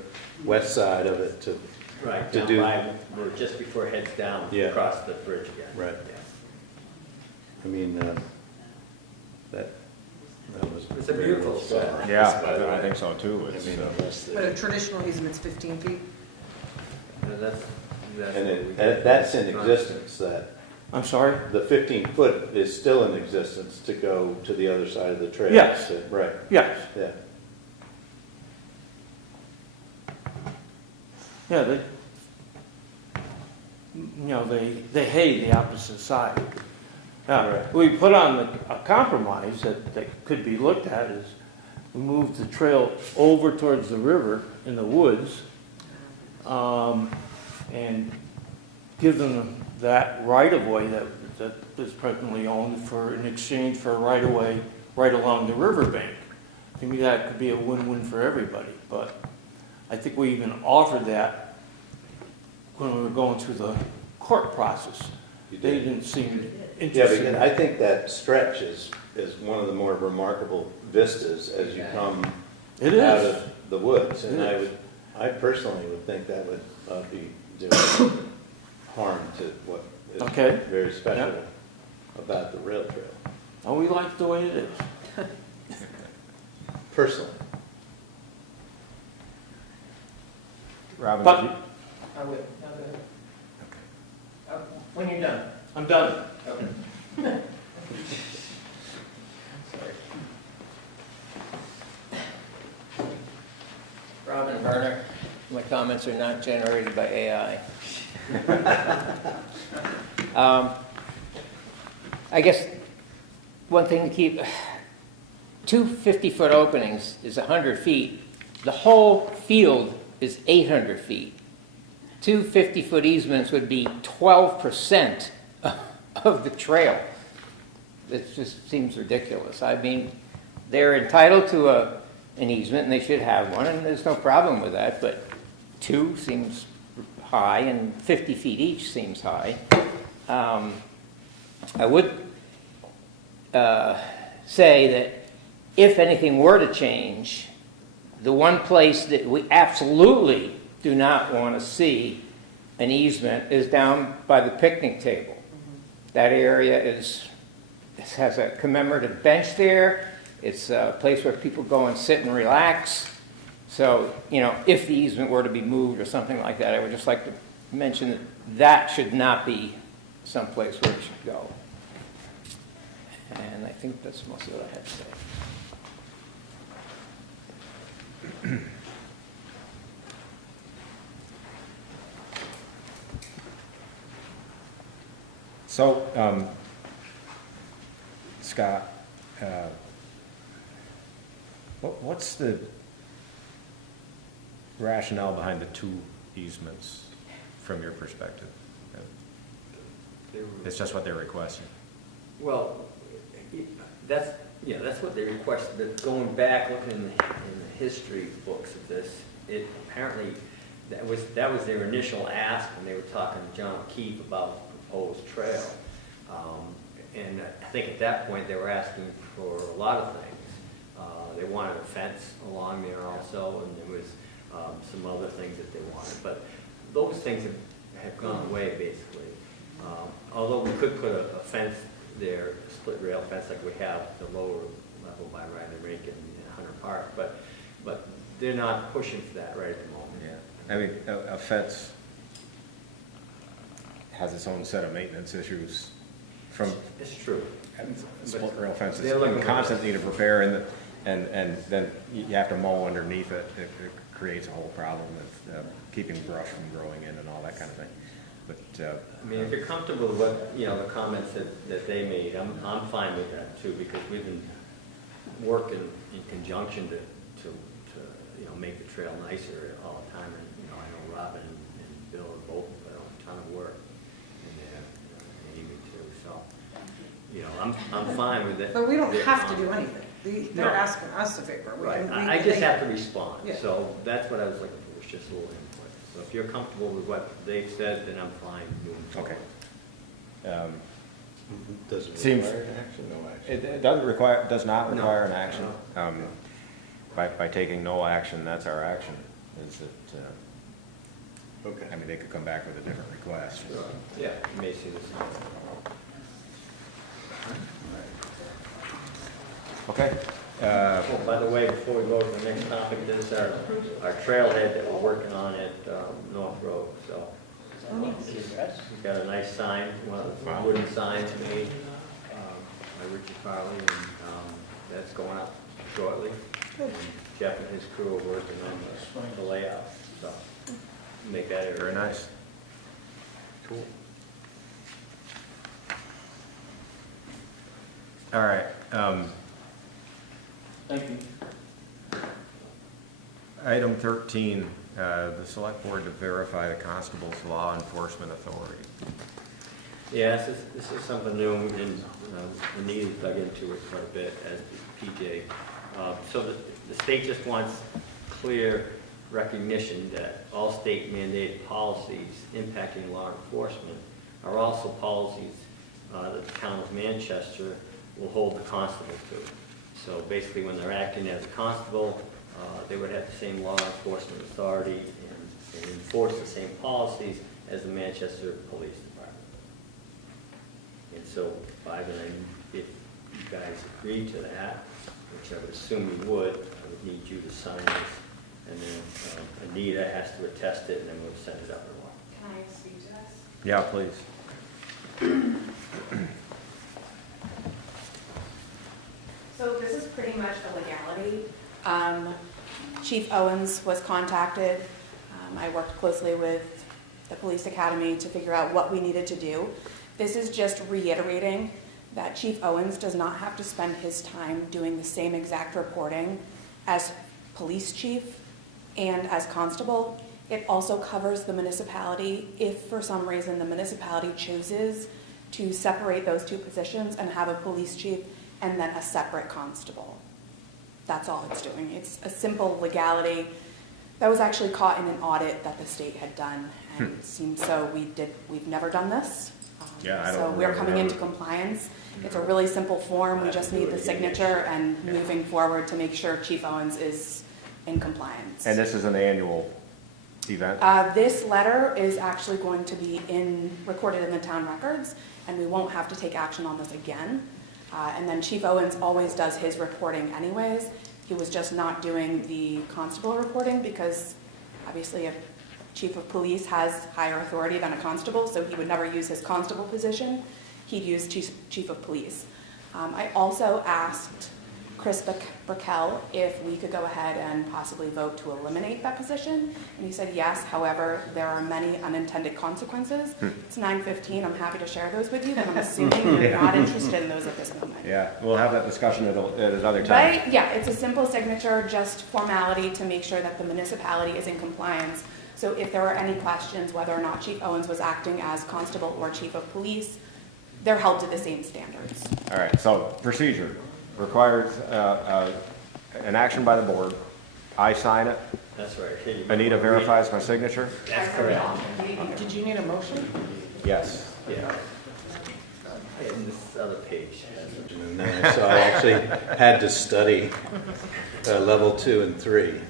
west side of it to. Right, to down do. by, we're just before it heads down, Yeah. across the bridge again. Right. Yeah. I mean, that was. It's a beautiful spot. Yeah, I think so too. I It's, mean, unless they- But a traditional easement's 15 feet? That's And what we that's in did. existence, that, I'm sorry? the 15-foot is still in existence to go to the other side of the trail. Yes. Right, Yes. yeah. Yeah, they hate the opposite side. Now, Right. we put on a compromise that could be looked at is we move the trail over towards the river in the woods, and give them that right-of-way that is presently owned in exchange for a right-of-way right along the riverbank. To me, that could be a win-win for everybody, but I think we even offered that when we were going through the court process. They didn't seem Yeah, interested. because I think that stretch is one of the more remarkable vistas as you come It out is. of the woods. It And is. I personally would think that would be doing harm to what is Okay. very special Yep. about the rail trail, Oh, we like the way it is. personally. Robin, But- did you- I would, no, go ahead. When you're done. I'm done. Okay. Sorry. Robin Werner, my comments are not generated by AI. I guess one thing to keep, two 50-foot openings is 100 feet. The whole field is 800 feet. Two 50-foot easements would be 12% of the trail. It just seems ridiculous. I mean, they're entitled to an easement, and they should have one, and there's no problem with that, but two seems high, and 50 feet each seems high. I would say that if anything were to change, the one place that we absolutely do not want to see an easement is down by the picnic table. That area has a commemorative bench there. It's a place where people go and sit and relax. So, if the easement were to be moved or something like that, I would just like to mention that should not be someplace where it should go. And I think that's most of what I have to say. So, Scott, what's the rationale behind the 2 easements from your perspective? It's just what they're requesting. Well, that's what they requested, but going back, looking in the history books of this, it apparently, that was their initial ask when they were talking to John Keefe about the proposed trail. And I think at that point, they were asking for a lot of things. They wanted a fence along there also, and there was some other things that they wanted. But those things have gone away, basically. Although we could put a fence there, a split rail fence like we have at the lower level by Riley Rink and Hunter Park, but they're not pushing for that right at the moment. Yeah, I mean, a fence has its own set of maintenance issues from. It's true. Split rail fences They're looking in for constant need of repair, and then you have to mow underneath it. It creates a whole problem with keeping brush from growing in and all that kind of thing. But I mean, if you're comfortable with what, the comments that they made, I'm fine with that too, because we've been working in conjunction to make the trail nicer all the time. And, I know Robin and Bill have both put on a ton of work in there, and Amy too, so, I'm fine with it. But we don't have to do anything. They're asking us a favor. Right, I just have to respond. Yeah. So that's what I was looking for, was just a little input. So if you're comfortable with what they've said, then I'm fine moving forward. Okay. Does it Seems- require an action? No action? It does not require an action. By taking no action, that's our action. Is it? Okay. I mean, they could come back with a different request. Yeah, you may see the same. Okay. Oh, by the way, before we go to the next topic, this is our trailhead that we're working on at North Road, so. We've got a nice sign, one of the wooden signs made by Richard Farley, and that's going up shortly. And Jeff and his crew are working on the layout, so make that area. Very nice. Cool. All right. Thank you. Item 13, the select board to verify the constable's law enforcement authority. Yeah, this is something new, and Anita dug into it quite a bit, as did PJ. So the state just wants clear recognition that all state mandated policies impacting law enforcement are also policies that the town of Manchester will hold the constable to. So basically, when they're acting as a constable, they would have the same law enforcement authority and enforce the same policies as the Manchester Police Department. And so, if you guys agree to that, which I would assume you would, I would need you to sign this, and then Anita has to attest it, and then we'll send it up or what. Can I speak to this? Yeah, please. So this is pretty much a legality. Chief Owens was contacted. I worked closely with the police academy to figure out what we needed to do. This is just reiterating that Chief Owens does not have to spend his time doing the same exact reporting as police chief and as constable. It also covers the municipality if for some reason the municipality chooses to separate those two positions and have a police chief and then a separate constable. That's all it's doing. It's a simple legality that was actually caught in an audit that the state had done, and it seems so we've never done this. Yeah, I don't So we're remember coming into ever. compliance. It's a really simple form. We just need the signature and moving forward to make sure Chief Owens is in compliance. And this is an annual event? This letter is actually going to be recorded in the town records, and we won't have to take action on this again. And then Chief Owens always does his reporting anyways. He was just not doing the constable reporting because obviously a chief of police has higher authority than a constable, so he would never use his constable position. He'd use chief of police. I also asked Chris Brickell if we could go ahead and possibly vote to eliminate that position. And he said yes, however, there are many unintended consequences. It's 9:15, I'm happy to share those with you, but I'm assuming you're not interested in those at this moment. Yeah, we'll have that discussion at another time. Right? Yeah, it's a simple signature, just formality to make sure that the municipality is in compliance. So if there are any questions whether or not Chief Owens was acting as constable or chief of police, they're held to the same standards. All right, so procedure requires an action by the board. I sign it. That's right. Anita verifies my signature. That's correct. Did you need a motion? Yes. Yeah. And this other page. So I actually had to study level 2 and 3.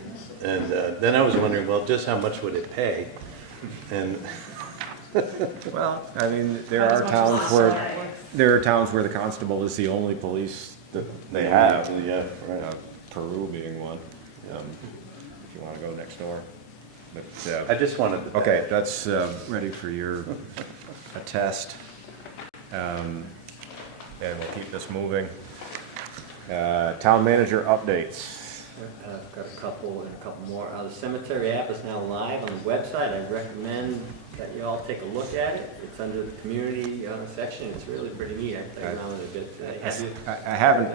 And then I was wondering, well, just how much would it pay? And well, I mean, there are towns where the constable is the only police that they have. Yeah, right. Peru being one. If you want to go next door. But I just wanted to. Okay, that's ready for your attest. And we'll keep this moving. Town manager updates. I've got a couple and a couple more. The cemetery app is now live on the website. I recommend that you all take a look at it. It's under the community section. It's really pretty neat. I played around with it a bit today. I haven't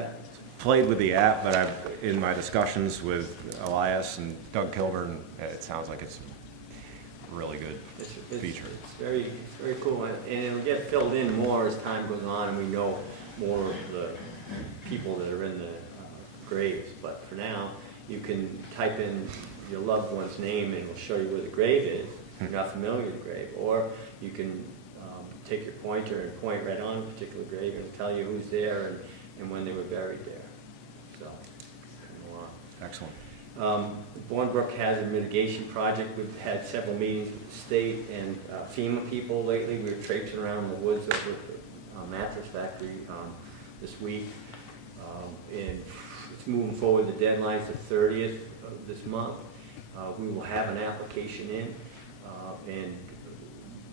played with the app, but in my discussions with Elias and Doug Kilburn, it sounds like it's a really good feature. It's very cool, and it'll get filled in more as time goes on, and we know more of the people that are in the graves. But for now, you can type in your loved one's name, and it'll show you where the grave is. If you're not familiar with the grave, or you can take your pointer and point right on a particular grave, and it'll tell you who's there and when they were buried there. So, excellent. Bournebrook Hazard Mitigation Project, we've had several meetings with the state and FEMA people lately. We were traipsing around in the woods over at the mattress factory this week. And it's moving forward. The deadline's the 30th of this month. We will have an application in. And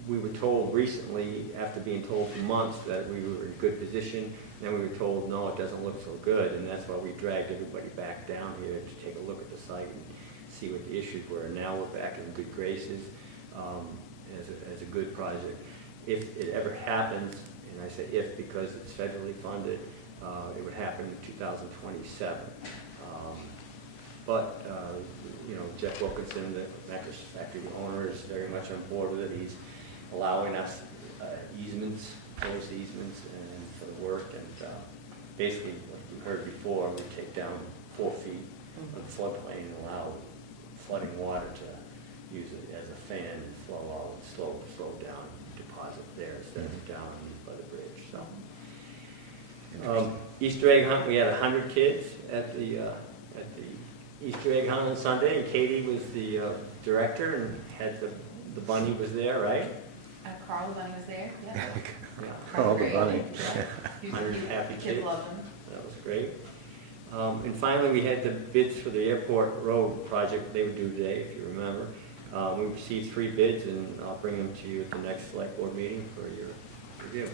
we were told recently, after being told for months, that we were in good position. Then we were told, no, it doesn't look so good, and that's why we dragged everybody back down here to take a look at the site and see what the issues were. Now we're back in good graces as a good project. If it ever happens, and I say if because it's federally funded, it would happen in 2027. But you know, Jeff Wilkinson, the mattress factory owner, is very much on board with it. He's allowing us easements, closed easements, and for the work. And basically, like you heard before, we take down 4 feet of the floodplain and allow flooding water to use it as a fan and flow out, slow down, deposit there instead of down by the bridge. So, Easter egg hunt. We had 100 kids at the Easter egg hunt on Sunday, and Katie was the director and had the bunny was there, right? Carl the bunny was there, yeah. Carl the bunny. 100 happy kids. Kids loved them. That was great. And finally, we had the bids for the airport road project. They were due today, if you remember. We received 3 bids, and I'll bring them to you at the next select board meeting for your review.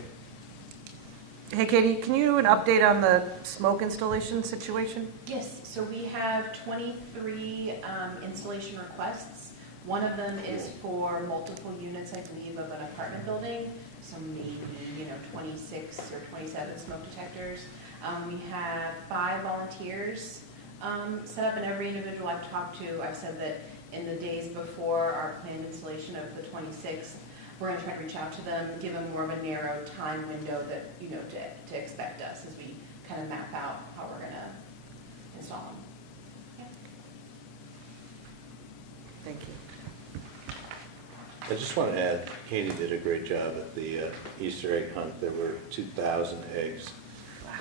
Hey, Katie, can you do an update on the smoke installation situation? Yes, so we have 23 installation requests. One of them is for multiple units, I believe, of an apartment building, so maybe 26 or 27 smoke detectors. We have 5 volunteers set up, and every individual I've talked to, I've said that in the days before our planned installation of the 26th, we're going to try to reach out to them, give them more of a narrow time window that to expect us as we kind of map out how we're going to install them. Yeah. Thank you. I just want to add, Katie did a great job at the Easter egg hunt. There were 2,000 eggs,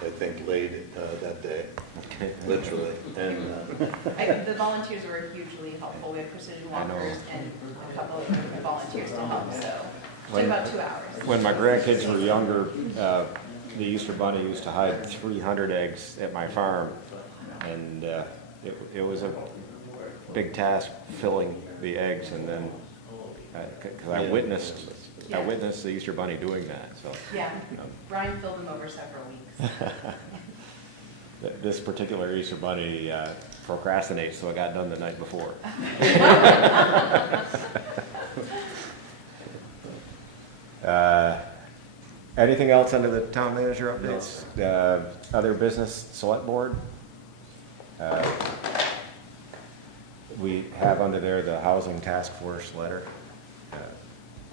I think, laid that day, literally. And The volunteers were hugely helpful. We had precision walkers and a couple of volunteers to help, so it took about 2 hours. When my grandkids were younger, the Easter Bunny used to hide 300 eggs at my farm, and it was a big task filling the eggs, and then because I witnessed the Easter Bunny doing that. So yeah, Brian filled them over several weeks. This particular Easter bunny procrastinates, so it got done the night before. Anything else under the town manager updates? Other business, select board? We have under there the housing task force letter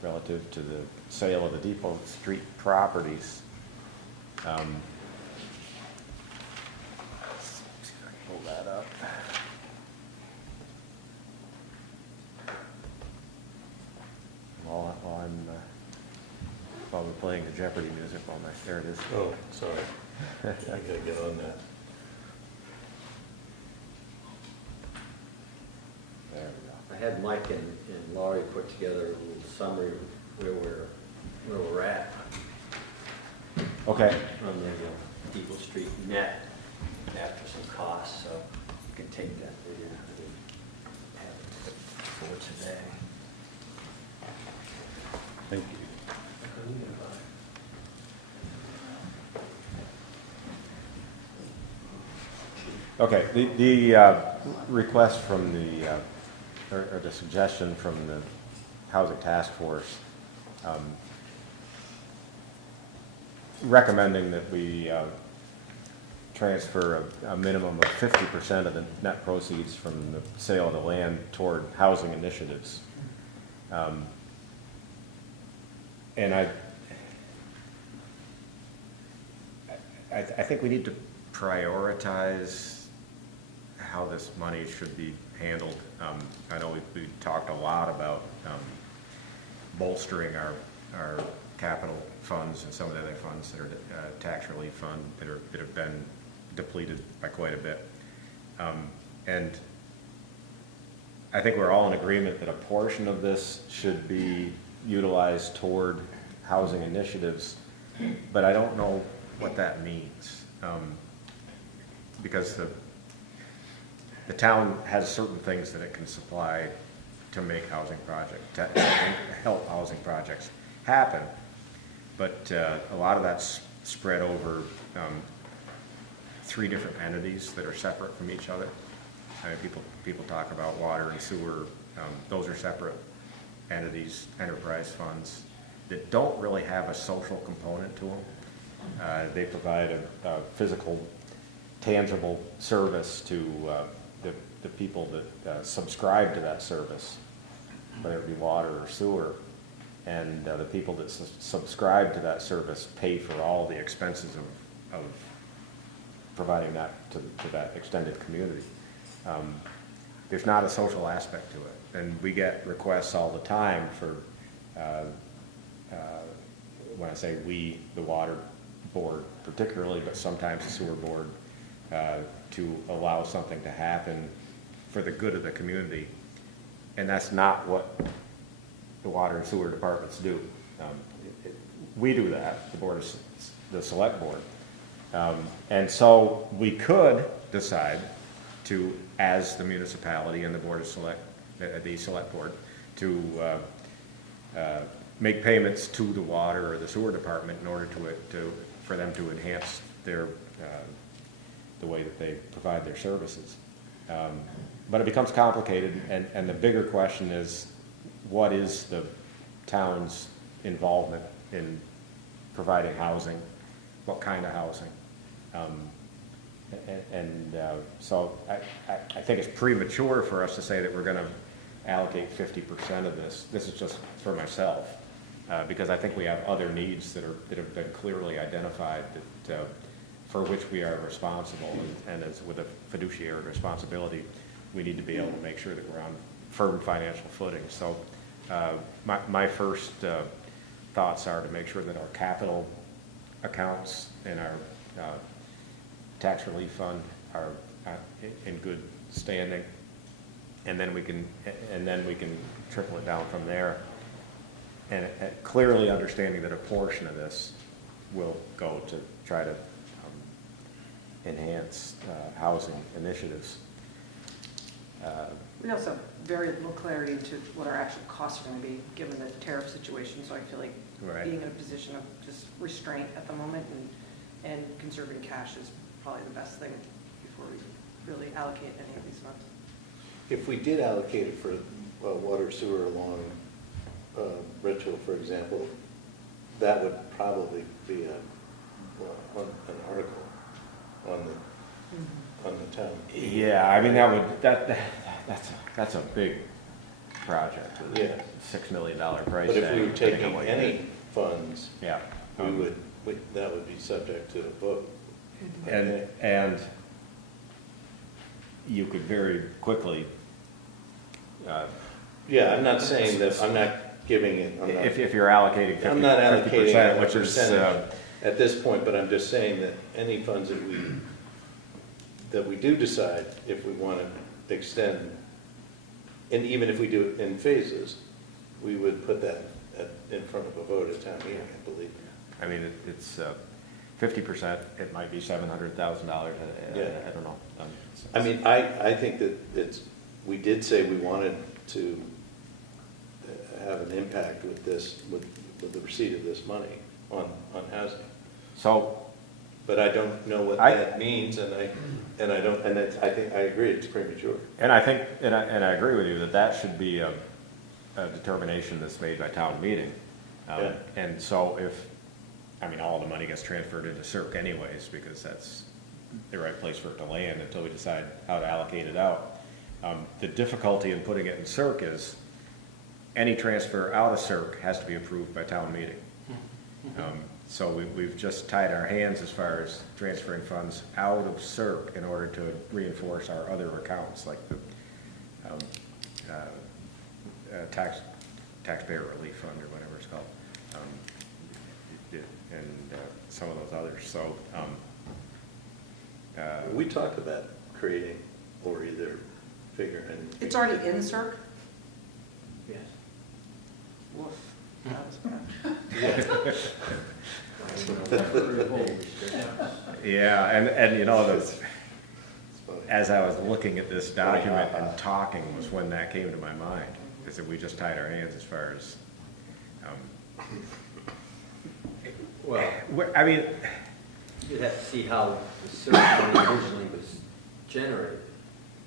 relative to the sale of the Depot Street properties. Pull that up. While we're playing the Jeopardy music, there it is. Oh, sorry. I gotta get on that. There we go. I had Mike and Laurie put together a little summary of where we're at. Okay. On the Depot Street net after some costs, so you can take that with you for today. Thank you. Okay, the request from the, or the suggestion from the Housing Task Force recommending that we transfer a minimum of 50% of the net proceeds from the sale of the land toward housing initiatives. And I think we need to prioritize how this money should be handled. I know we talked a lot about bolstering our capital funds and some of the other funds that are tax relief fund that have been depleted by quite a bit. And I think we're all in agreement that a portion of this should be utilized toward housing initiatives, but I don't know what that means. Because the town has certain things that it can supply to make housing projects, to help housing projects happen. But a lot of that's spread over 3 different entities that are separate from each other. I mean, people talk about water and sewer. Those are separate entities, enterprise funds, that don't really have a social component to them. They provide a physical, tangible service to the people that subscribe to that service, whether it be water or sewer. And the people that subscribe to that service pay for all the expenses of providing that to that extended community. There's not a social aspect to it. And we get requests all the time for, when I say we, the water board particularly, but sometimes the sewer board, to allow something to happen for the good of the community. And that's not what the water and sewer departments do. We do that, the select board. And so we could decide to, as the municipality and the board of the select board, to make payments to the water or the sewer department in order for them to enhance the way that they provide their services. But it becomes complicated, and the bigger question is, what is the town's involvement in providing housing? What kind of housing? So I think it's premature for us to say that we're going to allocate 50% of this. This is just for myself, because I think we have other needs that have been clearly identified that for which we are responsible, and as with a fiduciary responsibility, we need to be able to make sure that we're on firm financial footing. So my first thoughts are to make sure that our capital accounts and our tax relief fund are in good standing, and then we can trickle it down from there, and clearly understanding that a portion of this will go to try to enhance housing initiatives. We also have very little clarity into what our actual costs are going to be, given the tariff situation, so I feel like being in a position of just restraint at the moment and conserving cash is probably the best thing before we really allocate any of these funds. If we did allocate it for water sewer along Ridgehill, for example, that would probably be an article on the town. Yeah, I mean, that's a big project with Yeah. a $6 million price But if tag, we were taking depending on what any you do. funds, Yeah. that would be subject to a vote. And you could very quickly, Yeah, I'm not saying that, I'm not giving it, if you're allocating 50%, I'm not allocating a which is, percentage at this point, but I'm just saying that any funds that we do decide, if we want to extend, and even if we do it in phases, we would put that in front of a vote at town meeting, I believe. I mean, it's 50%, it might be $700,000, Yeah. I don't know. I mean, I think that we did say we wanted to have an impact with this, with the receipt of this money on housing. So. But I don't know what that means, and I think, I agree, it's premature. And I think, and I agree with you, that should be a determination that's made by town meeting. And so all the money gets transferred into CERC anyways, because that's the right place for it to land until we decide how to allocate it out. The difficulty in putting it in CERC is any transfer out of CERC has to be approved by town meeting. So we've just tied our hands as far as transferring funds out of CERC in order to reinforce our other accounts, like the taxpayer relief fund or whatever it's called, and some of those others. So we talked about creating or either figure and. It's already in CERC? Yes. Woof, that was bad. Yeah, and as I was looking at this document and talking was when that came to my mind, is that we just tied our hands as far as, I mean. You'd have to see how the CERC money originally was generated.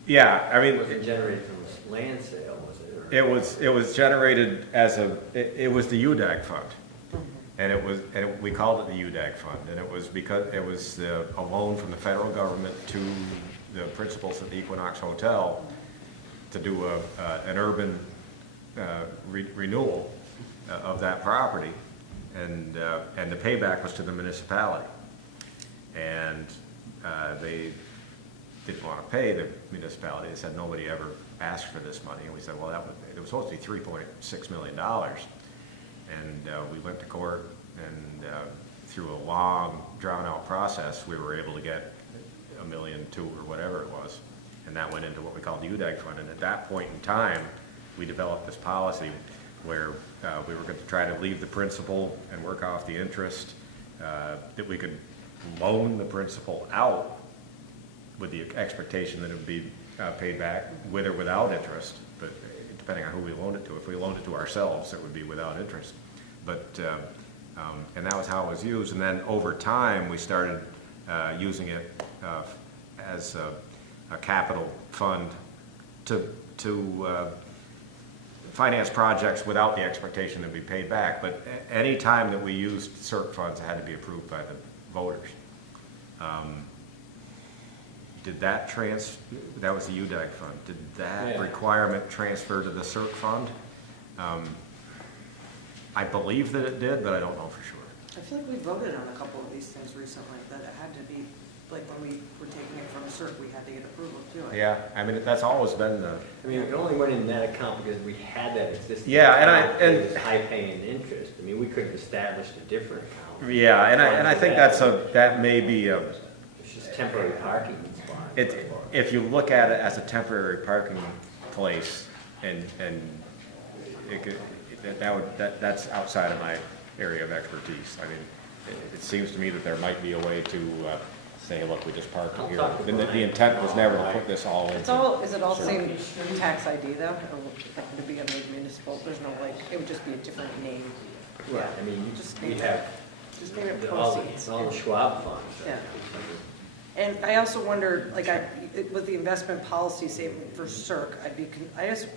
Yeah, I mean. It wasn't generated from a land sale, was it? It was generated as it was the UDAG fund. And we called it the UDAG fund, and it was because it was a loan from the federal government to the principals at the Equinox Hotel to do an urban renewal of that property, and the payback was to the municipality. And they didn't want to pay the municipality. They said nobody ever asked for this money, and we said, well, it was supposed to be $3.6 million. And we went to court, and through a long, drawn-out process, we were able to get $1.2 million or whatever it was, and that went into what we called the UDAG fund. And at that point in time, we developed this policy where we were going to try to leave the principal and work off the interest, that we could loan the principal out with the expectation that it would be paid back with or without interest, but depending on who we loaned it to. If we loaned it to ourselves, it would be without interest. But, and that was how it was used. And then over time, we started using it as a capital fund to finance projects without the expectation that we paid back. But any time that we used CERC funds, it had to be approved by the voters. Did that that was the UDAG fund, did that requirement transfer to the CERC fund? I believe that it did, but I don't know for sure. I feel like we voted on a couple of these things recently, that it had to be, like when we were taking it from CERC, we had to get approval too. Yeah, I mean, that's always been the. I mean, it only went in that account because we had that existing. Yeah, account that was high paying interest. I mean, we could have established a different account. Yeah, and I think that may be a. It's just temporary parking spot. If you look at it as a temporary parking place, and it could, that's outside of my area of expertise. I mean, it seems to me that there might be a way to say, look, we just park it here. And the intent was never to put this all in. Is it all same tax ID though? Or would it be under municipal? There's no it would just be a different name. Right, I mean, just we name have just name it all proceeds. the Schwab funds. Yeah. And I also wonder, like, with the investment policy, say for CERC,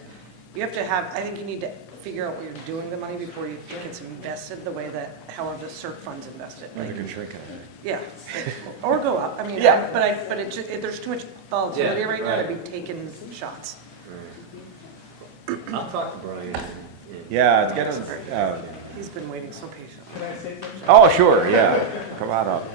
you have to have, I think you need to figure out what you're doing with the money before you think it's invested the way that, however the CERC fund's invested. Or you can shrink it. Yeah, or go up, I mean, Yeah. but it just, there's too much volatility Yeah, right now to right. be taking shots. I'll talk to Brian. Yeah, get him, He's been waiting so patiently. Can I say something? oh, sure, yeah, come on up.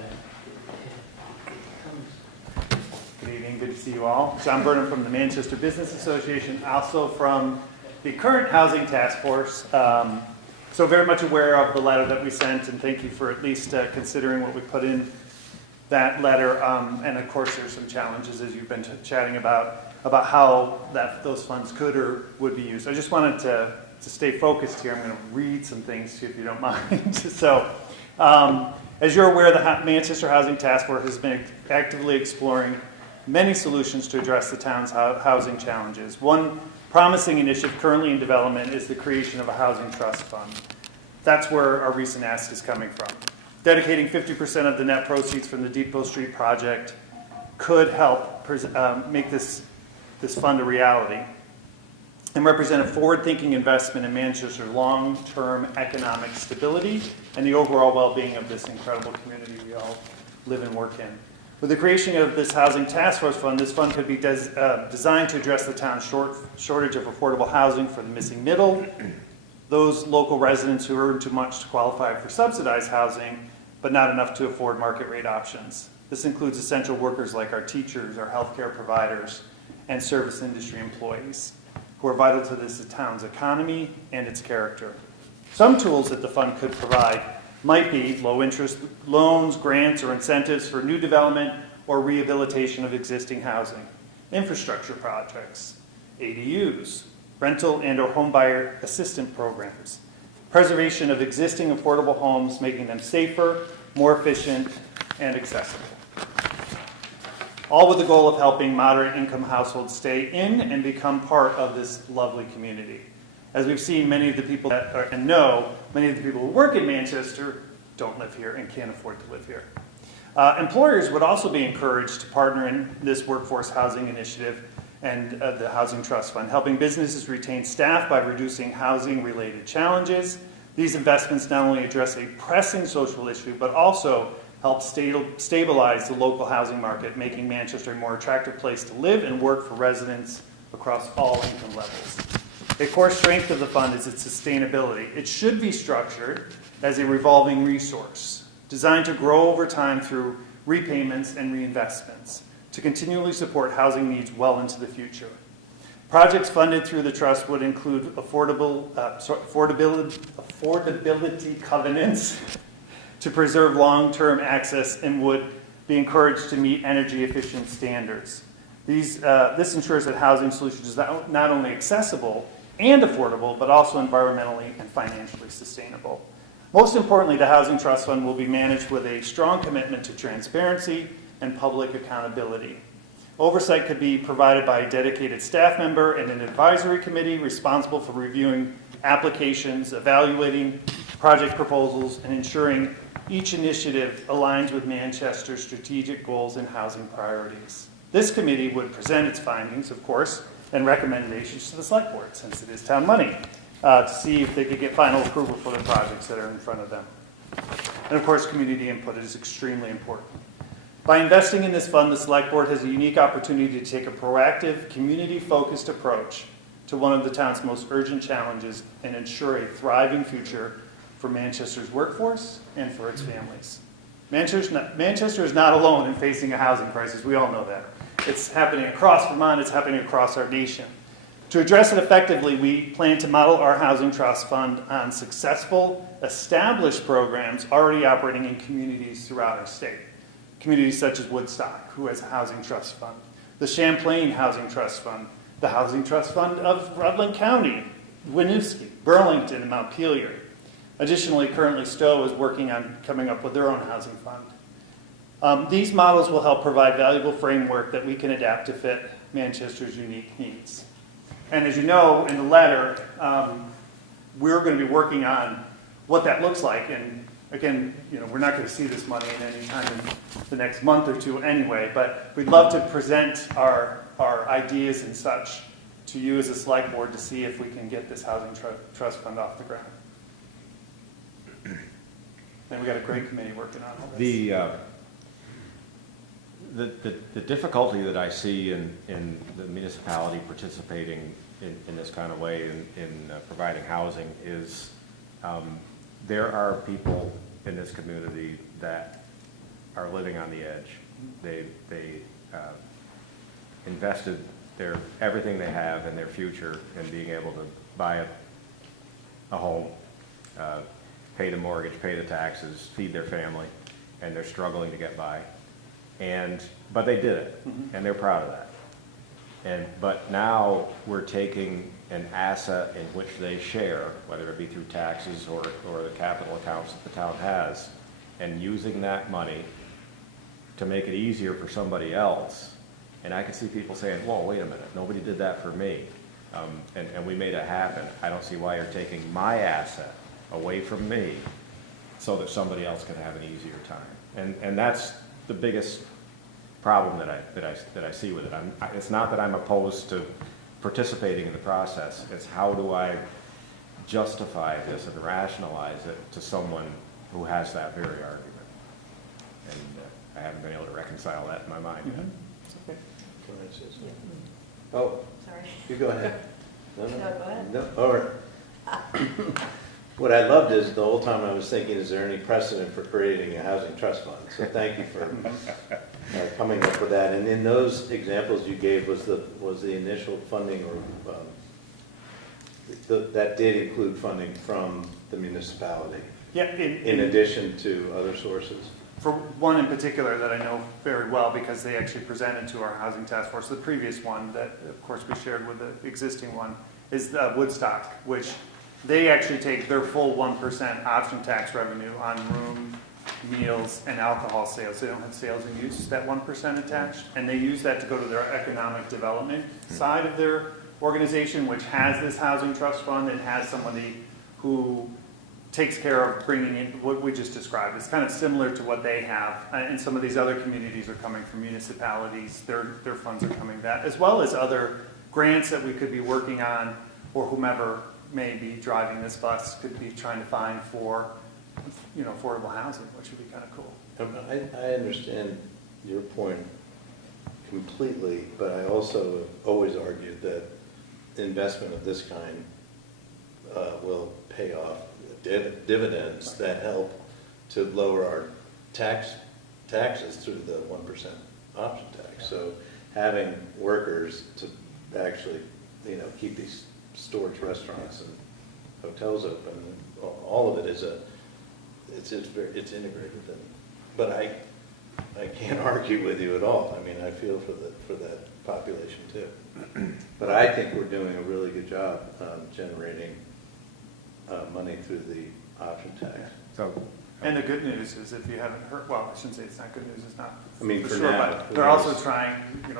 Good evening, good to see you all. John Burnham from the Manchester Business Association, also from the current Housing Task Force. So very much aware of the letter that we sent, and thank you for at least considering what we put in that letter. And of course, there's some challenges, as you've been chatting about how those funds could or would be used. I just wanted to stay focused here. I'm going to read some things to you if you don't mind. So, as you're aware, the Manchester Housing Task Force has been actively exploring many solutions to address the town's housing challenges. One promising initiative currently in development is the creation of a housing trust fund. That's where our recent ask is coming from. Dedicating 50% of the net proceeds from the Depot Street project could help make this fund a reality and represent a forward-thinking investment in Manchester's long-term economic stability and the overall well-being of this incredible community we all live and work in. With the creation of this Housing Task Force Fund, this fund could be designed to address the town's shortage of affordable housing for the missing middle, those local residents who earn too much to qualify for subsidized housing, but not enough to afford market rate options. This includes essential workers like our teachers, our healthcare providers, and service industry employees, who are vital to this town's economy and its character. Some tools that the fund could provide might be low-interest loans, grants, or incentives for new development or rehabilitation of existing housing, infrastructure projects, ADUs, rental and or homebuyer assistance programs, preservation of existing affordable homes, making them safer, more efficient, and accessible. All with the goal of helping moderate income households stay in and become part of this lovely community. As we've seen, many of the people many of the people who work in Manchester don't live here and can't afford to live here. Employers would also be encouraged to partner in this workforce housing initiative and the Housing Trust Fund, helping businesses retain staff by reducing housing-related challenges. These investments not only address a pressing social issue, but also help stabilize the local housing market, making Manchester a more attractive place to live and work for residents across all income levels. A core strength of the fund is its sustainability. It should be structured as a revolving resource, designed to grow over time through repayments and reinvestments, to continually support housing needs well into the future. Projects funded through the trust would include affordability covenants to preserve long-term access and would be encouraged to meet energy-efficient standards. This ensures that housing solutions is not only accessible and affordable, but also environmentally and financially sustainable. Most importantly, the Housing Trust Fund will be managed with a strong commitment to transparency and public accountability. Oversight could be provided by a dedicated staff member and an advisory committee responsible for reviewing applications, evaluating project proposals, and ensuring each initiative aligns with Manchester's strategic goals and housing priorities. This committee would present its findings, of course, and recommendations to the select board, since it is town money, to see if they could get final approval for the projects that are in front of them. And of course, community input is extremely important. By investing in this fund, the select board has a unique opportunity to take a proactive, community-focused approach to one of the town's most urgent challenges and ensure a thriving future for Manchester's workforce and for its families. Manchester is not alone in facing a housing crisis. We all know that. It's happening across Vermont. It's happening across our nation. To address it effectively, we plan to model our Housing Trust Fund on successful, established programs already operating in communities throughout our state. Communities such as Woodstock, who has a Housing Trust Fund, the Champlain Housing Trust Fund, the Housing Trust Fund of Rutland County, Winooski, Burlington, and Montpelier. Additionally, currently Stowe is working on coming up with their own housing fund. These models will help provide valuable framework that we can adapt to fit Manchester's unique needs. And as you know, in the letter, we're going to be working on what that looks like. And again, we're not going to see this money in any time in the next month or two anyway, but we'd love to present our ideas and such to you as a select board to see if we can get this housing trust fund off the ground. And we got a great committee working on all this. The difficulty that I see in the municipality participating in this kind of way in providing housing is there are people in this community that are living on the edge. They invested everything they have in their future in being able to buy a home, pay the mortgage, pay the taxes, feed their family, and they're struggling to get by. But they did it, and they're proud of that. But now we're taking an asset in which they share, whether it be through taxes or the capital accounts that the town has, and using that money to make it easier for somebody else. And I can see people saying, whoa, wait a minute, nobody did that for me. And we made it happen. I don't see why you're taking my asset away from me so that somebody else can have an easier time. And that's the biggest problem that I see with it. It's not that I'm opposed to participating in the process. It's how do I justify this and rationalize it to someone who has that very argument. And I haven't been able to reconcile that in my mind yet. Okay. Oh, Sorry. you go ahead. No, go ahead. No, all right. What I loved is the whole time I was thinking, is there any precedent for creating a housing trust fund? So thank you for coming up with that. And in those examples you gave, was the initial funding, or that did include funding from the municipality? Yeah. In addition to other sources? For one in particular that I know very well, because they actually presented to our housing task force, the previous one that, of course, we shared with the existing one, is Woodstock, which they actually take their full 1% option tax revenue on room, meals, and alcohol sales. They don't have sales and use, that 1% attached, and they use that to go to their economic development side of their organization, which has this housing trust fund and has somebody who takes care of bringing in what we just described. It's kind of similar to what they have, and some of these other communities are coming from municipalities. Their funds are coming back, as well as other grants that we could be working on, or whomever may be driving this bus could be trying to find for, affordable housing, which would be kind of cool. I understand your point completely, but I also have always argued that investment of this kind will pay off dividends that help to lower our taxes through the 1% option tax. So having workers to actually, keep these storage restaurants and hotels open, all of it is it's integrated. But I can't argue with you at all. I mean, I feel for that population too. But I think we're doing a really good job generating money through the option tax. And the good news is, if you haven't heard, well, I shouldn't say it's not good news, it's not I mean, for sure, now, but they're also trying,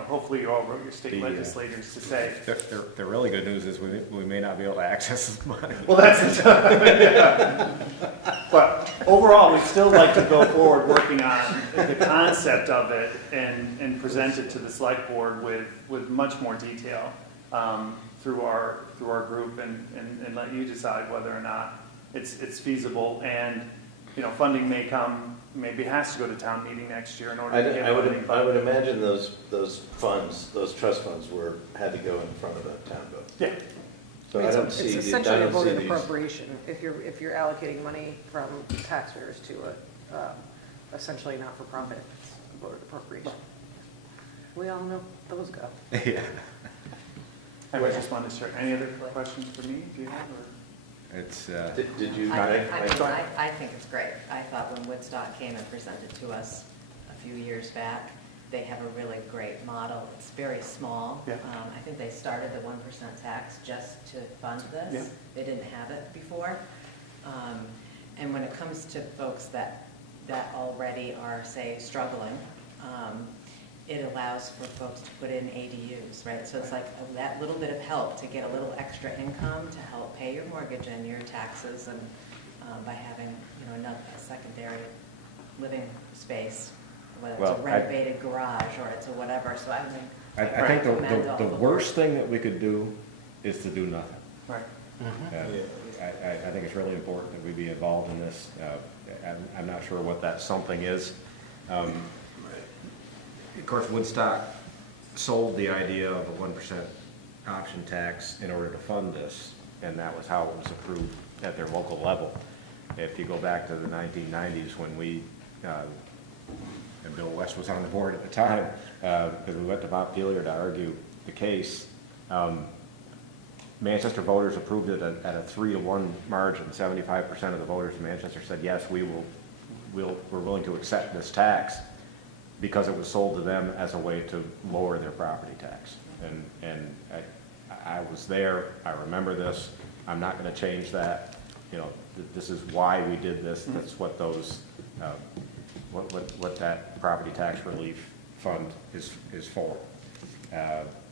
hopefully you all wrote your state legislators to say. The really good news is we may not be able to access this money. Well, that's yeah. But overall, we'd still like to go forward working on the concept of it and present it to the select board with much more detail through our group and let you decide whether or not it's feasible. And funding maybe has to go to town meeting next year in order to get funding. I would imagine those funds, those trust funds had to go in front of a town vote. Yeah. So I don't see It's essentially a voted these. appropriation if you're allocating money from taxpayers to essentially not-for-profit. It's a voted appropriation. We all know those go. Yeah. I just wanted to share. Any other questions for me, if you have, or? It's, did you? I think it's great. I thought when Woodstock came and presented to us a few years back, they have a really great model. It's very small. Yeah. I think they started the 1% tax just to fund this. Yeah. They didn't have it before. And when it comes to folks that already are, say, struggling, it allows for folks to put in ADUs, right? So it's like that little bit of help to get a little extra income to help pay your mortgage and your taxes, and by having a another, a secondary living space, whether Well, it's a renovated garage or it's a whatever, so I think. I think recommend all the the worst thing that we could do is to do nothing. Right. I think it's really important that we be involved in this. I'm not sure what that something is. Of course, Woodstock sold the idea of a 1% option tax in order to fund this, and that was how it was approved at their local level. If you go back to the 1990s when we, and Bill West was on the board at the time, because we went to Montpelier to argue the case, Manchester voters approved it at a 3-to-1 margin. 75% of the voters in Manchester said, yes, we're willing to accept this tax, because it was sold to them as a way to lower their property tax. And I was there, I remember this, I'm not gonna change that. You know, this is why we did this, that's what those, what that property tax relief fund is for.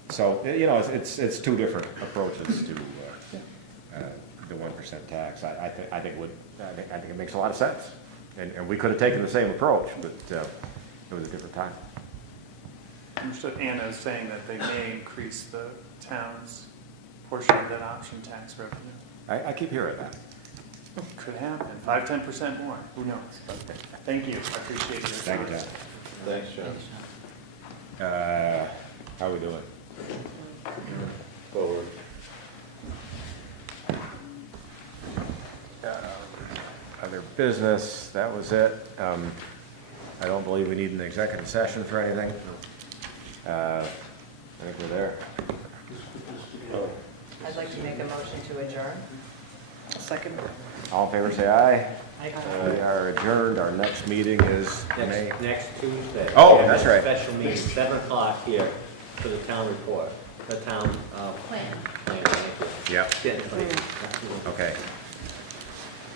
So, you know, it's two different approaches to the 1% tax. I think it makes a lot of sense. And we could have taken the same approach, but it was a different time. Understood. Anna is saying that they may increase the town's portion of that option tax revenue. I keep hearing that. Could happen, 5–10% more, who knows? But thank you, I appreciate your time. Thank you, John. Thanks, John. How are we doing? Forward. Other business, that was it. I don't believe we need an executive session for anything. I think we're there. I'd like to make a motion to adjourn. Second. All in favor, say aye. We are adjourned. Our next meeting is May. Next Tuesday. Oh, We have that's a right. Special meeting, 7 o'clock here for the town report, the town Plan. plan. Yep. Getting ready. Okay.